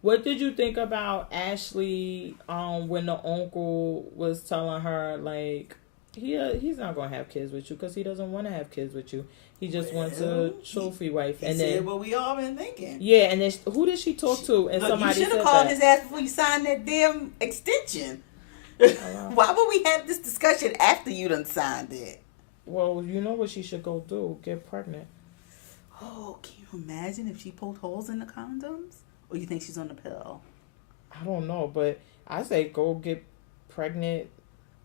What did you think about Ashley when the uncle was telling her, like, he's not going to have kids with you because he doesn't want to have kids with you. He just wants a trophy wife. And then what we all been thinking. Yeah, and then who did she talk to? And somebody you should have called his ass before you signed that damn extension. Why would we have this discussion after you done signed it? Well, you know what she should go do? Get pregnant. Oh, can you imagine if she poked holes in the condoms? Or you think she's on the pill? I don't know, but I say go get pregnant.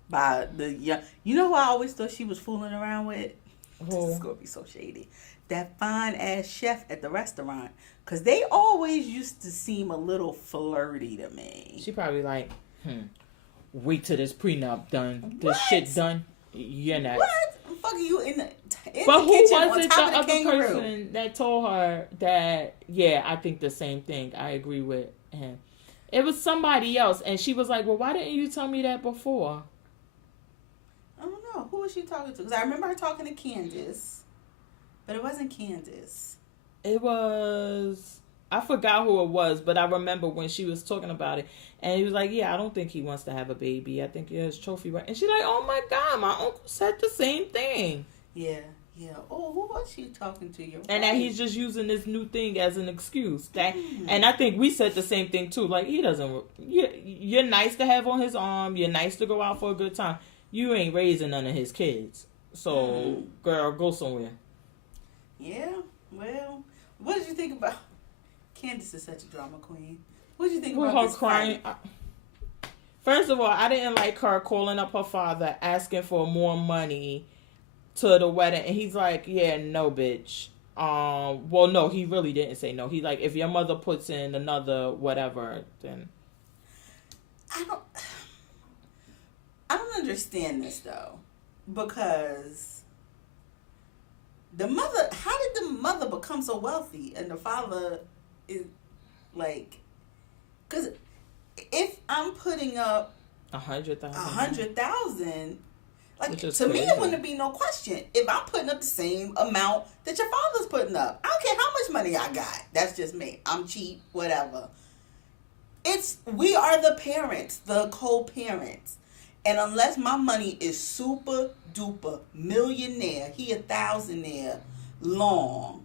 By the young... You know who I always thought she was fooling around with? Who? This is going to be so shady. That fine-ass chef at the restaurant. Because they always used to seem a little flirty to me. She probably like, wait till this prenup done. This shit done. You're not. What? Fuck you in the kitchen who was on it, top the of the other kangaroo? person that told her that, yeah, I think the same thing. I agree with him. It was somebody else. And she was like, well, why didn't you tell me that before? I don't know. Who was she talking to? Because I remember her talking to Candace. But it wasn't Candace. It was... I forgot who it was, but I remember when she was talking about it. And he was like, yeah, I don't think he wants to have a baby. I think he has trophy right. And she's like, oh my God, my uncle said the same thing. Yeah. Oh, who was she talking to? And that he's just using this new thing as an excuse. And I think we said the same thing too. Like, he doesn't... You're nice to have on his arm. You're nice to go out for a good time. You ain't raising none of his kids. So, girl, go somewhere. Yeah, well, what did you think about... Candace is such a drama queen. What did you think about this crying? First of all, I didn't like her calling up her father, asking for more money to the wedding. And he's like, yeah, no, bitch. Well, no, he really didn't say no. He's like, if your mother puts in another whatever, then... I don't understand this, though. Because how did the mother become so wealthy and the father is like, because if I'm putting up $100,000, like Like, Which is to me, crazy. it wouldn't be no question. If I'm putting up the same amount that your father's putting up, I don't care how much money I got. That's just me. I'm cheap, whatever. We are the parents, the co-parents. And unless my money is super duper millionaire, he a thousandaire long,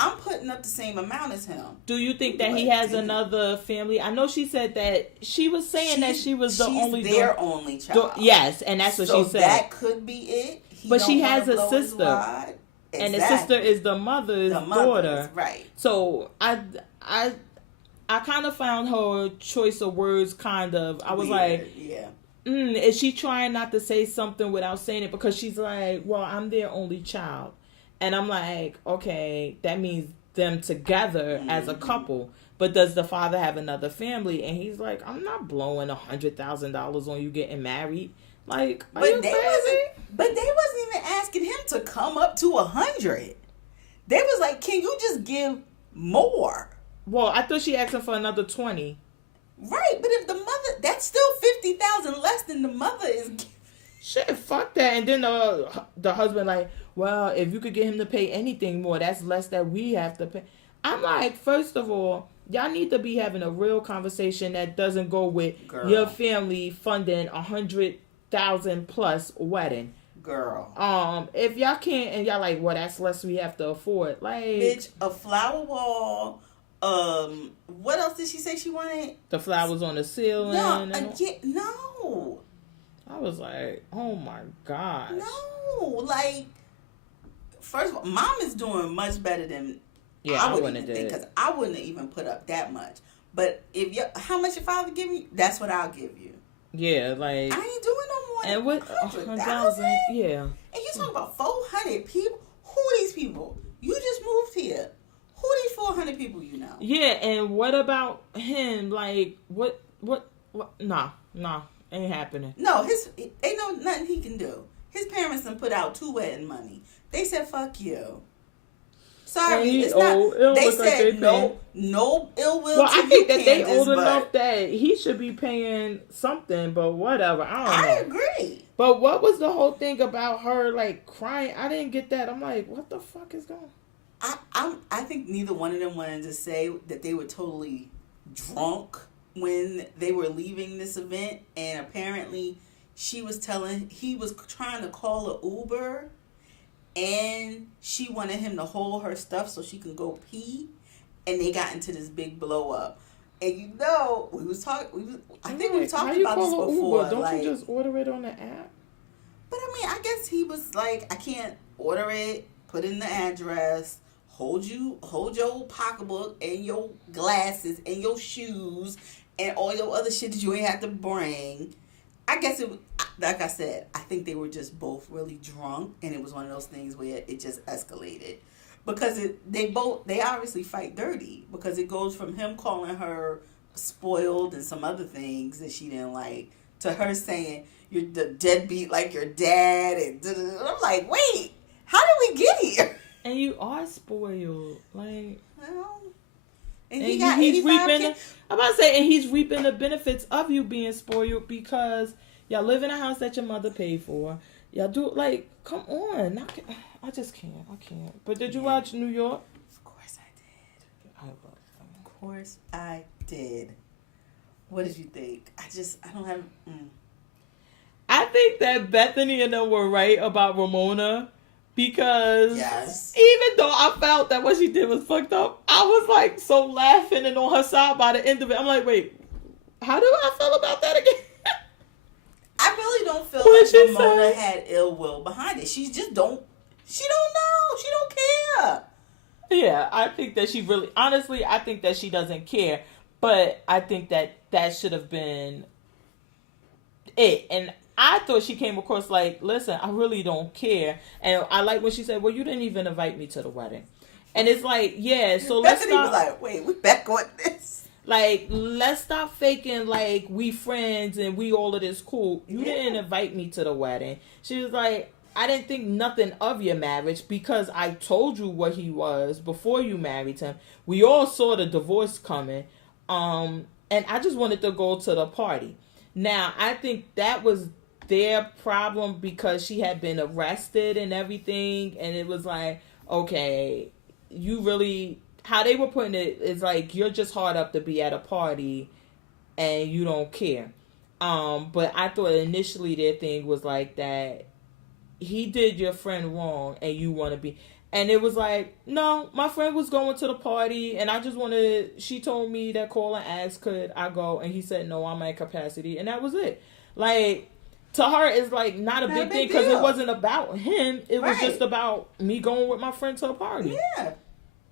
I'm putting up the same amount as him. Do you think that he has another family? I know she said that she was saying that she was the only only child. Yes, and that's what she said. That could be it. But she has a sister, and the sister is the mother's daughter. Right. So I kind of found her choice of words kind of. I was weird. like, yeah. Is she trying not to say something without saying it? Because she's like, well, I'm their only child. And I'm like, okay, that means them together as a couple. But does the father have another family? And he's like, I'm not blowing $100,000 on you getting married. Like, are you crazy? But they wasn't even asking him to come up to 100. They was like, can you just give more? Well, I thought she asked him for another 20. Right, but if the mother, that's still 50,000 less than the mother is giving. Shit, fuck that. And then the husband like, well, if you could get him to pay anything more, that's less that we have to pay. I'm like, first of all, y'all need to be having a real conversation that doesn't go with your family funding 100,000 plus wedding. Girl. If y'all can't, and y'all like, well, that's less we have to afford. Like, bitch, a flower wall. What else did she say she wanted? The flowers on the ceiling. No. I was like, oh my gosh. No, like, first of all, mom is doing much better than I wouldn't have did. Because I wouldn't have even put up that much. But how much your father give you, that's what I'll give you. Yeah, like, I ain't doing no more. And with 100,000, yeah. And you talking about 400 people? Who are these people? You just moved here. Who are these 400 people you know? Yeah, and what about him? Like, what? Nah, ain't happening. No, ain't no nothing he can do. His parents done put out 2 wedding money. They said, fuck you. Sorry, it's not. They said no ill will. Well, I think that they old enough that he should be paying something, but whatever. I agree. But what was the whole thing about her like crying? I didn't get that. I'm like, what the fuck is going on? I think neither one of them wanted to say that they were totally drunk when they were leaving this event, and apparently he was trying to call an Uber, and she wanted him to hold her stuff so she can go pee, and they got into this big blow up. And we was talking. I think we've talked about this before. Uber? Don't you just order it on the app? But I mean, I guess he was like, I can't order it. Put in the address. Hold your pocketbook and your glasses and your shoes and all your other shit that you ain't have to bring. I guess it was, like I said, I think they were just both really drunk, and it was one of those things where it just escalated. Because they obviously fight dirty, because it goes from him calling her spoiled and some other things that she didn't like, to her saying, you're the deadbeat like your dad, and I'm like, wait, how did we get here? And you are spoiled, like. Well, and he's reaping. I'm about to say, and he's reaping the benefits of you being spoiled, because y'all live in a house that your mother paid for. Y'all do, like, come on. I just can't. I can't. But did you watch New York? Of course I did. Of course I did. What did you think? I don't have. I think that Bethany and them were right about Ramona. Because even though I felt that what she did was fucked up, I was like so laughing and on her side by the end of it. I'm like, wait, how do I feel about that again? I really don't feel like Ramona had ill will behind it. She don't know. She don't care. Yeah, I think that she really, honestly, I think that she doesn't care. But I think that should have been it. And I thought she came across like, listen, I really don't care. And I like when she said, well, you didn't even invite me to the wedding. And it's like, yeah, so let's stop. Was like, wait, we back on this. Like, let's stop faking like we friends and we all of this cool. You didn't invite me to the wedding. She was like, I didn't think nothing of your marriage because I told you what he was before you married him. We all saw the divorce coming. And I just wanted to go to the party. Now, I think that was their problem because she had been arrested and everything, and it was like, okay, you really, how they were putting it is like, you're just hard up to be at a party and you don't care. But I thought initially their thing was like that he did your friend wrong and you want to be, and it was like, no, my friend was going to the party and I just wanted, she told me that, call and ask could I go, and he said no, I'm at capacity, and that was it. Like, to her it's like not a big thing because it wasn't about him, it was just about me going with my friend to a party. Yeah.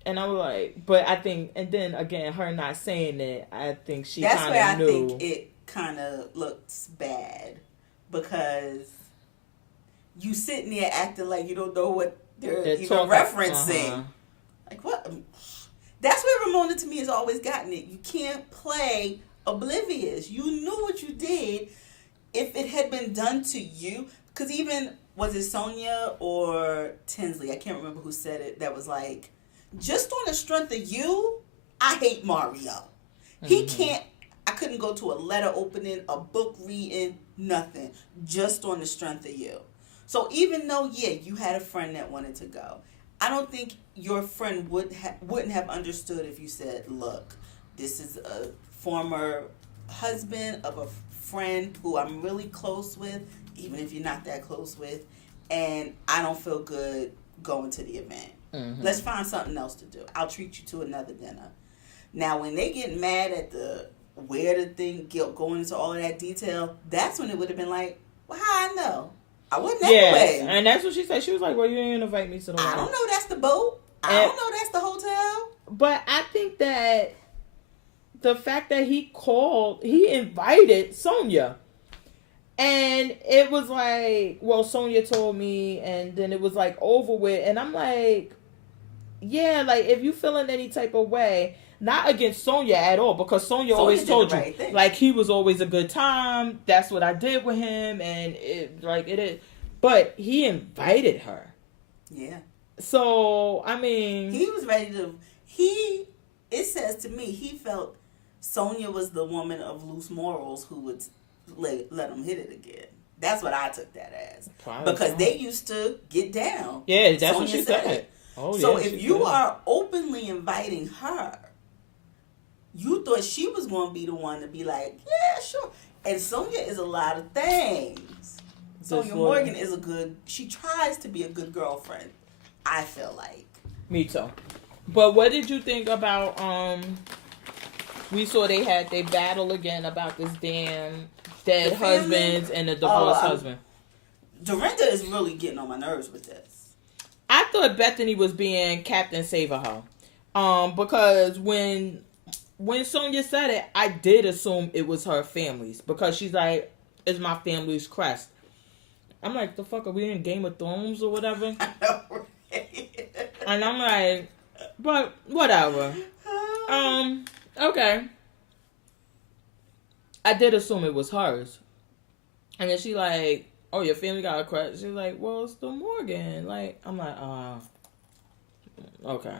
And I was like, but I think, and then again, her not saying it, I think she kind of knew. That's where I think it kind of looks bad, because you sitting there acting like you don't know what they're even referencing. Uh-huh. Like, what? That's where Ramona, to me, has always gotten it. You can't play oblivious. You knew what you did. If it had been done to you, because even, was it Sonia or Tinsley? I can't remember who said it. That was like, just on the strength of you, I hate Mario. He can't, I couldn't go to a letter opening, a book reading, nothing. Just on the strength of you. So even though, yeah, you had a friend that wanted to go, I don't think your friend wouldn't have understood if you said, look, this is a former husband of a friend who I'm really close with, even if you're not that close with, and I don't feel good going to the event. Mm-hmm. Let's find something else to do. I'll treat you to another dinner. Now, when they get mad at where the thing going into all of that detail, that's when it would have been like, well, how I know? I wasn't that way. And that's what she said. She was like, well, you didn't invite me to the wedding. I don't know that's the boat. I don't know that's the hotel. But I think that the fact that he invited Sonia. And it was like, well, Sonia told me, and then it was like over with. And I'm like, yeah, like if you feeling any type of way, not against Sonia at all, because Sonia always told you, like, he was always a good time. That's what I did with him, and it is. But he invited her. Yeah. So, I mean, he was ready to. It says to me, he felt Sonia was the woman of loose morals who would let him hit it again. That's what I took that as. Probably because they used to get down. Yeah, that's Sonia what she said. Oh, so if you are openly inviting her, you thought she was going to be the one to be like, yeah, sure. And Sonia is a lot of things. Sonia Morgan is she tries to be a good girlfriend, I feel like. Me too. But what did you think about, we saw they battle again about this damn dead husbands and the divorced husband. Dorinda is really getting on my nerves with this. I thought Bethany was being Captain Save-A-Ho. Because when Sonia said it, I did assume it was her family's, because she's like, it's my family's crest. I'm like, the fuck, are we in Game of Thrones or whatever? I know, right? And I'm like, but whatever. Okay. I did assume it was hers. And then she like, oh, your family got a crest. She's like, well, it's the Morgan. Like, I'm like, okay.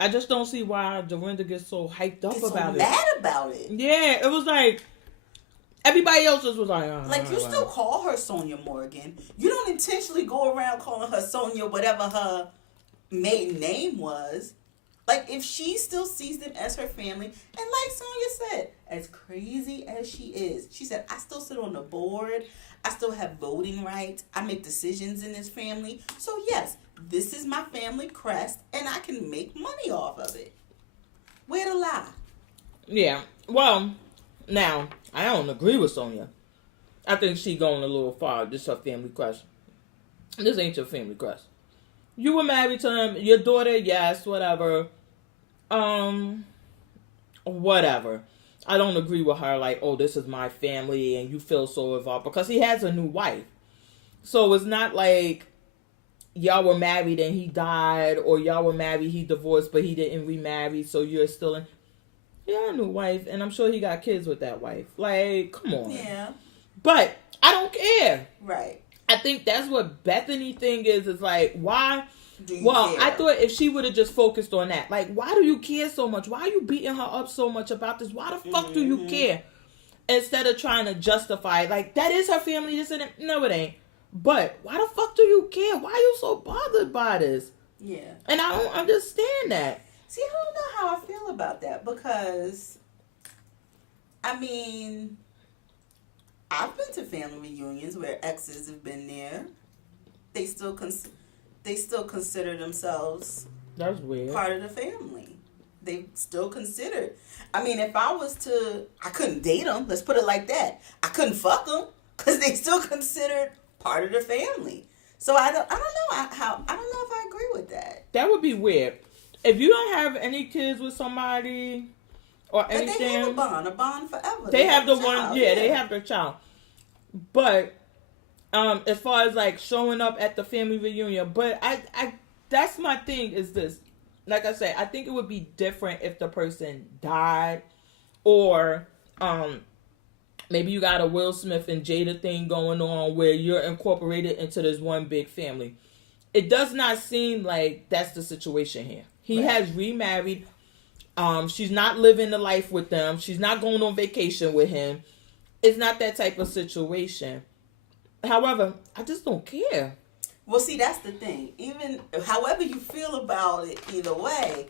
I just don't see why Dorinda gets so hyped up about it. Mad about it. Yeah, it was like everybody else just was like, like, you still call her Sonia Morgan. You don't intentionally go around calling her Sonia, whatever her maiden name was. Like, if she still sees them as her family, and like Sonia said, as crazy as she is, she said, I still sit on the board. I still have voting rights. I make decisions in this family. So yes, this is my family crest, and I can make money off of it. Where to lie? Yeah. Well, now, I don't agree with Sonia. I think she going a little far. This is her family crest. This ain't your family crest. You were married to him. Your daughter, yes, whatever. Whatever. I don't agree with her, like, oh, this is my family, and you feel so involved, because he has a new wife. So it's not like y'all were married and he died, or y'all were married, he divorced, but he didn't remarry, so you're still in. He got a new wife, and I'm sure he got kids with that wife. Like, come on. Yeah. But I don't care. Right. I think that's what Bethany thing is like, why? Care? I thought if she would have just focused on that. Like, why do you care so much? Why are you beating her up so much about this? Why the fuck do you care? instead of trying to justify, like, that is her family, this and that. No, it ain't. But why the fuck do you care? Why are you so bothered by this? Yeah. And I don't understand that. See, I don't know how I feel about that because, I mean, I've been to family reunions where exes have been there. They still consider themselves That's weird. part of the family. They still considered. I mean, if I was to, I couldn't date them. Let's put it like that. I couldn't fuck them because they still considered part of the family. So I don't know how. I don't know if I agree with that. That would be weird. If you don't have any kids with somebody or anything, But they have a bond forever. They have the child, one, yeah, they have their child. But as far as like showing up at the family reunion, but I that's my thing is this. Like I said, I think it would be different if the person died, or maybe you got a Will Smith and Jada thing going on where you're incorporated into this one big family. It does not seem like that's the situation here. He has remarried. She's not living the life with them. She's not going on vacation with him. It's not that type of situation. However, I just don't care. Well, see, that's the thing. Even however you feel about it, either way,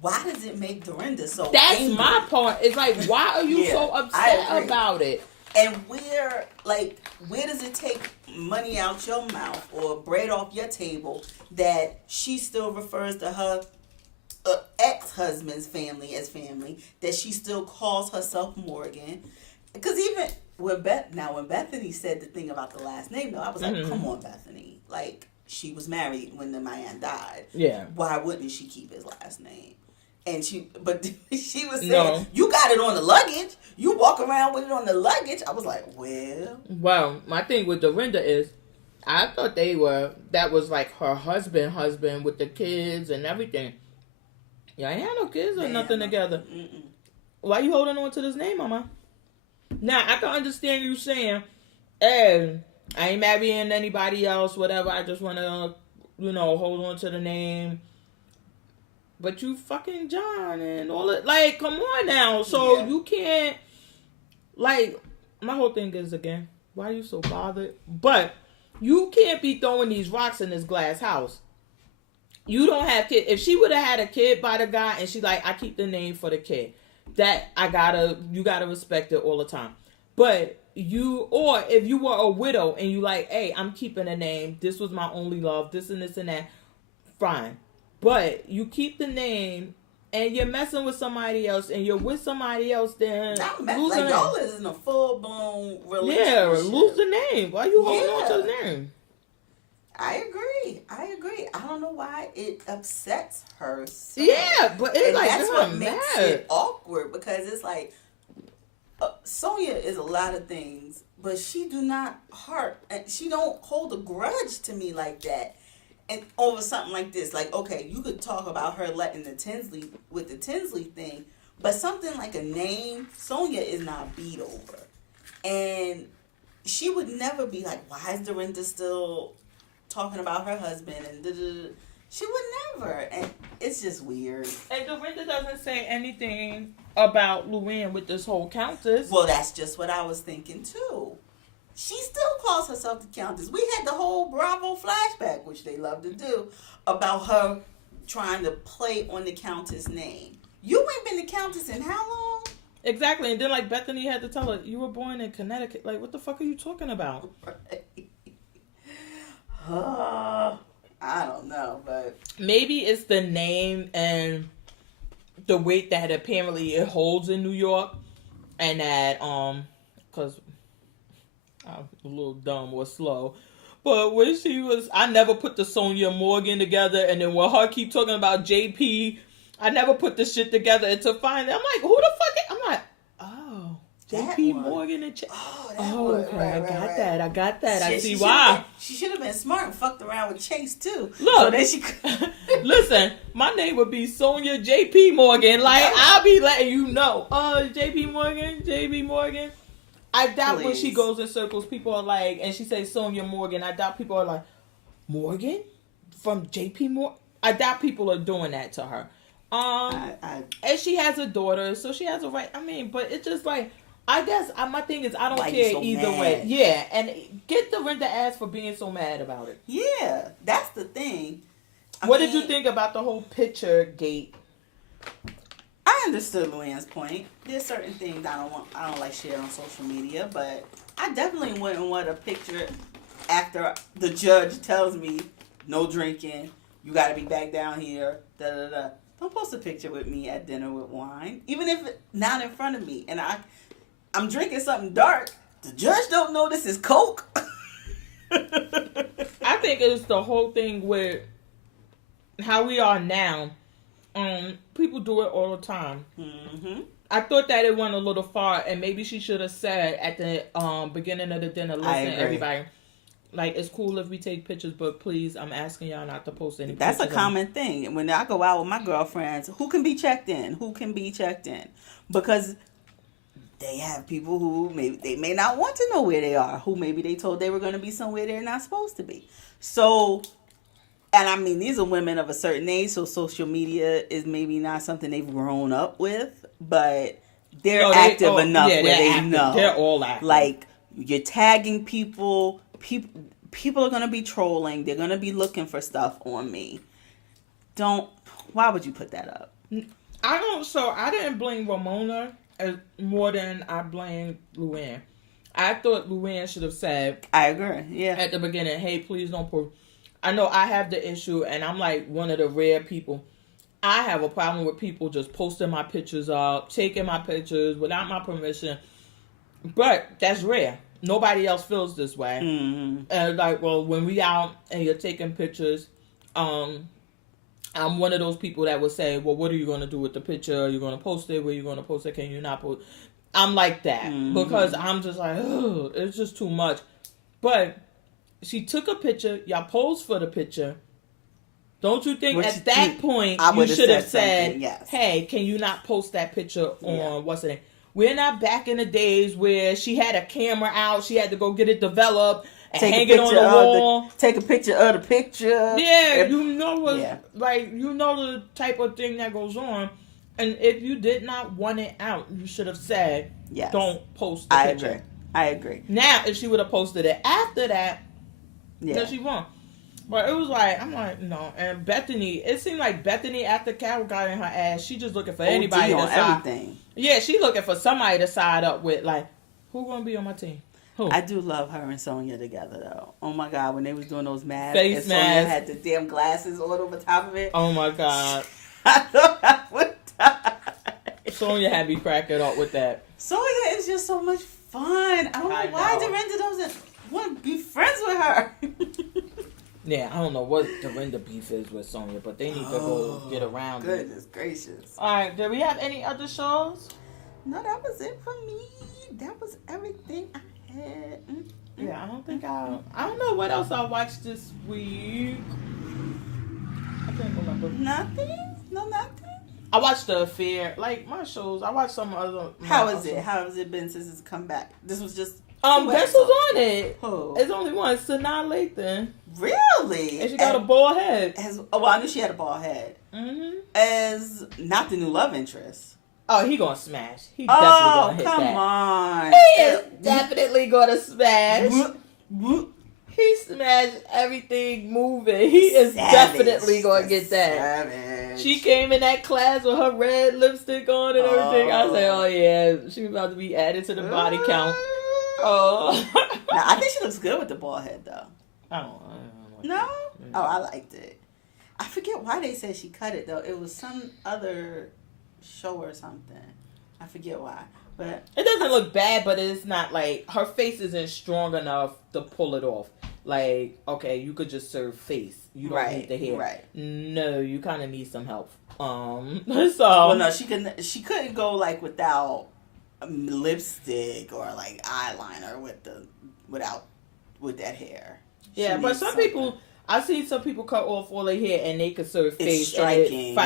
why does it make Dorinda so That's angry? my point. It's like, why are you so upset about it? And where does it take money out your mouth or bread off your table that she still refers to her ex-husband's family as family, that she still calls herself Morgan? Because even when Bethany said the thing about the last name, though, I was like, come on, Bethany. Like, she was married when the man died. Yeah. Why wouldn't she keep his last name? And she was saying, No. You got it on the luggage. You walk around with it on the luggage. I was like, well, my thing with Dorinda is, I thought that was like her husband with the kids and everything. Yeah, I ain't had no kids or nothing together. Why you holding on to this name, Mama? Now, I can understand you saying, hey, I ain't marrying anybody else, whatever. I just want to, hold on to the name. But you fucking John and all it. Like, come on now. So you can't, like, my whole thing is, again, why are you so bothered? But you can't be throwing these rocks in this glass house. You don't have kids. If she would have had a kid by the guy and she like, I keep the name for the kid, that you gotta respect it all the time. But if you were a widow and you like, hey, I'm keeping a name. This was my only love. This and this and that. Fine. But you keep the name and you're messing with somebody else and you're with somebody else, then like y'all is in a full-blown relationship. Yeah, lose the name. Why you holding on to the name? I agree. I don't know why it upsets her. So. Yeah, but it's like, that's what makes it awkward, because it's like Sonya is a lot of things, but she don't hold a grudge to me like that. And over something like this, like, okay, you could talk about her letting the Tinsley thing, but something like a name, Sonya is not beat over. And she would never be like, why is Dorinda still talking about her husband? And she would never. And it's just weird. And Dorinda doesn't say anything about Luann with this whole countess. Well, that's just what I was thinking, too. She still calls herself the Countess. We had the whole Bravo flashback, which they love to do, about her trying to play on the Countess name. You ain't been the Countess in how long? Exactly. And then, like, Bethany had to tell her, you were born in Connecticut. Like, what the fuck are you talking about? I don't know, but... Maybe it's the name and the weight that apparently it holds in New York. And that, because... I'm a little dumb or slow. But when I never put the Sonya Morgan together, and then when her keep talking about JP, I never put the shit together until finally, I'm like, who the fuck I'm like, oh, JP Morgan and okay, I got that. I see why. She should have been smart and fucked around with Chase, too. Look, so then she listen, my name would be Sonya JP Morgan. Like, I'll be letting you know. JP Morgan. I doubt when she goes in circles, people are like, and she says Sonya Morgan, I doubt people are like, Morgan? From JP Morgan? I doubt people are doing that to her. And she has a daughter, so she has a right. I mean, but it's just like, I guess my thing is I don't Why you care so either mad? way. Yeah, and get Dorinda ass for being so mad about it. Yeah, that's the thing. What did you think about the whole picture gate? I understood Luann's point. There's certain things I don't like sharing on social media, but I definitely wouldn't want a picture after the judge tells me no drinking, you got to be back down here, da da da. Don't post a picture with me at dinner with wine, even if it's not in front of me, and I'm drinking something dark. The judge don't know this is Coke. I think it's the whole thing with how we are now. People do it all the time. Mm-hmm. I thought that it went a little far, and maybe she should have said at the beginning of the dinner, listen, everybody, like, it's cool if we take pictures, but please, I'm asking y'all not to post any That's pictures. a common thing. When I go out with my girlfriends, who can be checked in? Who can be checked in? Because they have people who maybe they may not want to know where they are, who maybe they told they were going to be somewhere they're not supposed to be. So, and I mean, these are women of a certain age, so social media is maybe not something they've grown up with, but they're active enough where they active. know. They're all active. Like, you're tagging people. People are going to be trolling. They're going to be looking for stuff on me. Why would you put that up? I didn't blame Ramona as more than I blamed Luann. I thought Luann should have said, I agree, yeah. at the beginning, hey, please don't post. I know I have the issue, and I'm like one of the rare people. I have a problem with people just posting my pictures up, taking my pictures without my permission. But that's rare. Nobody else feels this way. Mm-hmm. And like, well, when we out and you're taking pictures, I'm one of those people that would say, well, what are you going to do with the picture? Are you going to post it? Where are you going to post it? Can you not post? I'm like that because I'm just like, oh, it's just too much. But she took a picture. Y'all posed for the picture. Don't you think at that point you should have said, yes. Hey, can you not post that picture on what's the name? We're not back in the days where she had a camera out. She had to go get it developed and hang it on the wall. Take a picture of the picture. Yeah, you know like you know the type of thing that goes on. And if you did not want it out, you should have said, yes. Don't post the picture. I agree. Now, if she would have posted it after that, then she won. But it was like, I'm like, no. And Bethany, it seemed like Bethany, after Carol got in her ass, she just looking for anybody to side. Everything. Yeah, she looking for somebody to side up with. Like, who gonna be on my team? Who? I do love her and Sonya together, though. Oh my God, when they was doing those masks, face and Sonya masks, had the damn glasses all over top of it. Oh my God, I thought I would die. Sonya had me cracking up with that. Sonya is just so much fun. I don't know why Dorinda doesn't want to be friends with her. Yeah, I don't know what Dorinda beef is with Sonya, but they need to go get around it. Goodness gracious. All right, do we have any other shows? No, that was it for me. That was everything I had. Yeah, I don't think I don't know what else I watched this week. I can't remember. Nothing? No, nothing? I watched The Affair. Like, my shows, I watched some other... How is it? How has it been since it's come back? This was just... Guess who's on it? Who? It's only one. Sanaa Lathan. Really? And she got a bald head. I knew she had a bald head. Mm-hmm. As not the new love interest. Oh, he gonna smash. He definitely gonna hit that. Come on. He is definitely gonna smash. He smashed everything moving. He is definitely gonna get that. Savage. She came in that class with her red lipstick on and everything. I said, oh yeah, she was about to be added to the body count. Oh. Now, I think she looks good with the bald head, though. I don't know. No? Oh, I liked it. I forget why they said she cut it, though. It was some other show or something. I forget why. But it doesn't look bad, but it's not like her face isn't strong enough to pull it off. Like, okay, you could just serve face. You don't need the hair. Right. No, you kind of need some help. Well, no, she couldn't go like without lipstick or like eyeliner with that hair. Yeah, but some people, I've seen some people cut off all their hair and they could serve face. It's striking.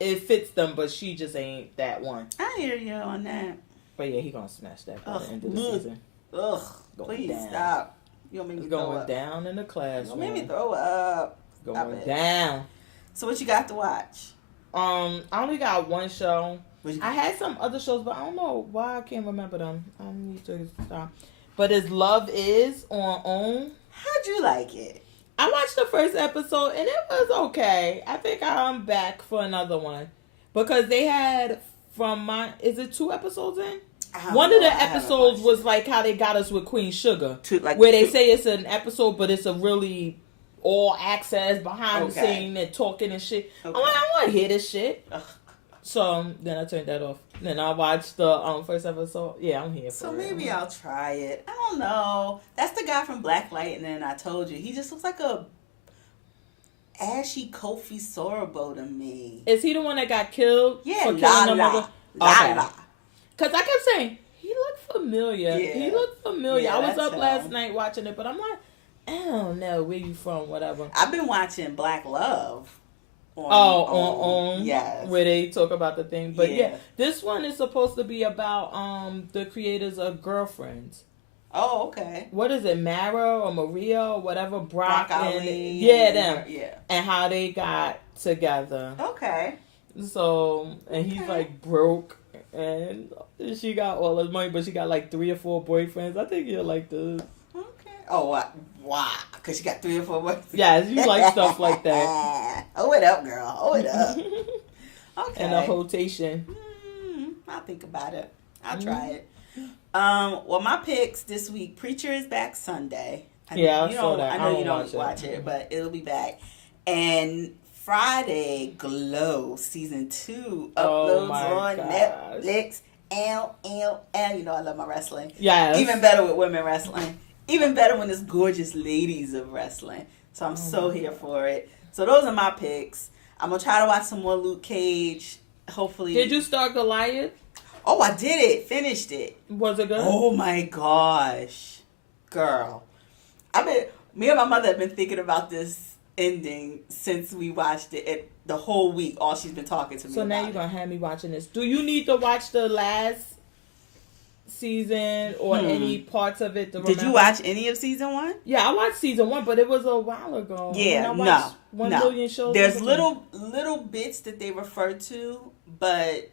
It fits them, but she just ain't that one. I hear you on that. But yeah, he gonna smash that by the end of the season. Ugh, please stop. You don't make me throw up. Going down in the classroom. You don't make me throw up. Going down. So what you got to watch? I only got one show. I had some other shows, but I don't know why I can't remember them. I need to stop. But it's Love Is on OWN. How'd you like it? I watched the first episode and it was okay. I think I'm back for another one because they had is it 2 episodes in? One of the episodes was like how they got us with Queen Sugar, where they say it's an episode, but it's a really all access behind the scene and talking and shit. Okay. I'm like, I want to hear this shit. Ugh. So then I turned that off. Then I watched the first episode. Yeah, I'm here for it. So maybe I'll try it. I don't know. That's the guy from Black Lightning. I told you. He just looks like a ashy Kofi Sorabo to me. Is he the one that got killed? Yeah, for killing La. Because I kept saying, he looked familiar. Yeah. He looked familiar. Yeah, I was up last night watching it, but I'm like, I don't know where you from, whatever. I've been watching Black Love. On yes, where they talk about the thing, but yeah, this one is supposed to be about the creators of Girlfriends. Oh, okay. What is it, Mara or Maria or whatever? Brock and them, and how they got together. Okay. So and he's like broke, and she got all his money, but she got like 3 or 4 boyfriends. I think you'll like this. Oh, wow. Because you got 3 or 4 boyfriends. Yeah, you like stuff like that. Oh, it up, girl. Oh, it up. Okay. And a rotation. I'll think about it. I'll try it. Well, my picks this week, Preacher is back Sunday. I saw that. I know you don't watch it, but it'll be back. And Friday, Glow Season 2 uploads on Netflix. You know I love my wrestling. Yes. Even better with women wrestling. Even better when it's gorgeous ladies of wrestling. So I'm so here for it. So those are my picks. I'm going to try to watch some more Luke Cage. Hopefully. Did you start Goliath? Oh, I did it. Finished it. Was it good? Oh, my gosh. Girl. Me and my mother have been thinking about this ending since we watched it the whole week. All she's been talking to me about. So now you're going to have me watching this. Do you need to watch the last season or any parts of it to remember? Did you watch any of season 1? Yeah, I watched season 1, but it was a while ago. Yeah, no. 1 million shows. There's little bits that they refer to, but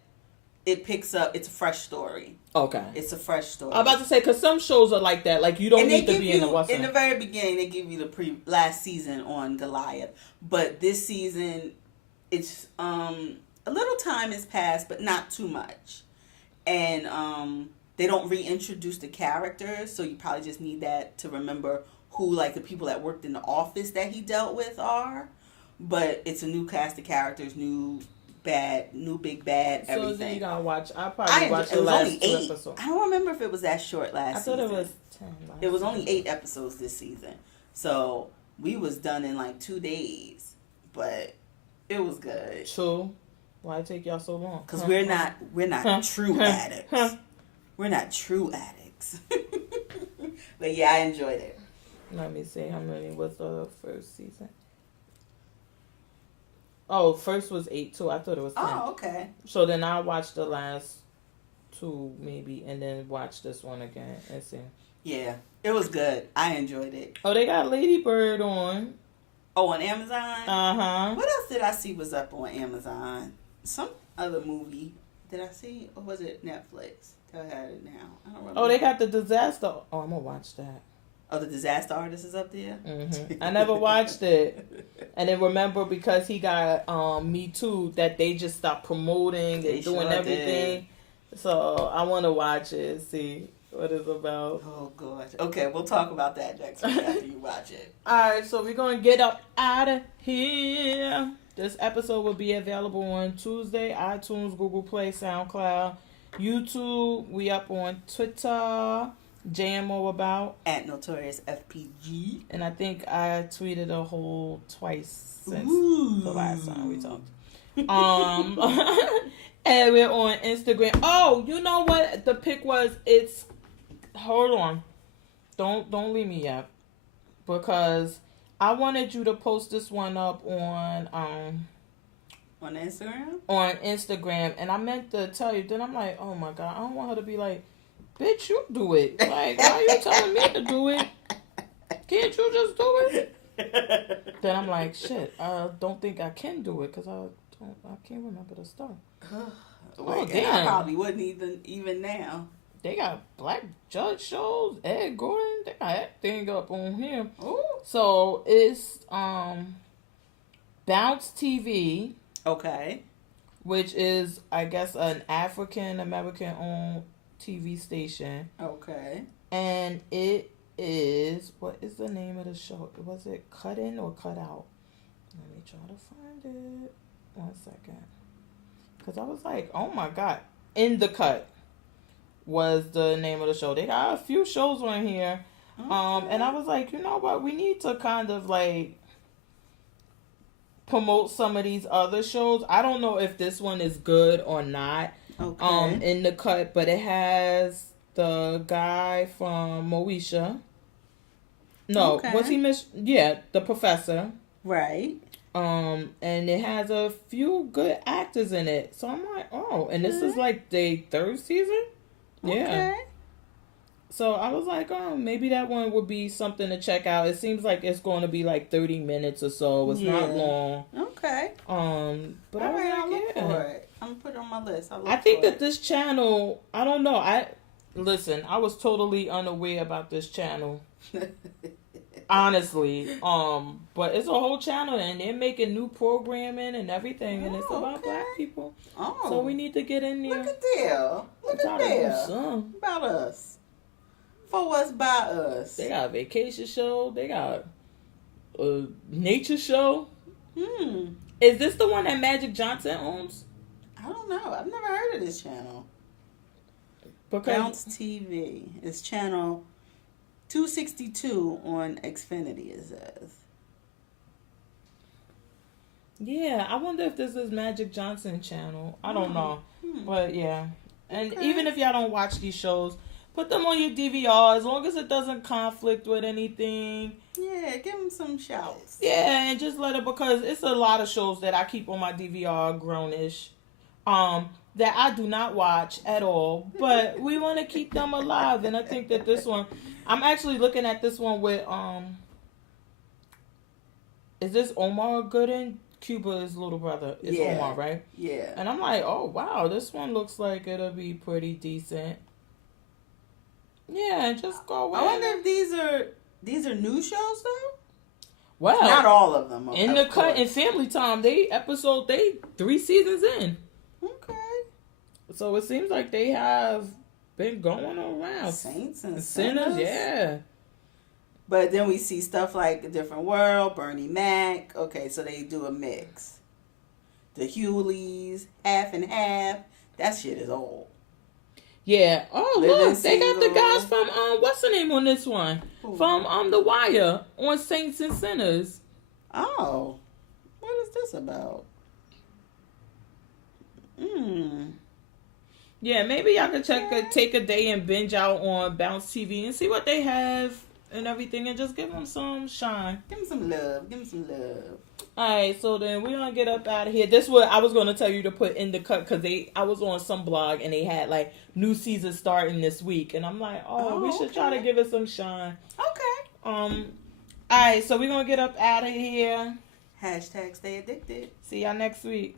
it picks up. It's a fresh story. Okay. It's a fresh story. I'm about to say, because some shows are like that. Like, you don't need to be in the Western. In the very beginning, they give you the last season on Goliath. But this season, it's a little time has passed, but not too much. And they don't reintroduce the characters, so you probably just need that to remember who, like, the people that worked in the office that he dealt with are. But it's a new cast of characters, new big bad, everything. So then you gotta watch. I probably watched the last 2 episodes. I don't remember if it was that short last season. I thought it was 10. It was only 8 episodes this season. So we was done in like 2 days, but it was good. True. Why take y'all so long? Because we're not true addicts. We're not true addicts. But yeah, I enjoyed it. Let me see how many was the first season. Oh, first was 8 too. I thought it was 10. Oh, okay. So then I'll watch the last 2 maybe, and then watch this one again and see. Yeah, it was good. I enjoyed it. Oh, they got Lady Bird on. Oh, on Amazon? Uh-huh. What else did I see was up on Amazon? Some other movie. Did I see? Or was it Netflix? I had it now. I don't remember. Oh, they got The Disaster. Oh, I'm going to watch that. Oh, The Disaster Artist is up there? Mm-hmm. I never watched it. And then remember, because he got Me Too, that they just stopped promoting and doing everything. Did. So I want to watch it, see what it's about. Oh, gosh. Okay, we'll talk about that next week after you watch it. All right, so we're going to get up out of here. This episode will be available on Tuesday, iTunes, Google Play, SoundCloud, YouTube. We up on Twitter. JMO about at Notorious FPG. And I think I tweeted a whole twice since the last time we talked. And we're on Instagram. Oh, you know what the pick was? It's hold on. Don't leave me yet. Because I wanted you to post this one up on Instagram? On Instagram. And I meant to tell you, then I'm like, oh my God, I don't want her to be like, bitch, you do it. Like, why are you telling me to do it? Can't you just do it? Then I'm like, shit, I don't think I can do it because I can't remember the stuff. Oh, And I damn. probably wouldn't even now. They got black judge shows, Ed Gordon. They got that thing up on here. Ooh. So it's Bounce TV, Okay. which is, I guess, an African American owned TV station. Okay. And it is, what is the name of the show? Was it Cut In or Cut Out? Let me try to find it. 1 second. Because I was like, oh my God. In the Cut was the name of the show. They got a few shows on here. Okay. And I was like, you know what? We need to kind of like promote some of these other shows. I don't know if this one is good or not. Okay. In the Cut, but it has the guy from Moesha. No, Okay. was he Yeah, the professor. Right. And it has a few good actors in it. So I'm like, oh, and this is like the 3rd season? Yeah. Okay. So I was like, oh, maybe that one would be something to check out. It seems like it's going to be like 30 minutes or so. It's not long. Okay. But All I was right, I'll like, look for it. I'm gonna put it on my list. I think that this channel, I don't know. Listen, I was totally unaware about this channel. Honestly. But it's a whole channel and they're making new programming and everything, and it's about black people. Oh. So we need to get in there. Look at there. Look Try at to do there. some. About us. For us, by us. They got a vacation show. They got a nature show. Is this the one that Magic Johnson owns? I don't know. I've never heard of this channel. Because Bounce TV. It's channel 262 on Xfinity, it says. yeah, I wonder if this is Magic Johnson channel. I don't know. But yeah. And Okay. even if y'all don't watch these shows, put them on your DVR as long as it doesn't conflict with anything. Yeah, give them some shouts. Yeah, and just let it, because it's a lot of shows that I keep on my DVR grownish. That I do not watch at all, but we want to keep them alive. And I think that this one, I'm actually looking at this one with, is this Omar Gooden? Cuba's little brother. It's Omar, right? Yeah. And I'm like, oh, wow, this one looks like it'll be pretty decent. Yeah, just go with I wonder if these are new shows though? Well, Not all of them. in the Cut and Family Time, they 3 seasons in. Okay. So it seems like they have been going around. Saints and Sinners, Sinners. yeah. But then we see stuff like A Different World, Bernie Mac. Okay, so they do a mix. The Hewleys, Half and Half. That shit is old. Yeah. Oh, Living look, they got the Single. guys from what's the name on this one? Who? From The Wire on Saints and Sinners. Oh, what is this about? Yeah, maybe y'all could take a day and binge out on Bounce TV and see what they have and everything, and just give them some shine. Give them some love. Give them some love. All right, so then we're gonna get up out of here. This what I was gonna tell you to put in the cut, because I was on some blog and they had like new season starting this week, and I'm like, we should try to give it some shine. Okay. All right, so we're gonna get up out of here. Hashtag stay addicted. See y'all next week.